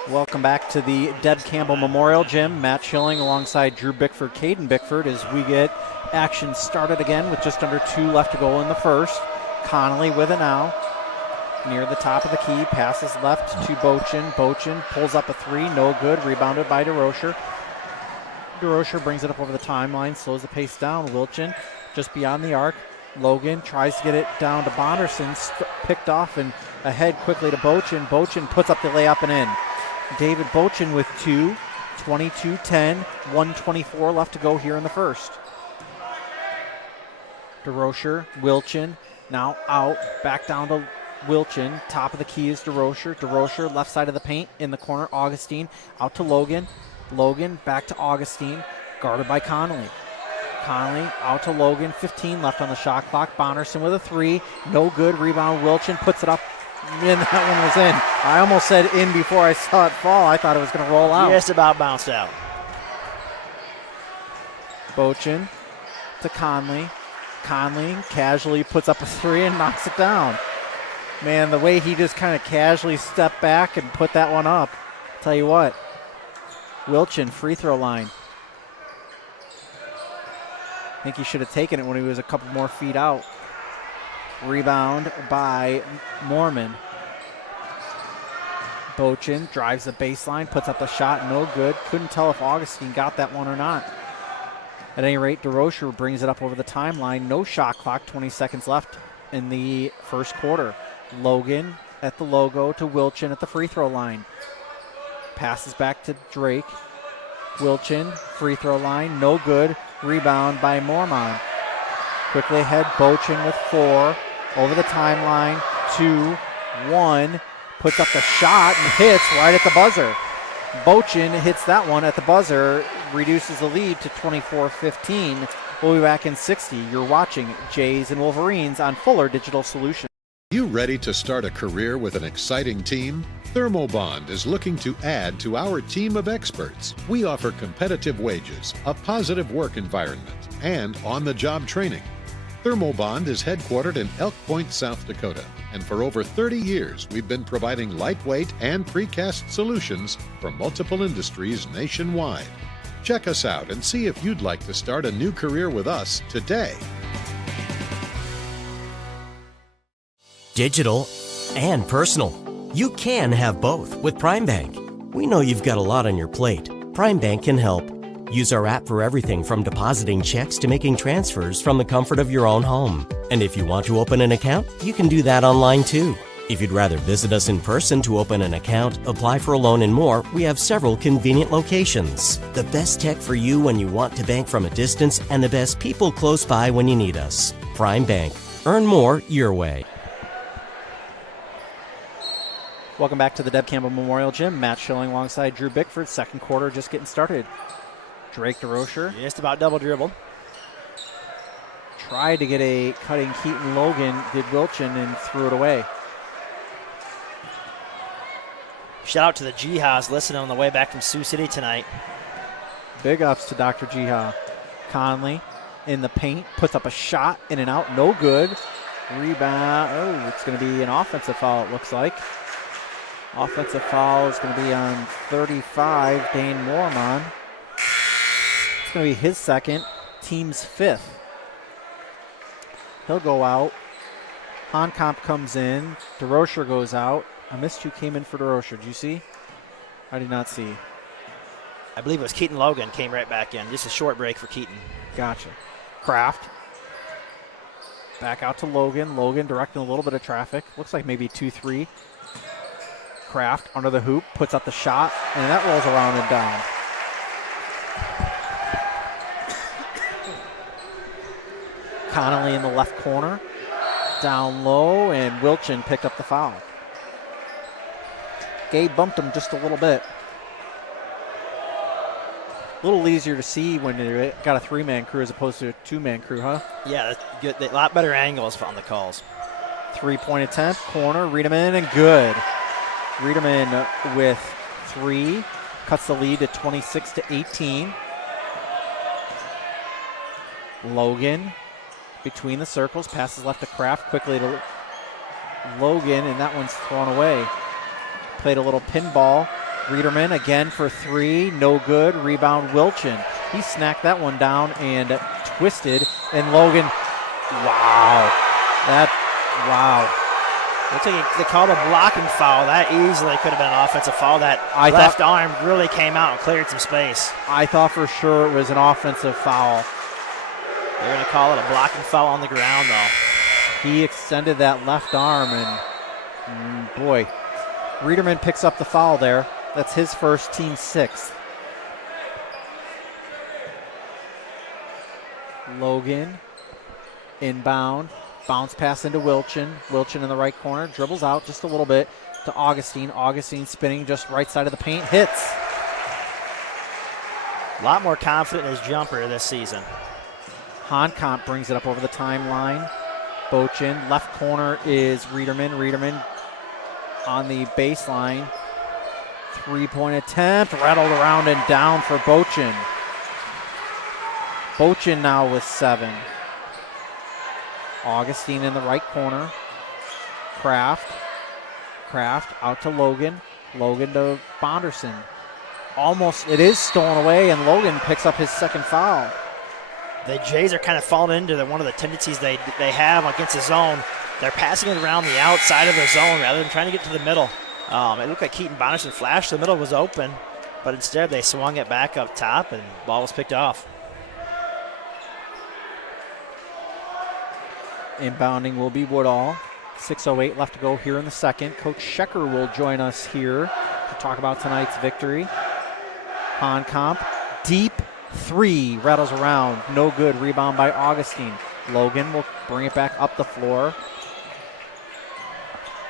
Welcome back to the Deb Campbell Memorial Gym. Matt Schilling alongside Drew Bickford, Caden Bickford, as we get action started again with just under 2 left to go in the first. Connolly with it now. Near the top of the key, passes left to Bochin. Bochin pulls up a 3, no good. Rebounded by DeRocher. DeRocher brings it up over the timeline, slows the pace down. Wilchin just beyond the arc. Logan tries to get it down to Bonderson, picked off and ahead quickly to Bochin. Bochin puts up the layup and in. David Bochin with 2, 22-10, 1:24 left to go here in the first. DeRocher, Wilchin, now out, back down to Wilchin. Top of the key is DeRocher. DeRocher, left side of the paint, in the corner, Augustine, out to Logan. Logan, back to Augustine, guarded by Connolly. Connolly, out to Logan, 15 left on the shot clock. Bonderson with a 3, no good. Rebound, Wilchin puts it up, and that one was in. I almost said in before I saw it fall. I thought it was going to roll out. Bochin to Conley. Conley casually puts up a 3 and knocks it down. Man, the way he just kind of casually stepped back and put that one up. Tell you what. Wilchin, free throw line. I think he should have taken it when he was a couple more feet out. Rebound by Mormon. Bochin drives the baseline, puts up the shot, no good. Couldn't tell if Augustine got that one or not. At any rate, DeRocher brings it up over the timeline. No shot clock, 20 seconds left in the first quarter. Logan at the logo to Wilchin at the free throw line. Passes back to Drake. Wilchin, free throw line, no good. Rebound by Mormon. Quickly ahead, Bochin with 4. Over the timeline, 2, 1. Puts up the shot and hits right at the buzzer. Bochin hits that one at the buzzer, reduces the lead to 24-15. We'll be back in 60. You're watching Jays and Wolverines on Fuller Digital Solutions. You ready to start a career with an exciting team? Thermobond is looking to add to our team of experts. We offer competitive wages, a positive work environment, and on-the-job training. Thermobond is headquartered in Elk Point, South Dakota, and for over 30 years we've been providing lightweight and precast solutions for multiple industries nationwide. Check us out and see if you'd like to start a new career with us today. Digital and personal. You can have both with Prime Bank. We know you've got a lot on your plate. Prime Bank can help. Use our app for everything from depositing checks to making transfers from the comfort of your own home. And if you want to open an account, you can do that online too. If you'd rather visit us in person to open an account, apply for a loan and more, we have several convenient locations. The best tech for you when you want to bank from a distance and the best people close by when you need us. Prime Bank. Earn more your way. Welcome back to the Deb Campbell Memorial Gym. Matt Schilling alongside Drew Bickford. Second quarter just getting started. Drake DeRocher tried to get a cutting Keaton Logan, did Wilchin, and threw it away. Shout out to the Jihas listening on the way back in Sioux City tonight. Big ups to Dr. Jiha. Conley in the paint, puts up a shot, in and out, no good. Rebound, oh, it's going to be an offensive foul, it looks like. Offensive foul is going to be on 35, Dane Mormon. It's going to be his second, team's 5th. He'll go out. Honkamp comes in. DeRocher goes out. I missed who came in for DeRocher. Did you see? I did not see. Gotcha. Kraft. Back out to Logan. Logan directing a little bit of traffic. Looks like maybe 2-3. Kraft under the hoop, puts up the shot, and that rolls around and down. Connolly in the left corner. Down low, and Wilchin picked up the foul. Gabe bumped him just a little bit. A little easier to see when you got a 3-man crew as opposed to a 2-man crew, huh? 3-point attempt, corner, Riedemann, and good. Riedemann with 3, cuts the lead to 26-18. Logan between the circles, passes left to Kraft, quickly to Logan, and that one's thrown away. Played a little pinball. Riedemann again for 3, no good. Rebound Wilchin. He snacked that one down and twisted, and Logan, wow. I thought for sure it was an offensive foul. He extended that left arm, and boy, Riedemann picks up the foul there. That's his first, team 6th. Logan inbound, bounce pass into Wilchin. Wilchin in the right corner, dribbles out just a little bit to Augustine. Augustine spinning just right side of the paint, hits. Honkamp brings it up over the timeline. Bochin, left corner is Riedemann. Riedemann on the baseline. 3-point attempt, rattled around and down for Bochin. Bochin now with 7. Augustine in the right corner. Kraft out to Logan. Logan to Bonderson. Almost, it is stolen away, and Logan picks up his second foul. Inbounding will be Woodall. 6:08 left to go here in the second. Coach Schecker will join us here to talk about tonight's victory. Honkamp, deep 3, rattles around, no good. Rebound by Augustine. Logan will bring it back up the floor.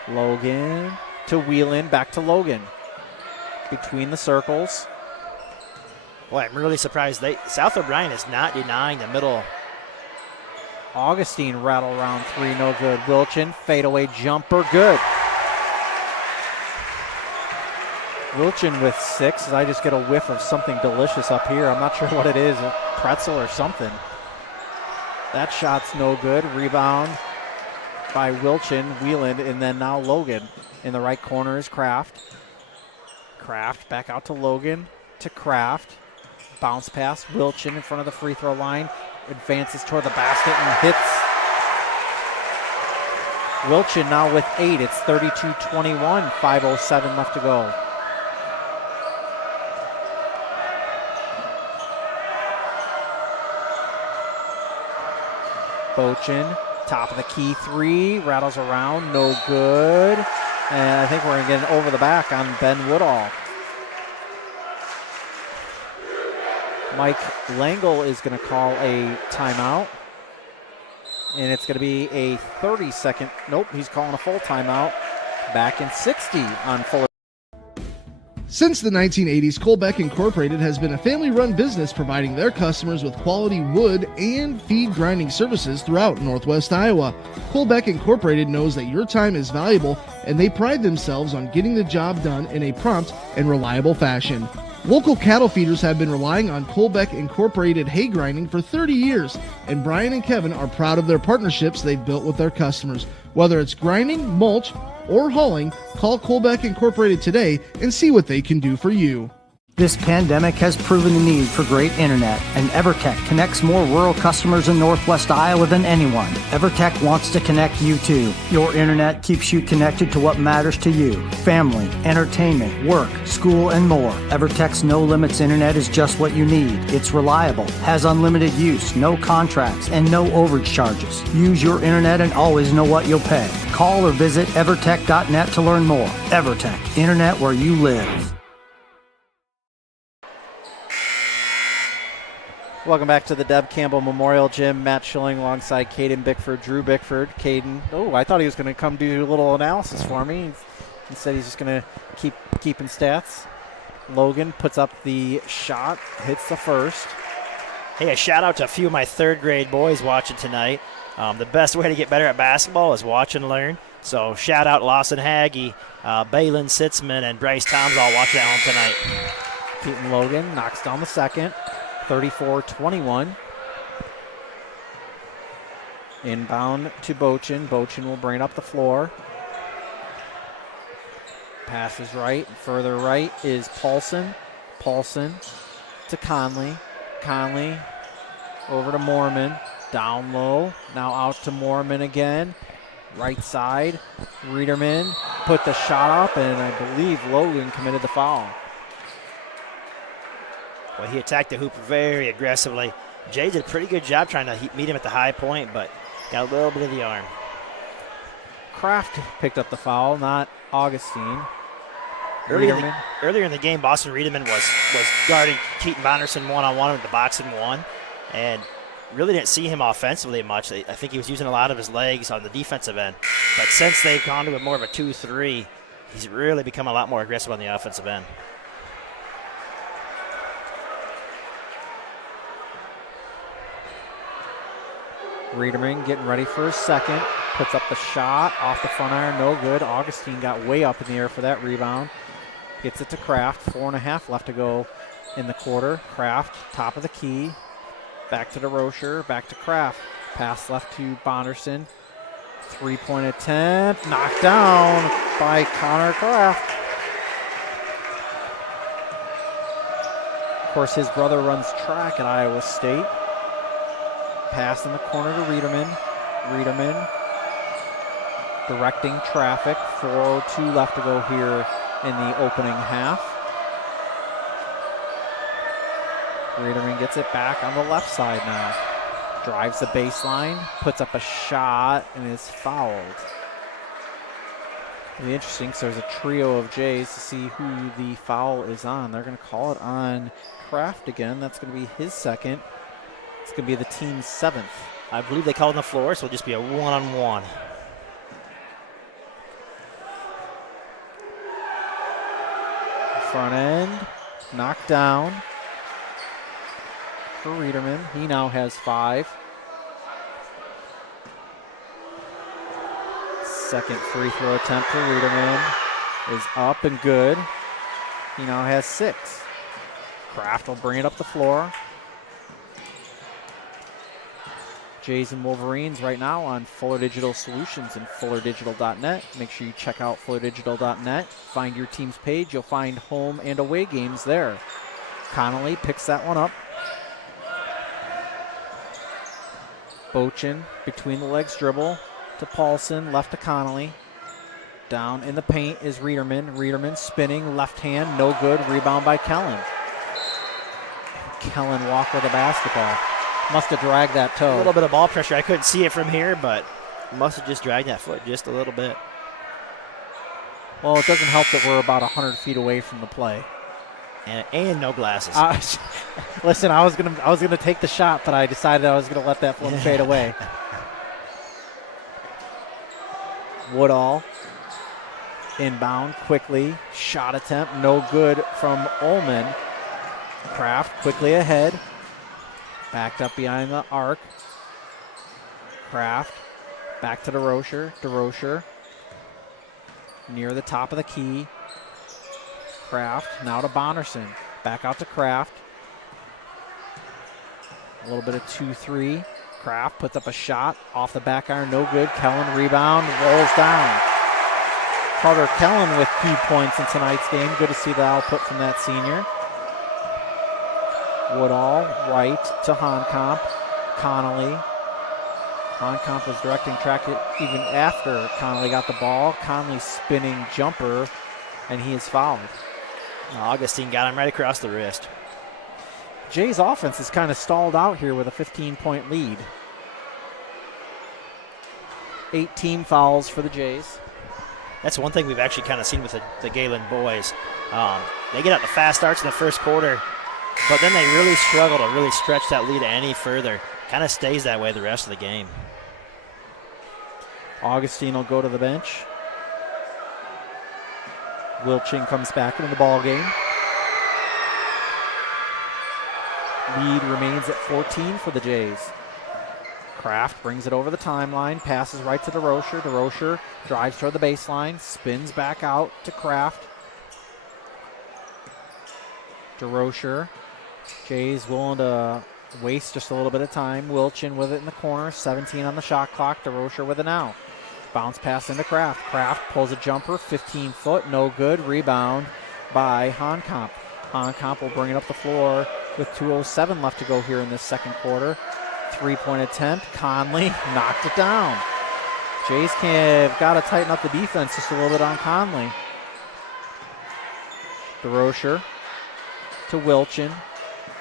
Logan to Whelan, back to Logan. Between the circles. Augustine rattle around 3, no good. Wilchin, fadeaway jumper, good. Wilchin with 6, as I just get a whiff of something delicious up here. I'm not sure what it is, a pretzel or something. That shot's no good. Rebound by Wilchin, Whelan, and then now Logan. In the right corner is Kraft. Kraft back out to Logan, to Kraft. Bounce pass, Wilchin in front of the free throw line. Advances toward the basket and hits. Wilchin now with 8. It's 32-21, 5:07 left to go. Bochin, top of the key 3, rattles around, no good. And I think we're going to get an over the back on Ben Woodall. Mike Langle is going to call a timeout. And it's going to be a 30-second. Nope, he's calling a full timeout. Back in 60 on Fuller. Since the 1980s, Colbeck Incorporated has been a family-run business providing their customers with quality wood and feed grinding services throughout Northwest Iowa. Colbeck Incorporated knows that your time is valuable, and they pride themselves on getting the job done in a prompt and reliable fashion. Local cattle feeders have been relying on Colbeck Incorporated hay grinding for 30 years, and Brian and Kevin are proud of their partnerships they've built with their customers. Whether it's grinding, mulch, or hauling, call Colbeck Incorporated today and see what they can do for you. This pandemic has proven the need for great internet, and EverTech connects more rural customers in Northwest Iowa than anyone. EverTech wants to connect you too. Your internet keeps you connected to what matters to you: family, entertainment, work, school, and more. EverTech's no limits internet is just what you need. It's reliable, has unlimited use, no contracts, and no overage charges. Use your internet and always know what you'll pay. Call or visit evertech.net to learn more. EverTech, internet where you live. Welcome back to the Deb Campbell Memorial Gym. Matt Schilling alongside Caden Bickford, Drew Bickford. Caden, I thought he was going to come do a little analysis for me. Instead, he's just going to keep keeping stats. Logan puts up the shot, hits the first. Keaton Logan knocks down the second. 34-21. Inbound to Bochin. Bochin will bring it up the floor. Passes right. Further right is Paulson. Paulson to Conley. Conley over to Moorman. Down low. Now out to Moorman again. Right side. Riederman put the shot up, and I believe Logan committed the foul. Kraft picked up the foul, not Augustine. Riederman. Riederman getting ready for his second. Puts up the shot off the front iron, no good. Augustine got way up in the air for that rebound. Gets it to Kraft. 4.5 left to go in the quarter. Kraft, top of the key. Back to DeRocher, back to Kraft. Pass left to Bonderson. 3-point attempt, knocked down by Connor Kraft. Of course, his brother runs track at Iowa State. Pass in the corner to Riederman. Riederman directing traffic. 4:02 left to go here in the opening half. Riederman gets it back on the left side now. Drives the baseline, puts up a shot, and is fouled. It'll be interesting because there's a trio of Jays to see who the foul is on. They're going to call it on Kraft again. That's going to be his second. It's going to be the team's 7th. Front end, knocked down for Riederman. He now has 5. Second free throw attempt for Riederman is up and good. He now has 6. Kraft will bring it up the floor. Jays and Wolverines right now on Fuller Digital Solutions and FullerDigital.net. Make sure you check out FullerDigital.net. Find your team's page. You'll find home and away games there. Connolly picks that one up. Bochin between the legs dribble to Paulson, left to Connolly. Down in the paint is Riederman. Riederman spinning, left hand, no good. Rebound by Kellen. Kellen walked with a basketball. Must have dragged that toe. Well, it doesn't help that we're about 100 feet away from the play. Listen, I was gonna take the shot, but I decided I was gonna let that one fade away. Woodall inbound quickly, shot attempt, no good from Ullman. Kraft quickly ahead, backed up behind the arc. Kraft back to DeRocher. DeRocher near the top of the key. Kraft now to Bonderson. Back out to Kraft. A little bit of 2-3. Kraft puts up a shot off the back iron, no good. Kellen rebound, rolls down. Carter Kellen with 2 points in tonight's game. Good to see the output from that senior. Woodall, right to Honkamp. Connolly. Honkamp was directing track even after Connolly got the ball. Connolly spinning jumper, and he is fouled. Jay's offense is kind of stalled out here with a 15-point lead. 8 team fouls for the Jays. Augustine will go to the bench. Wilching comes back into the ball game. Lead remains at 14 for the Jays. Kraft brings it over the timeline, passes right to DeRocher. DeRocher drives toward the baseline, spins back out to Kraft. DeRocher. Jays willing to waste just a little bit of time. Wilchin with it in the corner, 17 on the shot clock. DeRocher with it now. Bounce pass into Kraft. Kraft pulls a jumper, 15 foot, no good. Rebound by Honkamp. Honkamp will bring it up the floor with 2:07 left to go here in this second quarter. 3-point attempt. Conley knocked it down. Jays have got to tighten up the defense just a little bit on Conley. DeRocher to Wilchin.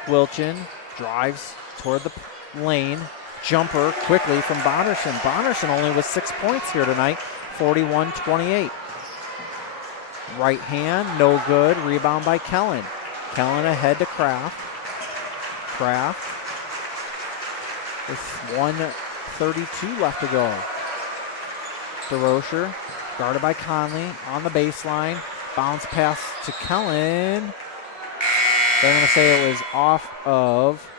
Wilchin drives toward the lane. Jumper quickly from Bonderson. Bonderson only with 6 points here tonight, 41-28. Right hand, no good. Rebound by Kellen. Kellen ahead to Kraft. Kraft with 1:32 left to go. DeRocher, guarded by Conley, on the baseline. Bounce pass to Kellen. So I'm going to say it was off of...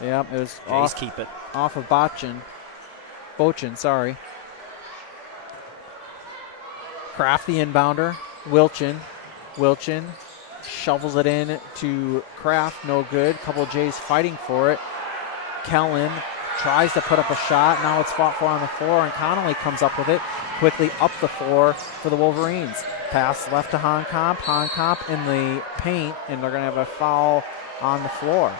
Yep, it was off of Bochin, sorry. Kraft the inbounder. Wilchin shovels it in to Kraft, no good. Couple of Jays fighting for it. Kellen tries to put up a shot. Now it's fought for on the floor, and Connolly comes up with it. Quickly up the floor for the Wolverines. Pass left to Honkamp. Honkamp in the paint, and they're going to have a foul on the floor.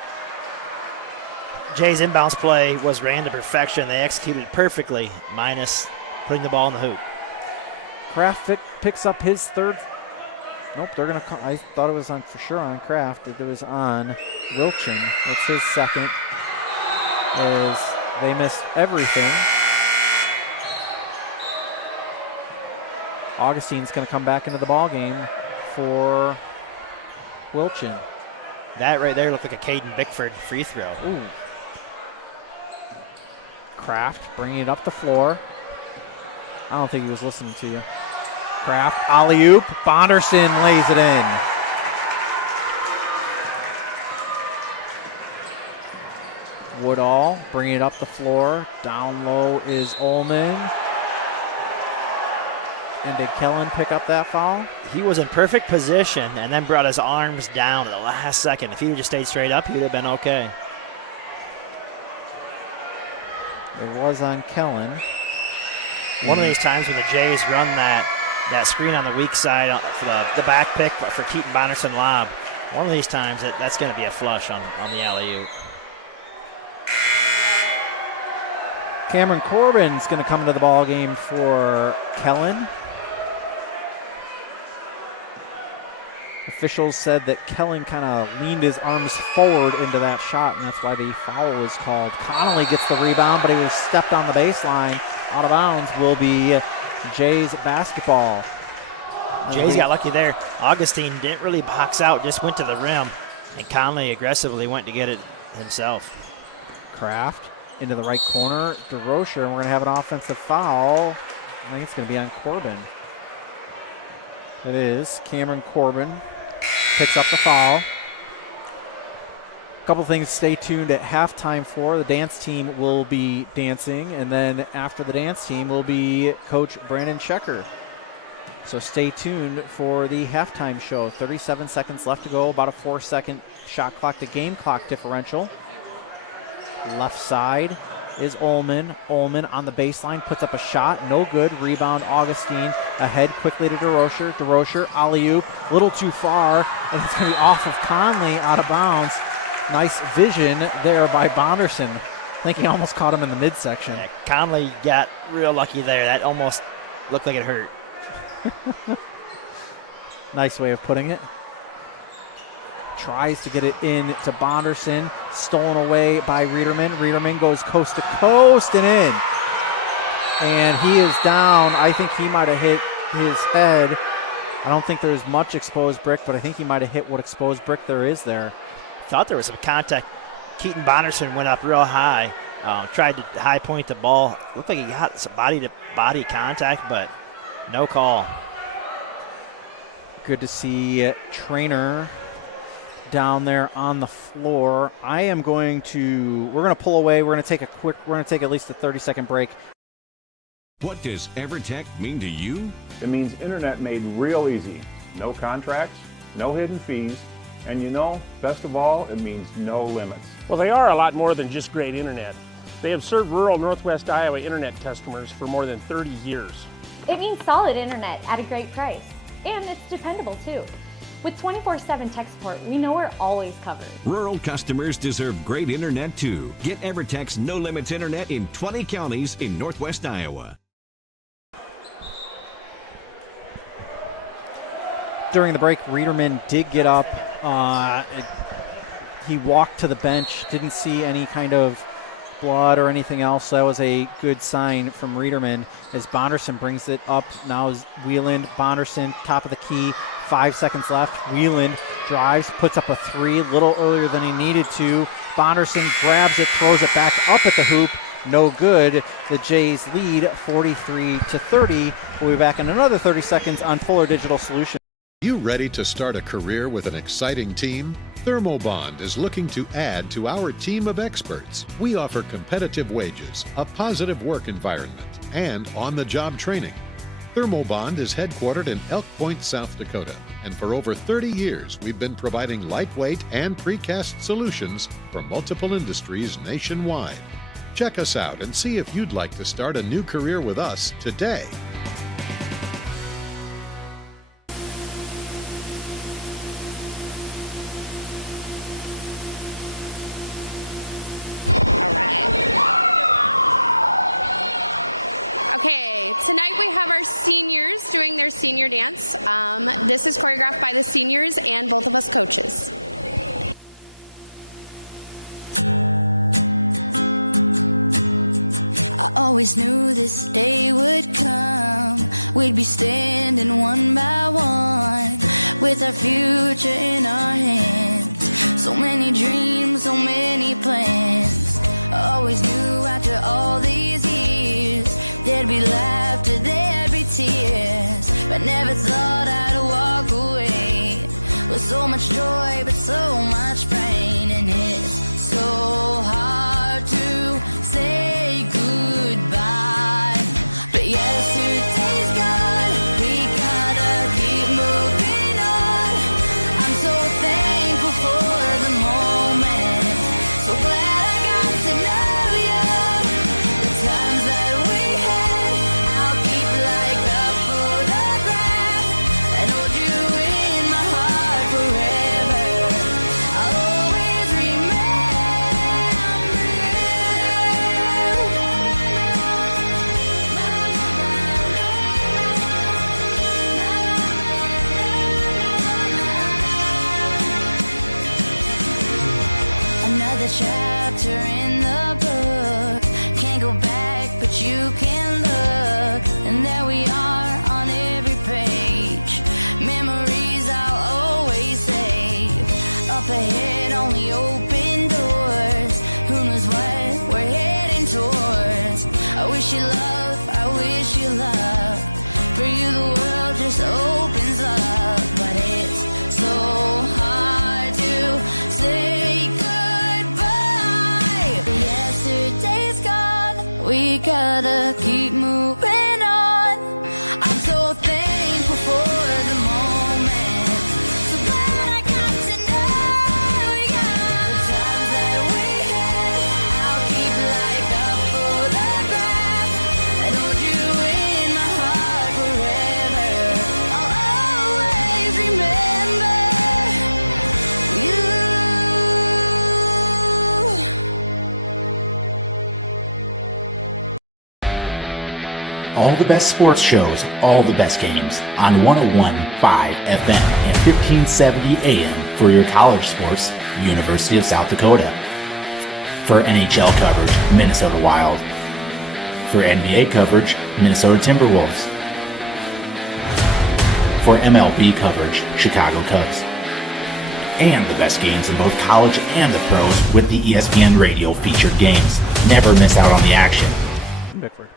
Kraft picks up his third. Nope, they're going to. I thought it was on for sure on Kraft. It was on Wilchin. It's his second. Is they missed everything. Augustine's going to come back into the ball game for Wilchin. Ooh. Kraft bringing it up the floor. I don't think he was listening to you. Kraft, alley-oop. Bonderson lays it in. Woodall bringing it up the floor. Down low is Ullman. And did Kellen pick up that foul? It was on Kellen. And Cameron Corbin's going to come into the ball game for Kellen. Officials said that Kellen kind of leaned his arms forward into that shot, and that's why the foul was called. Connolly gets the rebound, but he was stepped on the baseline. Out of bounds will be Jays basketball. As we Kraft into the right corner. DeRocher, and we're going to have an offensive foul. I think it's going to be on Corbin. It is. Cameron Corbin picks up the foul. A couple things to stay tuned at halftime for. The dance team will be dancing, and then after the dance team will be Coach Brandon Checker. So stay tuned for the halftime show. 37 seconds left to go, about a 4-second shot clock to game clock differential. Left side, is Ullman. Ullman on the baseline, puts up a shot, no good. Rebound, Augustine, ahead quickly to DeRocher. DeRocher, alley-oop, a little too far, and it's going to be off of Conley, out of bounds. Nice vision there by Bonderson. I think he almost caught him in the midsection. Nice way of putting it. Tries to get it in to Bonderson. Stolen away by Riederman. Riederman goes coast to coast and in. And he is down. I think he might have hit his head. I don't think there's much exposed brick, but I think he might have hit what exposed brick there is there. Good to see Trainer down there on the floor. We're going to pull away. We're going to take at least a 30-second break. What does EverTech mean to you? It means internet made real easy. No contracts, no hidden fees, and best of all, it means no limits. Well, they are a lot more than just great internet. They have served rural Northwest Iowa internet customers for more than 30 years. It means solid internet at a great price. And it's dependable too. With 24/7 tech support, we know we're always covered. Rural customers deserve great internet too. Get EverTech's No Limits internet in 20 counties in Northwest Iowa. During the break, Riederman did get up. He walked to the bench, didn't see any kind of blood or anything else. So that was a good sign from Riederman as Bonderson brings it up. Now is Wieland. Bonderson, top of the key, 5 seconds left. Wieland drives, puts up a three a little earlier than he needed to. Bonderson grabs it, throws it back up at the hoop. No good. The Jays lead 43-30. We'll be back in another 30 seconds on Fuller Digital Solutions. You ready to start a career with an exciting team? Thermobond is looking to add to our team of experts. We offer competitive wages, a positive work environment, and on-the-job training. Thermobond is headquartered in Elk Point, South Dakota, and for over 30 years we've been providing lightweight and precast solutions for multiple industries nationwide. Check us out and see if you'd like to start a new career with us today. Tonight we have our seniors doing their senior dance. This is choreographed by the seniors and both of us coaches. I always knew this day would come. We'd be standing one by one with our future in our hands. So many dreams, so many plans. I always knew after all these years there'd be laughter, there'd be tears, but never thought I'd walk away with so much joy, but so much pain. And it's so hard to say goodbye, but yesterday's gone, we gotta keep moving on. I'm so thankful for the moment, so glad I got to know you. The times that we had, I'll keep like a photograph and hold you in my heart forever. I'll always another chapter in the book. Can't go back, but you can look. And there we are on every page. Memories I'll always save. Up ahead, only open doors. Who knows what we're heading towards? I wish you love, I wish you love. For you the world just opens up. But it's so hard to say goodbye. Yesterday's gone, we gotta keep moving on. I'm so thankful for the moment, so glad I got to know you. The times that we had, I'll keep like a All the best sports shows, all the best games on 101.5 FM and 1570 AM for your college sports, University of South Dakota. For NHL coverage, Minnesota Wild. For NBA coverage, Minnesota Timberwolves. For MLB coverage, Chicago Cubs. And the best games in both college and the pros with the ESPN Radio featured games. Never miss out on the action. Bickford.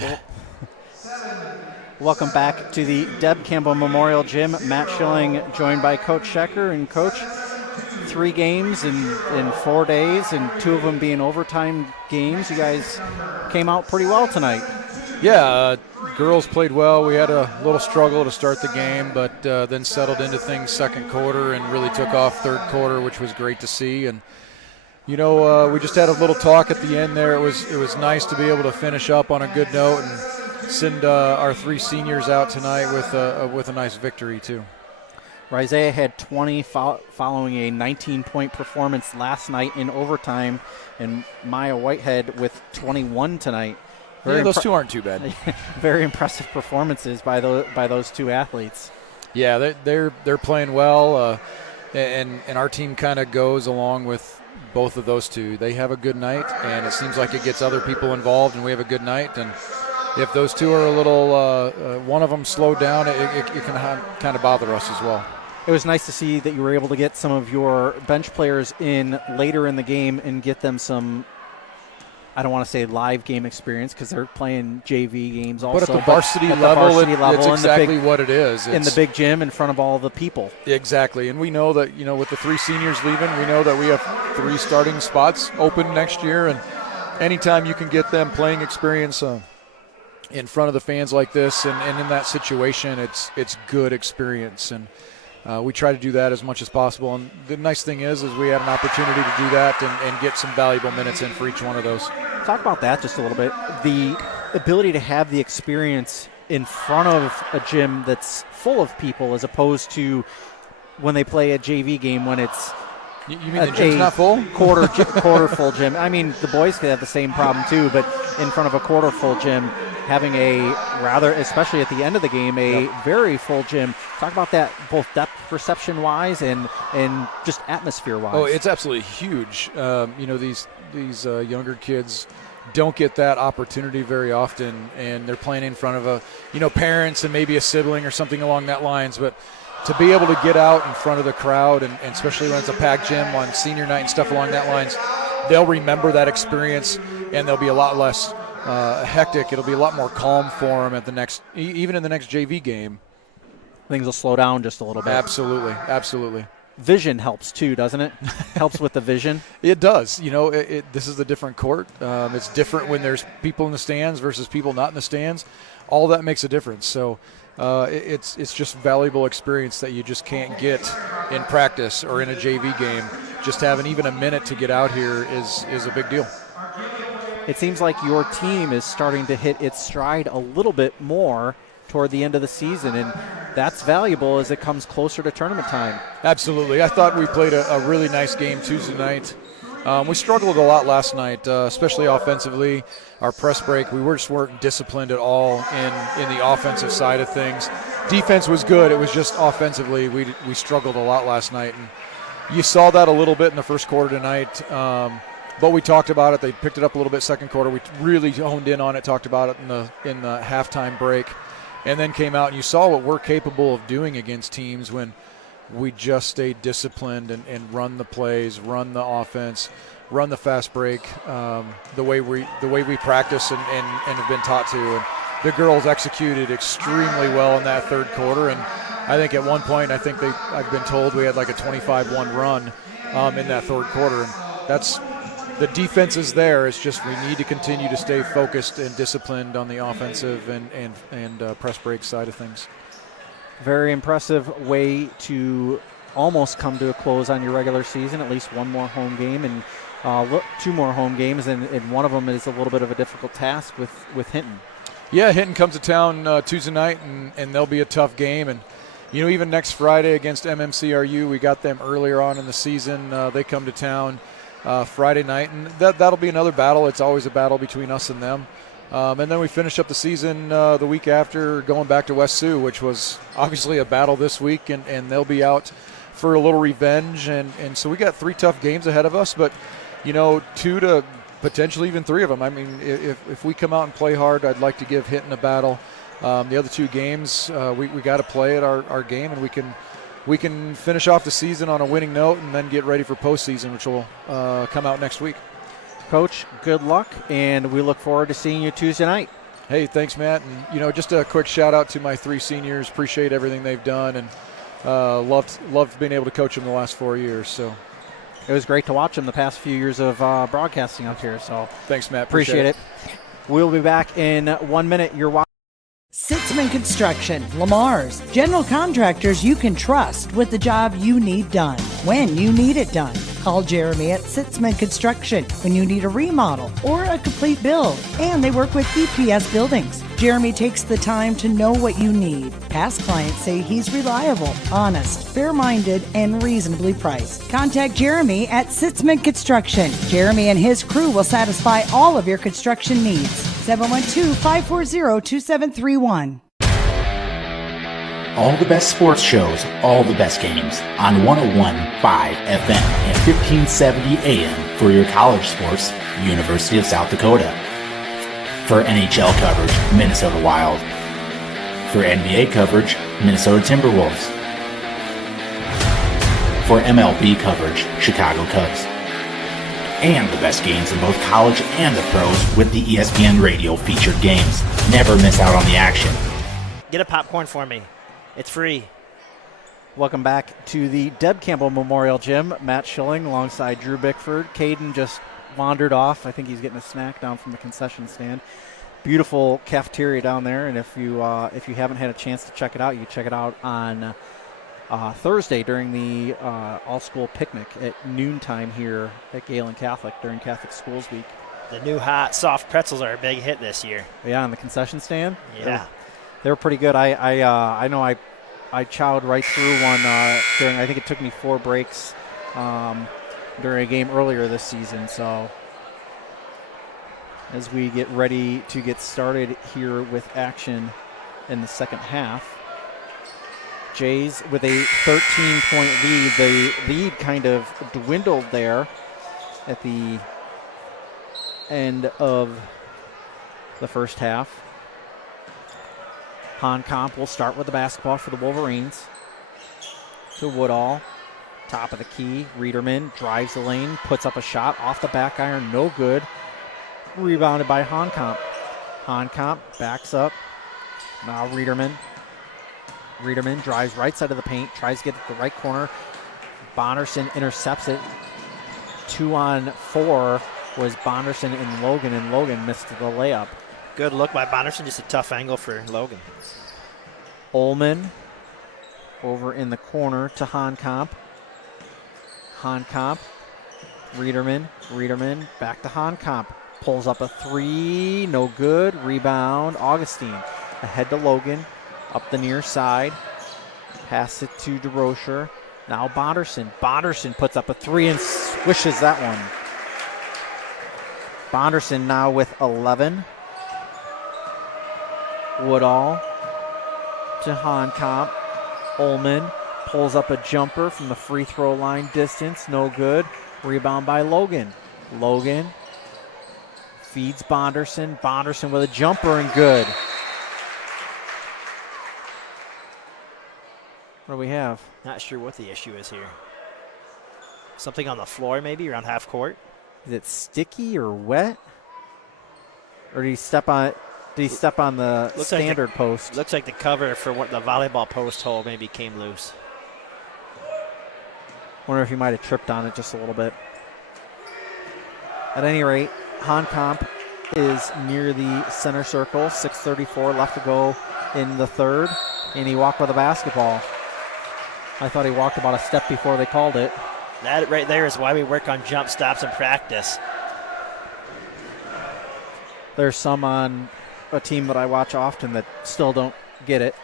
Well, welcome back to the Deb Campbell Memorial Gym. Matt Schilling joined by Coach Schecker. And Coach, 3 games in 4 days, and 2 of them being overtime games. You guys came out pretty well tonight. Isaiah had 20 following a 19-point performance last night in overtime, and Maya Whitehead with 21 tonight. Very very impressive performances by those 2 athletes. Yeah, they're playing well, and our team kind of goes along with both of those 2. They have a good night. All right, we got a 2 shooter. We're going to start off with the layup. One of them scored. It was nice to see that you were able to get some of your bench players in later in the game and get them some, I don't want to say live game experience because they're playing JV games also, but at the varsity level in the big gym in front of all the people. In front of the fans like this, and in that situation, it's good experience. And we try to do that as much as possible. And the nice thing is we have an opportunity to do that and get some value. Talk about that just a little bit. The ability to have the experience in front of a gym that's full of people as opposed to when they play a JV game when it's a quarter full gym. I mean, the boys could have the same problem too, but in front of a quarter full gym, having a rather, especially at the end of the game, a very full gym. Talk about that both depth perception-wise and just atmosphere-wise. It's absolutely huge. These younger kids don't get that opportunity very often, and they're playing in front of parents and maybe a sibling or something along that lines. But to be able to get out in front of the crowd and keep your tickets out. We are going to draw for the hectic. It'll be a lot more calm at the next, even in the next JV game. Things will slow down just a little bit. Absolutely. Vision helps too, doesn't it? Helps with the vision. It does. This is a different court. It's different. There's people in the stands versus people not in the stands. All that makes a difference. So it's just a valuable experience that you just can't get in practice. The class of 2023 basketball parents are giving. It seems like your team is starting to hit its stride a little bit more toward the end of the season, and that's valuable as it comes closer to tournament time. Absolutely. Talked about it. They picked it up a little bit second quarter. We really honed in on it, talked about it in a halftime break, and then came out and we saw what we're capable of doing against teams when we just stay disciplined and run the plays, run the offense, run the fast break, the way we practice and we've been taught to. The girls executed extremely defense is there. It's just we need to continue to stay focused and disciplined on the offensive and press break side of things. Very impressive way to almost come to a close on your regular season. At least one more home game and 2 more home games, and one of them is a little bit of a difficult task with Hinton. Yeah, Hinton comes to town Tuesday night, and they'll be a tough game. And even next Friday against MMCRU, we got them early on in the season. They come to town Friday night, and that'll be another battle. It's always a battle between us and them. And then we finish up the season the week after going back to West Sioux, which was honestly a battle this week, and they'll be out for a little revenge. And so we got 3 tough games ahead of us, but 2 to potentially even 3 of them. I mean, if we come out and play hard, I'd like to give Hitton a battle. The other 2 games, we got to play at our game, and we can finish off the season on a winning note and then get ready for postseason. So come out next week. Coach, good luck, and we look forward to seeing you Tuesday night. Hey, thanks, Matt. And, just a quick shout out to my 3 seniors. Appreciate everything they've done. And love being able to coach in the last 4 years. It was great to watch them the past few years of broadcasting up here, so appreciate it. We'll be back in 1 minute. You're watching Sitzman Construction, Lamar's, general contractors you can trust with the job you need done, when you need it done. Call Jeremy at Sitzman Construction when you need a remodel or a complete build. And they work with EPS buildings. Jeremy takes the time to know what you need. Past clients say he's reliable, honest, fair-minded, and reasonably priced. Contact Jeremy at Sitzman Construction. Jeremy and his crew will satisfy all of your construction needs. 712-540-2731. All the best sports shows, all the best games on 101.5 FM and 1570 AM for your college sports, University of South Dakota. For NHL coverage, Minnesota Wild. For NBA coverage, Minnesota Timberwolves. For MLB coverage, Chicago Cubs. And the best games in both college and the pros with the ESPN Radio featured games. Never miss out on the action. Welcome back to the Deb Campbell Memorial Gym. Matt Schilling alongside Drew Bickford. Caden just wandered off. I think he's getting a snack down from the concession stand. Beautiful cafeteria down there, and if you haven't had a chance to check it out, you check it out on Thursday during the all-school picnic at noontime here at Galen Catholic during Catholic Schools Week. Soft pretzels are a big hit this year. Yeah, on the concession stand, they were pretty good. I know I chowed right through one during. I think it took me 4 breaks during a game earlier this season. So as we get ready to get started here with action in the second half, Jays with a 13-point lead. The lead kind of dwindled there at the end of the first half. Honkamp will start with the basketball for the Wolverines. To Woodall. Top of the key. Riederman drives the lane, puts up a shot off the back iron. No good. Rebounded by Honkamp. Honkamp backs up. Now Riederman. Riederman drives right side of the paint, tries to get to the right corner. Bonderson intercepts it. 2 on 4 was Bonderson and Logan missed the layup. Ullman over in the corner to Honkamp. Honkamp, Riederman, back to Honkamp. Pulls up a 3, no good. Rebound, Augustine. Ahead to Logan, up the near side. Pass it to DeRocher. Now Bonderson. Bonderson puts up a 3 and swishes that one. Bonderson now with 11. Woodall to Honkamp. Ullman pulls up a jumper from the free throw line distance. No good. Rebound by Logan. Logan feeds Bonderson. Bonderson with a jumper and good. What do we have? Is it sticky or wet? Or did he step on the standard post? Wonder if he might have tripped on it just a little bit. At any rate, Honkamp is near the center circle. 6:34 left to go in the third, and he walked with a basketball. I thought he walked about a step before they called it. There's some on a team that I watch often that still don't get it.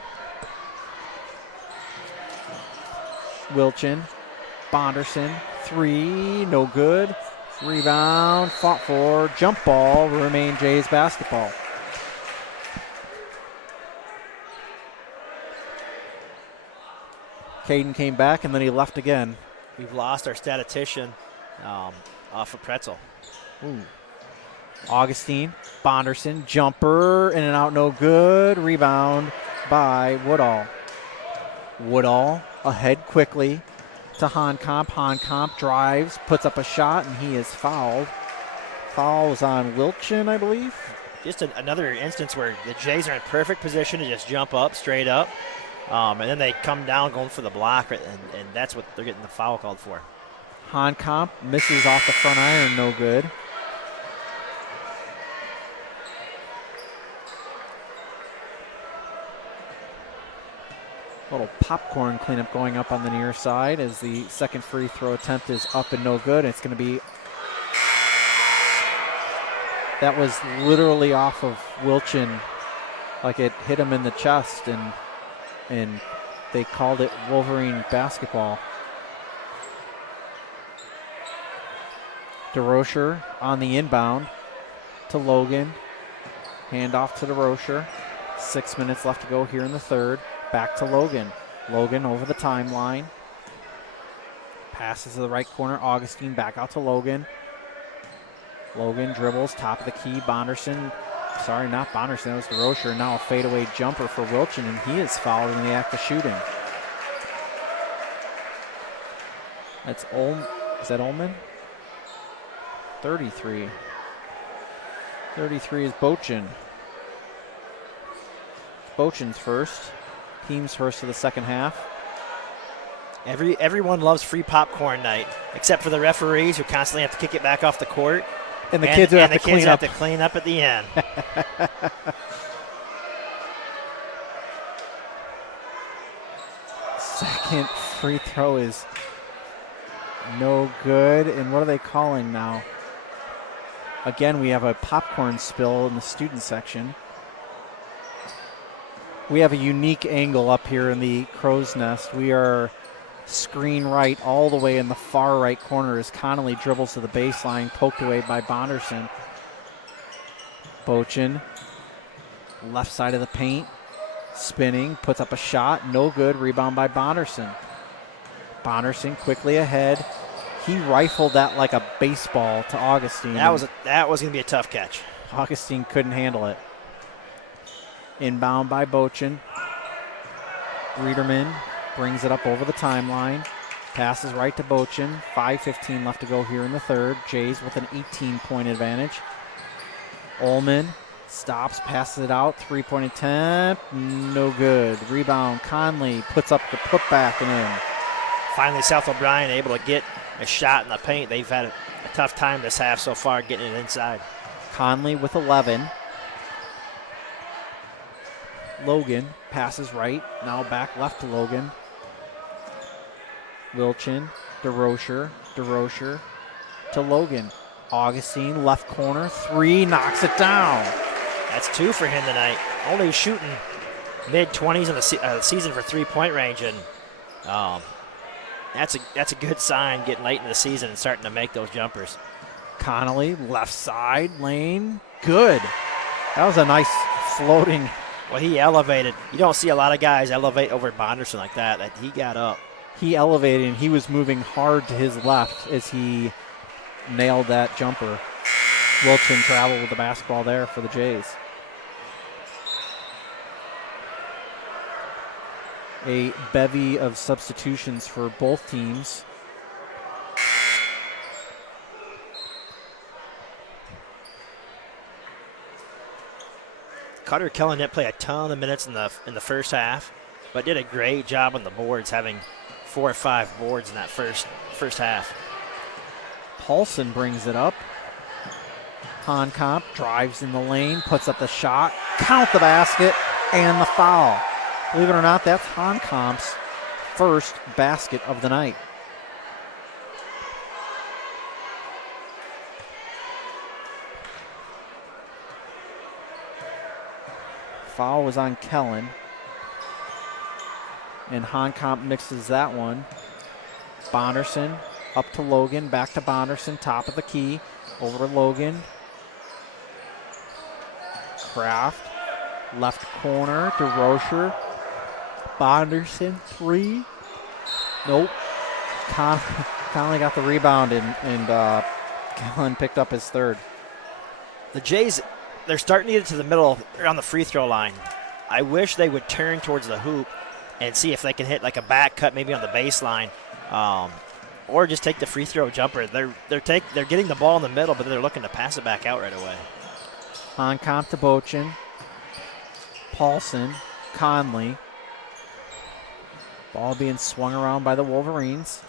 Wilchin, Bonderson, 3, no good. Rebound, fought for, jump ball, remain Jays basketball. Caden came back, and then he left again. Ooh. Augustine, Bonderson, jumper, in and out, no good. Rebound by Woodall. Woodall ahead quickly to Honkamp. Honkamp drives, puts up a shot, and he is fouled. Foul was on Wilchin, I believe. Honkamp misses off the front iron, no good. Little popcorn cleanup going up on the near side as the second free throw attempt is up and no good. It's going to be... That was literally off of Wilchin, like it hit him in the chest, and they called it Wolverine basketball. DeRocher on the inbound to Logan. Handoff to DeRocher. 6 minutes left to go here in the third. Back to Logan. Logan over the timeline. Passes to the right corner. Augustine back out to Logan. Logan dribbles, top of the key. Bonderson, sorry, not Bonderson, that was DeRocher. Now a fadeaway jumper for Wilchin, and he is fouled in the act of shooting. That's is that Ullman? 33. 33 is Bochin. Bochin's first. Team's first of the second half. Everyone loves free popcorn, except for the referees who kind of stand to keep it back off the court. And the kids who have to clean up. Second free throw is no good. And what are they calling now? Again, we have a popcorn spill in the student section. We have a unique angle up here in the crow's nest. We are screen right all the way in the far right corner as Connolly dribbles to the baseline, poked away by Bonderson. Bochin, left side of the paint, spinning, puts up a shot, no good, rebound by Bonderson. Bonderson quickly ahead. He rifled that like a baseball to Augustine, and Augustine couldn't handle it. Inbound by Bochin. Riederman brings it up over the timeline. Passes right to Bochin. 5:15 left to go here in the third. Jays with an 18-point advantage. Ullman stops, passes it out. 3-point attempt. No good. Rebound. Conley puts up the putback and in. Conley with 11. Logan passes right, now back left to Logan. Wilchin, DeRocher to Logan. Augustine, left corner, three, knocks it down. Connolly, left side, lane, good. That was a nice floating. He elevated and he was moving hard to his left as he nailed that jumper. Wilchin traveled with the basketball there for the Jays. A bevy of substitutions for both teams. Paulson brings it up. Honkamp drives in the lane, puts up the shot, count the basket, and the foul. Believe it or not, that's Honkamp's first basket of the night. Foul was on Kellen. And Honkamp mixes that one. Bonderson up to Logan, back to Bonderson, top of the key, over to Logan. Kraft, left corner, DeRocher. Bonderson, three. Nope. Connolly got the rebound, and Galen picked up his third. The Jays, they start getting to the middle from the free throw line. I wish they would turn towards the hoop and see if they can hit like a back cut maybe on the baseline. Or just take the free throws out. They're losing the ball in the middle. Honkamp to Bochin. Paulson. Conley. Ball being swung around by the Wolverines.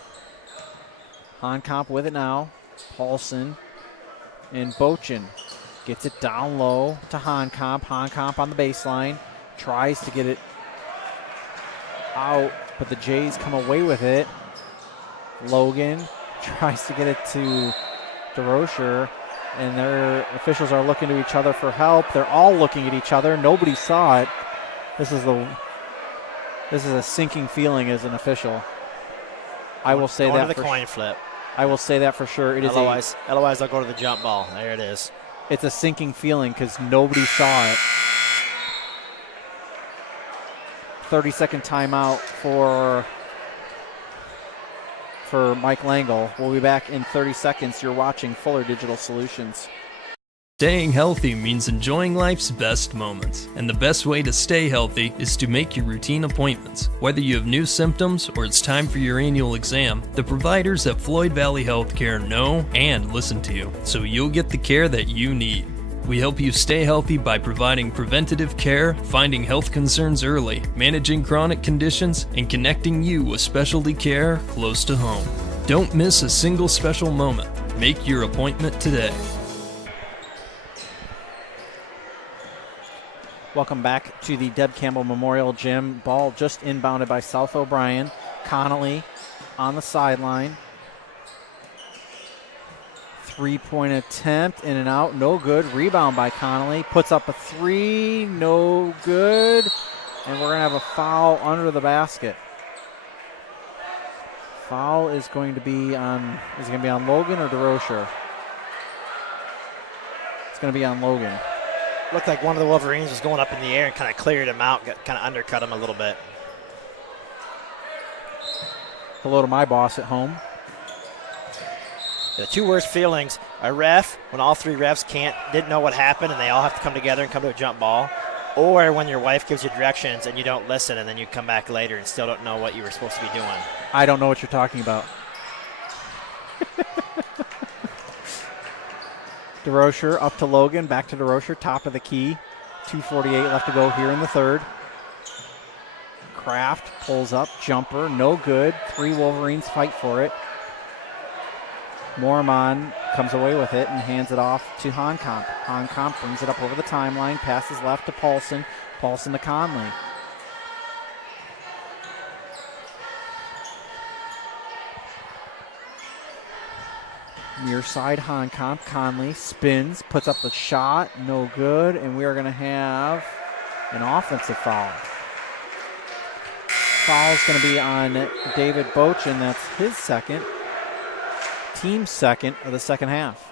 Honkamp with it now. Paulson and Bochin gets it down low to Honkamp. Honkamp on the baseline. Tries to get it out, but the Jays come away with it. Logan tries to get it to DeRocher, and their officials are looking to each other for help. They're all looking at each other. Nobody saw it. This is a sinking feeling as an official. I will say that for sure. It's a sinking feeling because nobody saw it. 30-second timeout for Mike Langle. We'll be back in 30 seconds. You're watching Fuller Digital Solutions. Staying healthy means enjoying life's best moments, and the best way to stay healthy is to make your routine appointments. Whether you have new symptoms or it's time for your annual exam, the providers at Floyd Valley Healthcare know and listen to you, so you'll get the care that you need. We help you stay healthy by providing preventative care, finding health concerns early, managing chronic conditions, and connecting you with specialty care close to home. Don't miss a single special moment. Make your appointment today. Welcome back to the Deb Campbell Memorial Gym. Ball just inbounded by South O'Brien. Connolly on the sideline. Three-point attempt, in and out, no good. Rebound by Connolly. Puts up a three, no good. And we're going to have a foul under the basket. Foul is going to be on Logan or DeRocher? It's going to be on Logan. Hello to my boss at home. Two worst feelings. A ref, and all three refs didn't know what happened, and they all come together, call a jump ball. Or when your wife gives you directions and you don't listen, and then you come back later and still don't know what you're supposed to do. I don't know what you're talking about. DeRocher up to Logan, back to DeRocher, top of the key. 2:48 left to go here in the third. Kraft pulls up, jumper, no good. Three Wolverines fight for it. Mormon comes away with it and hands it off to Honkamp. Honkamp brings it up over the timeline, passes left to Paulson. Paulson to Conley. Near side Honkamp. Conley spins, puts up a shot, no good, and we are going to have an offensive foul. Foul's going to be on David Bochin. That's his second, team's second of the second half.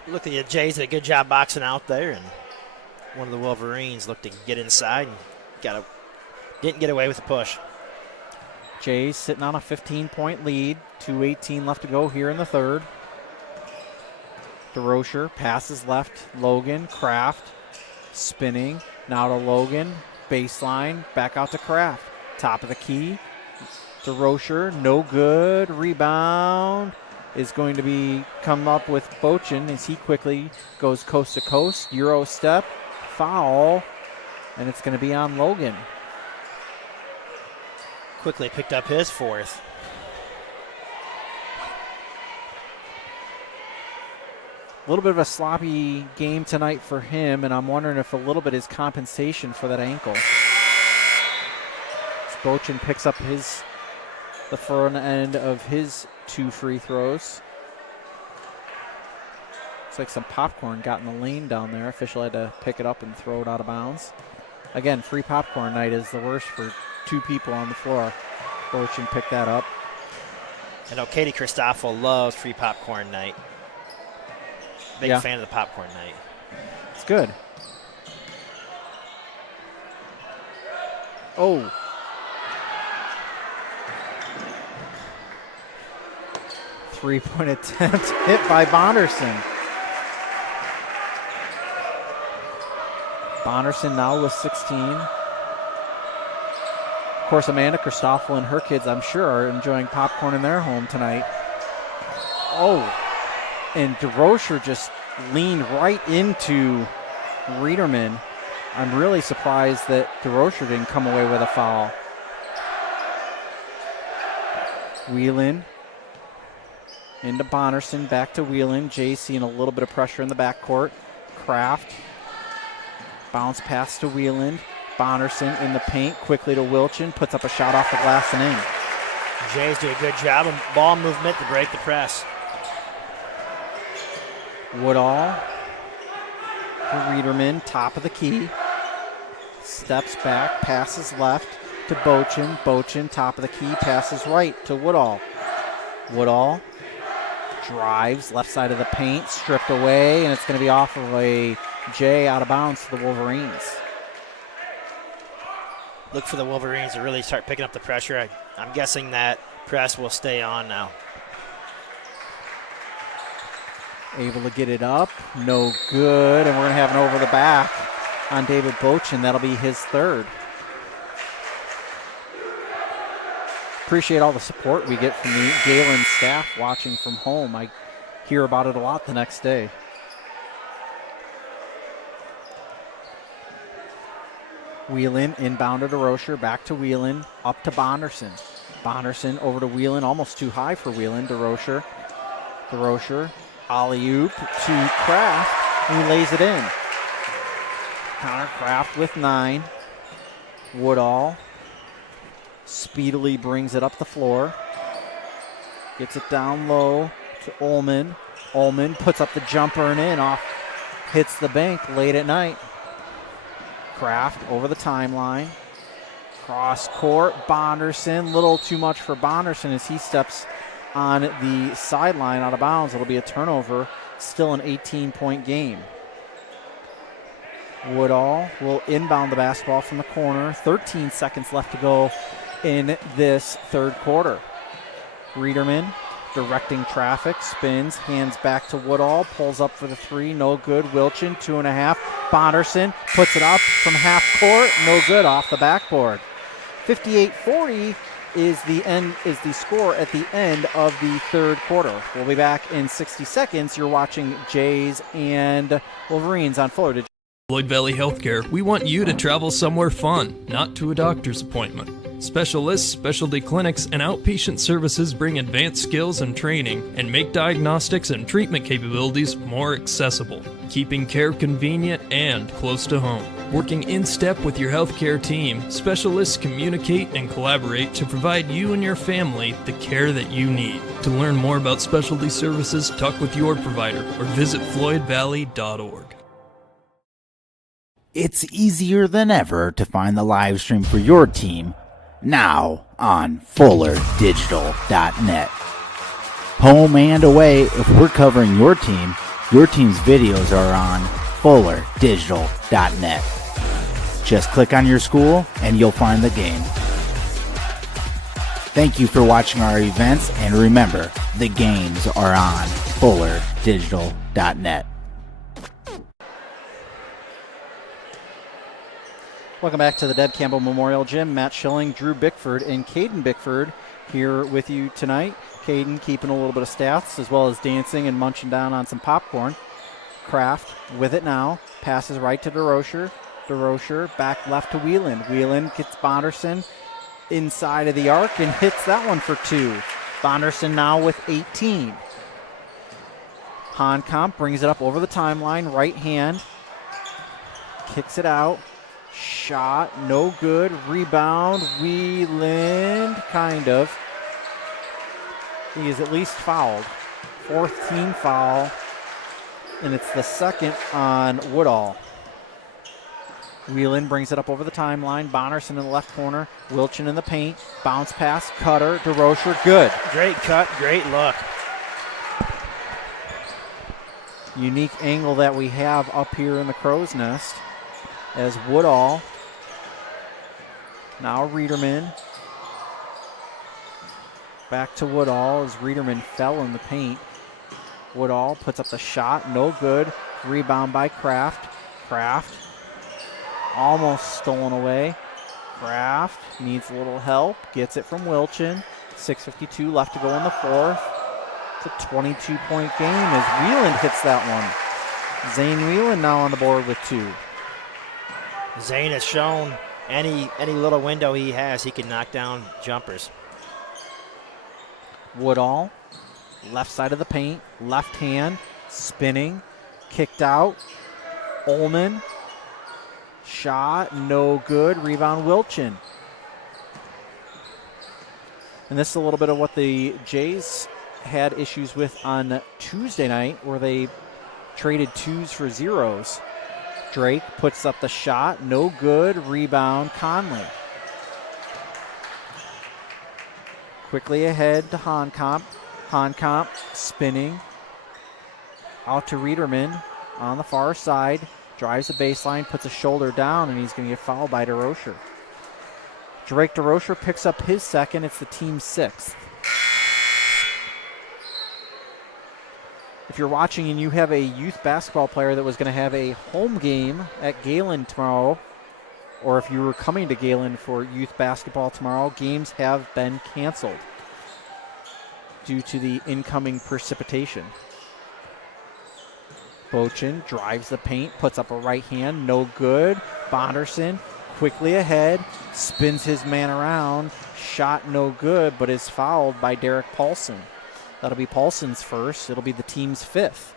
Jays sitting on a 15-point lead. 2:18 left to go here in the third. DeRocher passes left. Logan, Kraft, spinning. Now to Logan, baseline, back out to Kraft. Top of the key. DeRocher, no good. Rebound is going to be come up with Bochin as he quickly goes coast to coast. Euro step, foul, and it's going to be on Logan. A little bit of a sloppy game tonight for him, and I'm wondering if a little bit is compensation for that ankle. Bochin picks up the front end of his two free throws. Looks like some popcorn got in the lane down there. Official had to pick it up and throw it out of bounds. Again, free popcorn night is the worst for two people on the floor. Bochin picked that up. Yeah. It's good. 3-point attempt hit by Bonderson. Bonderson now with 16. Of course, Amanda Christoffel and her kids, I'm sure, are enjoying popcorn in their home tonight. Oh, and DeRocher just leaned right into Riederman. I'm really surprised that DeRocher didn't come away with a foul. Whelan into Bonderson, back to Whelan. Jay seeing a little bit of pressure in the backcourt. Kraft. Bounce pass to Whelan. Bonderson in the paint, quickly to Wilchin. Puts up a shot off the glass and in. Woodall to Riederman, top of the key. Steps back, passes left to Bochin. Bochin, top of the key, passes right to Woodall. Woodall drives, left side of the paint, stripped away, and it's going to be off of a J out of bounds to the Wolverines. Able to get it up, no good, and we're going to have an over the back on David Bochin. That'll be his third. Appreciate all the support we get from the Galen staff watching from home. I hear about it a lot the next day. Whelan inbound to DeRocher, back to Whelan, up to Bonderson. Bonderson over to Whelan, almost too high for Whelan. DeRocher, alley-oop to Kraft, who lays it in. Connor Kraft with 9. Woodall speedily brings it up the floor. Gets it down low to Ullman. Ullman puts up the jumper and in, off, hits the bank late at night. Kraft over the timeline. Cross court, Bonderson, little too much for Bonderson as he steps on the sideline out of bounds. It'll be a turnover, still an 18-point game. Woodall will inbound the basketball from the corner. 13 seconds left to go in this third quarter. Riederman directing traffic, spins, hands back to Woodall, pulls up for the 3, no good. Wilchin, 2.5. Bonderson puts it up from half court, no good, off the backboard. 58-40 is the score at the end of the third quarter. We'll be back in 60 seconds. You're watching Jays and Wolverines on Fuller. Floyd Valley Healthcare, we want you to travel somewhere fun, not to a doctor's appointment. Specialists, specialty clinics, and outpatient services bring advanced skills and training and make diagnostics and treatment capabilities more accessible, keeping care convenient and close to home. Working in step with your healthcare team, specialists communicate and collaborate to provide you and your family the care that you need. To learn more about specialty services, talk with your provider or visit floydvalley.org. It's easier than ever to find the live stream for your team now on FullerDigital.net. Home and away, if we're covering your team's videos are on FullerDigital.net. Just click on your school and you'll find the game. Thank you for watching our events, and remember, the games are on FullerDigital.net. Welcome back to the Deb Campbell Memorial Gym. Matt Schilling, Drew Bickford, and Caden Bickford here with you tonight. Caden keeping a little bit of stats as well as dancing and munching down on some popcorn. Kraft with it now. Passes right to DeRocher. DeRocher back left to Whelan. Whelan gets Bonderson inside of the arc and hits that one for 2. Bonderson now with 18. Honkamp brings it up over the timeline. Right hand. Kicks it out. Shot, no good. Rebound, Whelan, kind of. He is at least fouled. 4th team foul, and it's the second on Woodall. Whelan brings it up over the timeline. Bonderson in the left corner. Wilchin in the paint. Bounce pass, Cutter, DeRocher, good. Unique angle that we have up here in the crow's nest. As Woodall, now Riederman, Back to Woodall as Riederman fell in the paint. Woodall puts up the shot, no good. Rebound by Kraft. Kraft almost stolen away. Kraft needs a little help, gets it from Wilchin. 6:52 left to go in the fourth. It's a 22-point game as Wieland hits that one. Zane Wieland now on the board with 2. Woodall, left side of the paint, left hand, spinning, kicked out. Ullman, shot, no good. Rebound, Wilchin. And this is a little bit of what the Jays had issues with on Tuesday night, where they traded 2s for 0s. Drake puts up the shot, no good. Rebound, Conley. Quickly ahead to Honkamp. Honkamp spinning. Out to Riederman on the far side. Drives the baseline, puts a shoulder down, and he's going to get fouled by DeRocher. Drake DeRocher picks up his second. It's the team's 6th. If you're watching and you have a youth basketball player that was going to have a home game at Gehlen tomorrow, or if you were coming to Galen for youth basketball tomorrow, games have been canceled due to the incoming precipitation. Bochin drives the paint, puts up a right hand, no good. Bonderson quickly ahead, spins his man around, shot no good, but is fouled by Derek Paulson. That'll be Paulson's first. It'll be the team's 5th.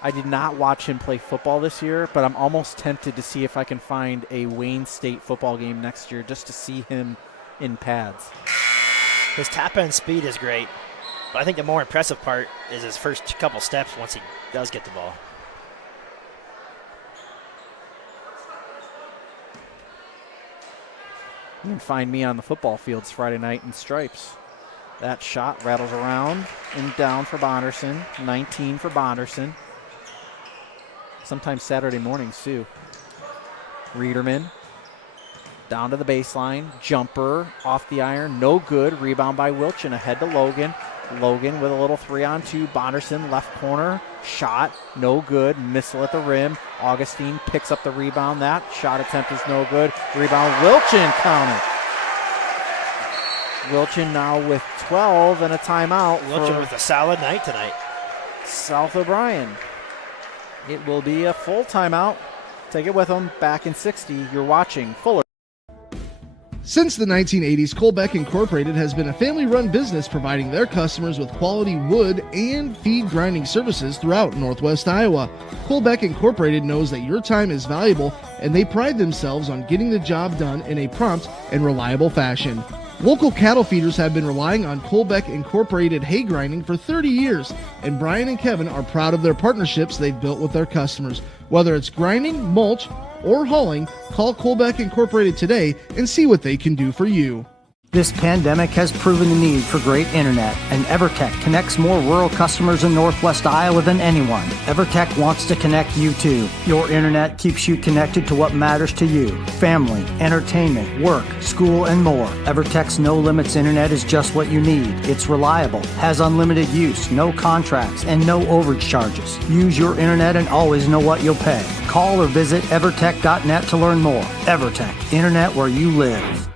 I did not watch him play football this year, but I'm almost tempted to see if I can find a Wayne State football game next year just to see him in pads. Offense speed is great. I think the more impressive part is his first couple steps. You can find me on the football fields Friday night in stripes. That shot rattles around and down for Bonderson. 19 for Bonderson. Sometimes Saturday mornings, too. Riederman down to the baseline. Jumper off the iron. No good. Rebound by Wilchin. Ahead to Logan. Logan with a little 3-on-2. Bonderson left corner. Shot. No good. Missile at the rim. Augustine picks up the rebound. That shot attempt is no good. Rebound. Wilchin, count it. Wilchin now with 12 and a timeout for South O'Brien. It will be a full timeout. Take it with them. Back in 60. You're watching Fuller. Since the 1980s, Colbeck Incorporated has been a family-run business providing their customers with quality wood and feed grinding services throughout Northwest Iowa. Colbeck Incorporated knows that your time is valuable, and they pride themselves on getting the job done in a prompt and reliable fashion. Local cattle feeders have been relying on Colbeck Incorporated hay grinding for 30 years, and Brian and Kevin are proud of their partnerships they've built with their customers. Whether it's grinding, mulch, or hauling, call Colbeck Incorporated today and see what they can do for you. This pandemic has proven the need for great internet, and EverTech connects more rural customers in Northwest Iowa than anyone. EverTech wants to connect you too. Your internet keeps you connected to what matters to you: family, entertainment, work, school, and more. EverTech's No Limits internet is just what you need. It's reliable, has unlimited use, no contracts, and no overage charges. Use your internet and always know what you'll pay. Call or visit evertech.net to learn more. EverTech, internet where you live.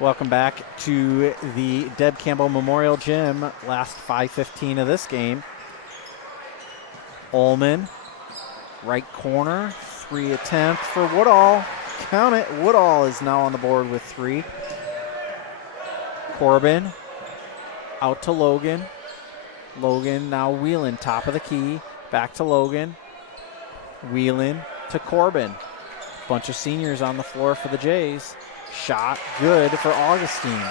Welcome back to the Deb Campbell Memorial Gym. Last 5:15 of this game. Ullman, right corner, 3 attempt for Woodall. Count it. Woodall is now on the board with 3. Corbin out to Logan. Logan now Whelan, top of the key. Back to Logan. Whelan to Corbin. Bunch of seniors on the floor for the Jays. Shot good for Augustine.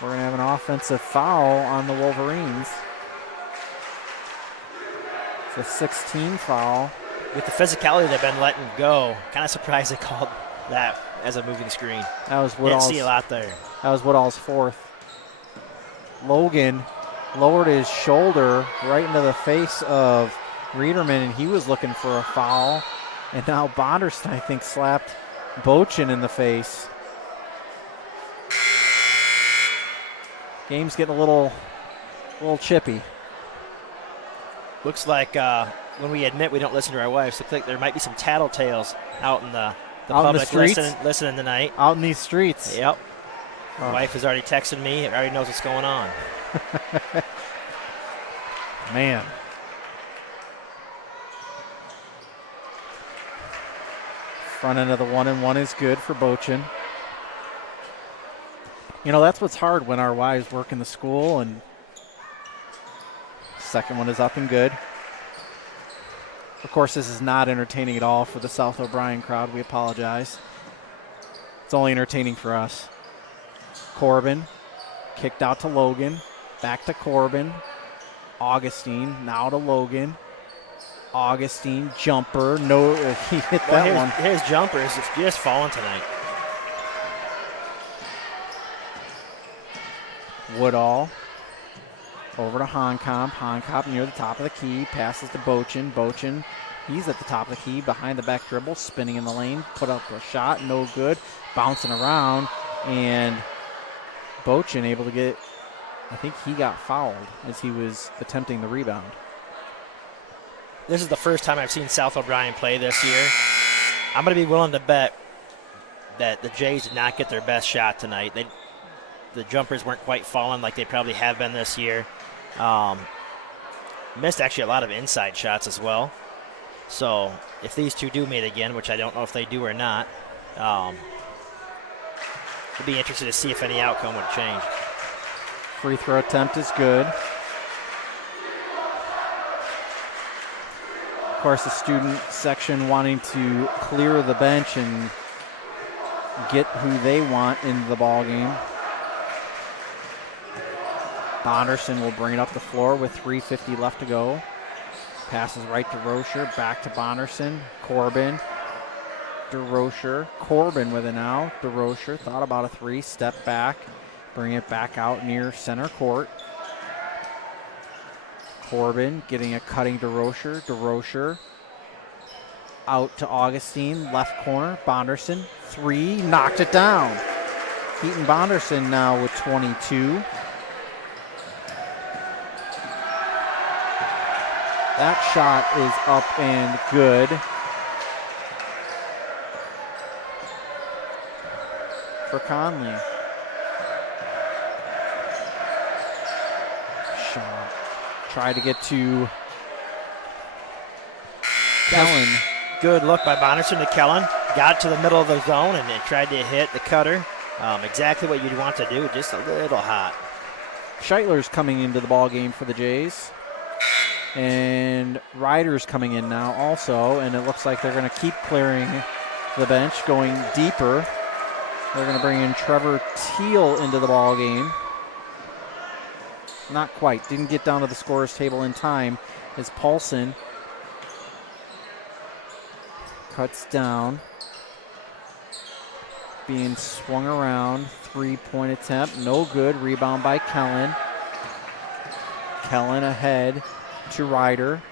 We're going to have an offensive foul on the Wolverines. It's a 16 foul. That was Woodall's fourth. Logan lowered his shoulder right into the face of Riederman, and he was looking for a foul. And now Bonderston, I think, slapped Bochin in the face. Game's getting a little chippy. Looks like when we admit we don't listen to our wives, I think there might be some tattletales Out in the streets? listening tonight. Out in these streets. Oh. Man. Front end of the 1-and-1 is good for Bochin. You know, that's what's hard when our wives work in the school, and second one is up and good. Of course, this is not entertaining at all for the South O'Brien crowd. We apologize. It's only entertaining for us. Corbin kicked out to Logan. Back to Corbin. Augustine now to Logan. Augustine jumper. No, he hit that one. Woodall over to Honkamp. Honkamp near the top of the key. Passes to Bochin. Bochin, he's at the top of the key. Behind the back dribble. Spinning in the lane. Put up a shot. No good. Bouncing around. And Bochin able to get, I think he got fouled as he was attempting the rebound. This is the first time I've seen South O'Brien play this season. I'm going to be willing to bet that the Jays did not get their best shot tonight. The jumpers weren't quite falling like they probably have been this year. There's actually a lot of inside shots as well. So these two do meet again, which I don't know if they do or not. Free throw attempt is good. Of course, the student section wanting to clear the bench and get who they want into the ball game. Bonderson will bring it up the floor with 3:50 left to go. Passes right to Rocher, back to Bonderson. Corbin, DeRocher. Corbin with it now. DeRocher thought about a three, step back. Bring it back out near center court. Corbin getting a cutting DeRocher. DeRocher out to Augustine. Left corner. Bonderson. Three. Knocked it down. Keaton Bonderson now with 22. That shot is up and good. For Conley. Shot. Try to get to Kellen. Scheitler's coming into the ball game for the Jays. And Ryder's coming in now also, and it looks like they're going to keep clearing the bench, going deeper. They're going to bring in Trevor Teal into the ball game. Not quite. Didn't get down to the scorer's table in time as Paulson cuts down. Being swung around. 3-point attempt. No good. Rebound by Kellen. Kellen ahead to Ryder.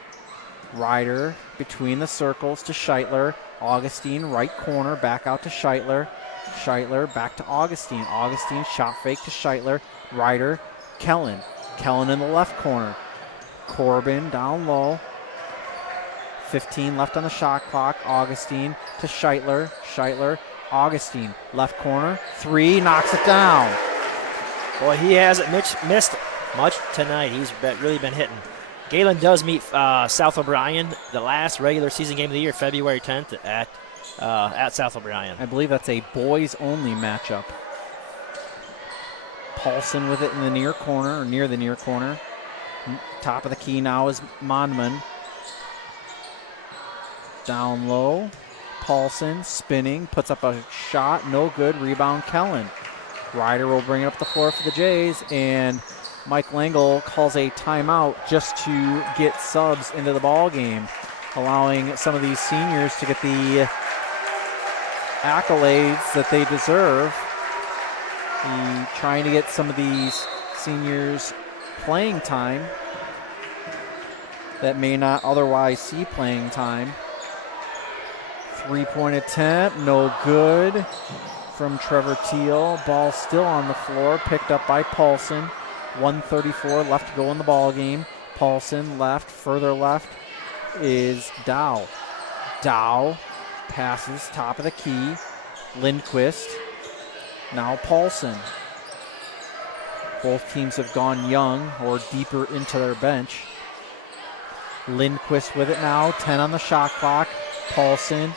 Ryder between the circles to Scheitler. Augustine right corner. Back out to Scheitler. Scheitler back to Augustine. Augustine shot fake to Scheitler. Ryder. Kellen. Kellen in the left corner. Corbin down low. 15 left on the shot clock. Augustine to Scheitler. Scheitler. Augustine. Left corner. Three. Knocks it down. I believe that's a boys-only matchup. Paulson with it in the near corner, or near the near corner. Top of the key now is Monman. Down low. Paulson spinning, puts up a shot, no good. Rebound Kellen. Ryder will bring it up the floor for the Jays, and Mike Langle calls a timeout just to get subs into the ball game, allowing some of these seniors to get the accolades that they deserve. Trying to get some of these seniors playing time that may not otherwise see playing time. 3-point attempt, no good from Trevor Teal. Ball still on the floor, picked up by Paulson. 1:34 left to go in the ball game. Paulson left, further left is Dow. Dow passes top of the key. Lindquist. Now Paulson. Both teams have gone young or deeper into their bench. Lindquist with it now. 10 on the shot clock. Paulson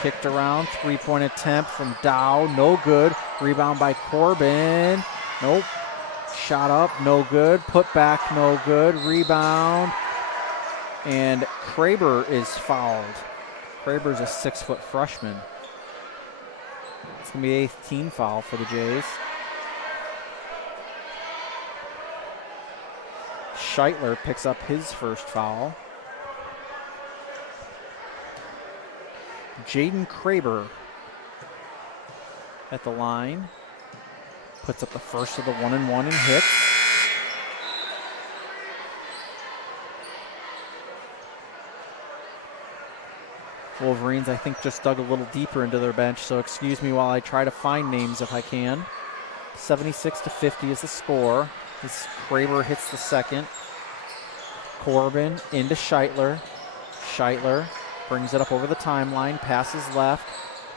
kicked around. 3-point attempt from Dow. No good. Rebound by Corbin. Nope. Shot up. No good. Put back. No good. Rebound. And Kraber is fouled. Kraber's a 6-foot freshman. It's going to be the 8th team foul for the Jays. Scheitler picks up his first foul. Jaden Kraber at the line. Puts up the first of the 1-and-1 and hits. Wolverines, I think, just dug a little deeper into their bench, so excuse me while I try to find names if I can. 76-50 is the score. This Kraber hits the second. Corbin into Scheitler. Scheitler brings it up over the timeline, passes left.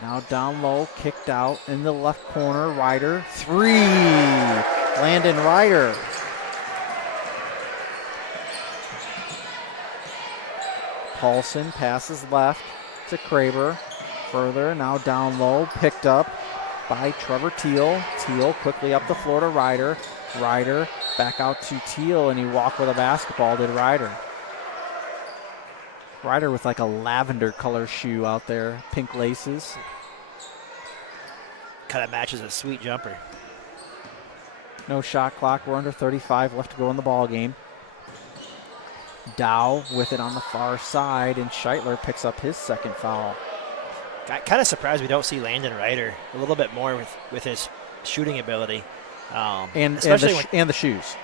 Now down low, kicked out in the left corner. Ryder, 3. Landon Ryder. Paulson passes left to Kraber. Further, now down low, picked up by Trevor Teal. Teal quickly up the floor to Ryder. Ryder back out to Teal, and he walked with a basketball, did Ryder. Ryder with like a lavender color shoe out there, pink laces. No shot clock, we're under 35 left to go in the ball game. Dow with it on the far side, and Scheitler picks up his second foul. And the shoes.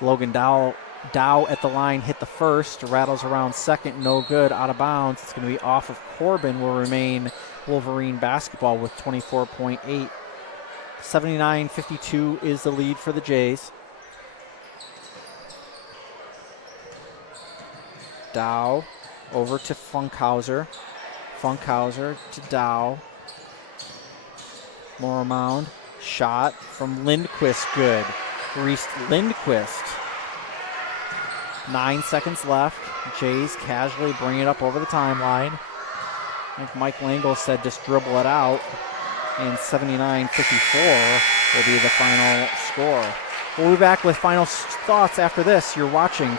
Logan Dow at the line hit the first, rattles around second, no good, out of bounds. It's going to be off of Corbin, will remain Wolverine basketball with 24.8. 79-52 is the lead for the Jays. Dow over to Funkhauser. Funkhauser to Dow. More mound. Shot from Lindquist, good. Reese Lindquist. 9 seconds left. Jays casually bring it up over the timeline. Like Mike Langle said, just dribble it out. And 79-54 will be the final score. We'll be back with final thoughts after this. You're watching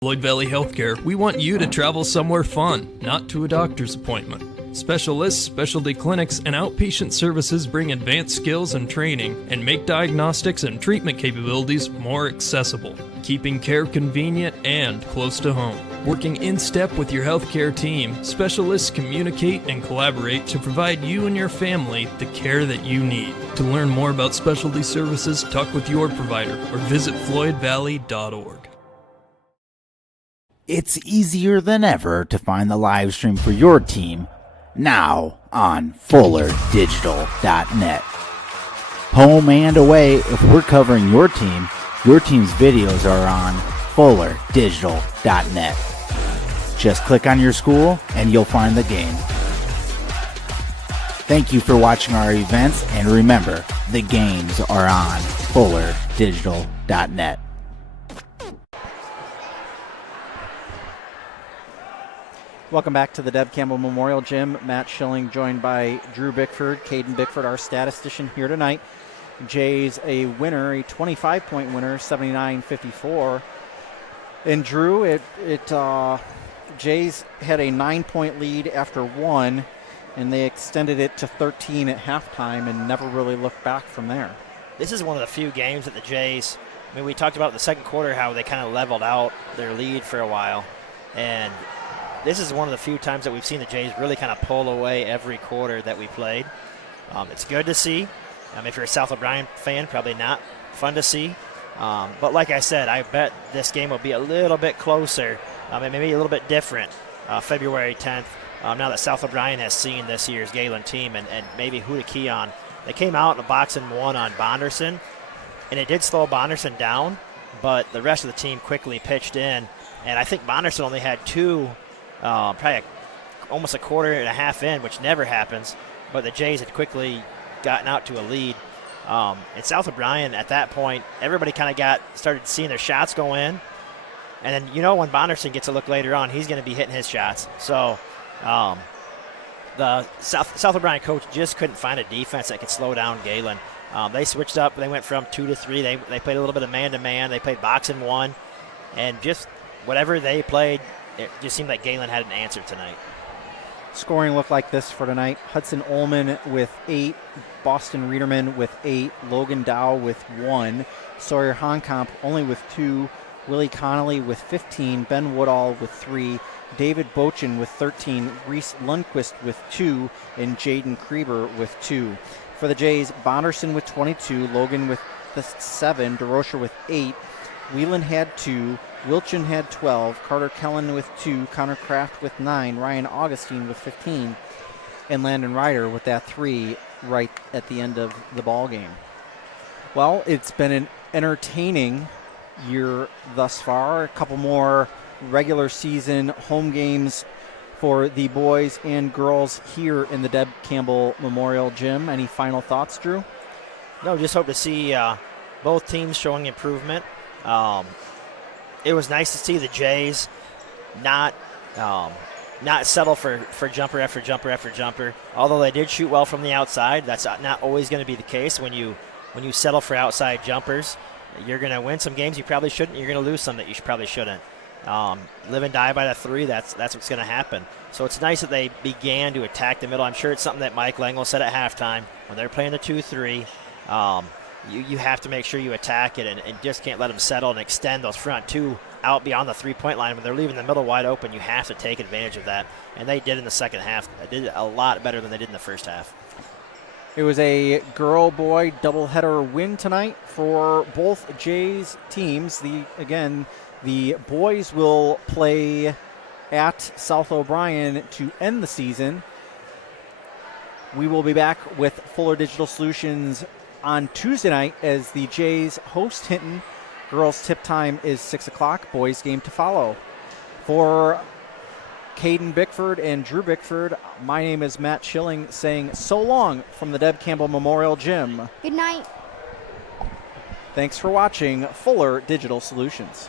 Floyd Valley Healthcare. We want you to travel somewhere fun, not to a doctor's appointment. Specialists, specialty clinics, and outpatient services bring advanced skills and training and make diagnostics and treatment capabilities more accessible, keeping care convenient and close to home. Working in step with your healthcare team, specialists communicate and collaborate to provide you and your family the care that you need. To learn more about specialty services, talk with your provider or visit floydvalley.org. It's easier than ever to find the live stream for your team now on FullerDigital.net. Home and away, if we're covering your team's videos are on FullerDigital.net. Just click on your school and you'll find the game. Thank you for watching our events, and remember, the games are on FullerDigital.net. Welcome back to the Deb Campbell Memorial Gym. Matt Schilling joined by Drew Bickford, Caden Bickford, our statistician here tonight. Jays a winner, a 25-point winner, 79-54. And Drew, Jays had a 9-point lead after one. and they extended it to 13 at halftime and never really looked back from there. This is one of the few games with the Jays. When we talked about the second quarter, how they kind of leveled out. This is one of the few times that we've seen the Jays really kind of pull away that fourth quarter that we play. It's good to see. For South O'Brien fan, not fun to see. But like I said, I thought this game would be a little bit closer, maybe a little bit different. South O'Brien has seen this year, Galen team, and maybe he would be came out boxing Bonderson. And he did slow Bonderson down, but the rest of the team quickly pitched in. And I think Bonderson only had two, like almost a quarter and a half in, which never happens. But the Jays have quickly gotten out to the lead. South O'Brien at that point, everybody kind of started seeing the shots going in. And you know when Bonderson gets a look later on, he's going to be hitting his shots. So, South O'Brien just couldn't find a defense that could slow down. They switched up. They went from 2 to 3. They played a little man-to-man. They played boxing one. And just whatever they played, you see that game had an answer for it. Scoring looked like this for tonight. Hudson Ullman with 8. Boston Riederman with 8. Logan Dow with 1. Sawyer Honkamp only with 2. Willie Connolly with 15. Ben Woodall with 3. David Bochin with 13, Reese Lundquist with 2, and Jaden Krieber with 2. For the Jays, Bonderson with 22, Logan with 7, DeRocher with 8, Whelan had 2, Wilchin had 12, Carter Kellen with 2, Connor Kraft with 9, Ryan Augustine with 15, and Landon Ryder with that 3 right at the end of the ball game. Well, it's been an entertaining year thus far. A couple more regular season home games for the boys and girls here in the Deb Campbell Memorial Gym. Any final thoughts, Drew? I just hope to see both teams showing improvement. It was nice to see the Jays not settle for jumper. Although they did shoot well from the outside, that's not always going to be the case. When you settle for outside jumpers, you're going to win some games you probably shouldn't. You're going to lose some that you probably shouldn't. Dive out of 3, that's what's going to happen. So it's nice that they began to attack the middle. I'm sure it's something that Mike Wendell said at halftime. You're playing the 2-3. You have to make sure you attack it. Just let them settle and extend the front 2 out beyond the 3-point line. You're leaving a little wide open. You have to take it. It was a girl-boy doubleheader win tonight for both Jays teams. The boys will play at South O'Brien to end the season. We will be back with Fuller Digital Solutions on Tuesday night as the Jays host Hinton. Girls tip time is 6 o'clock. Boys game to follow. For Caden Bickford and Drew Bickford, my name is Matt Schilling saying so long from the Deb Campbell Memorial Gym. Thanks for watching Fuller Digital Solutions.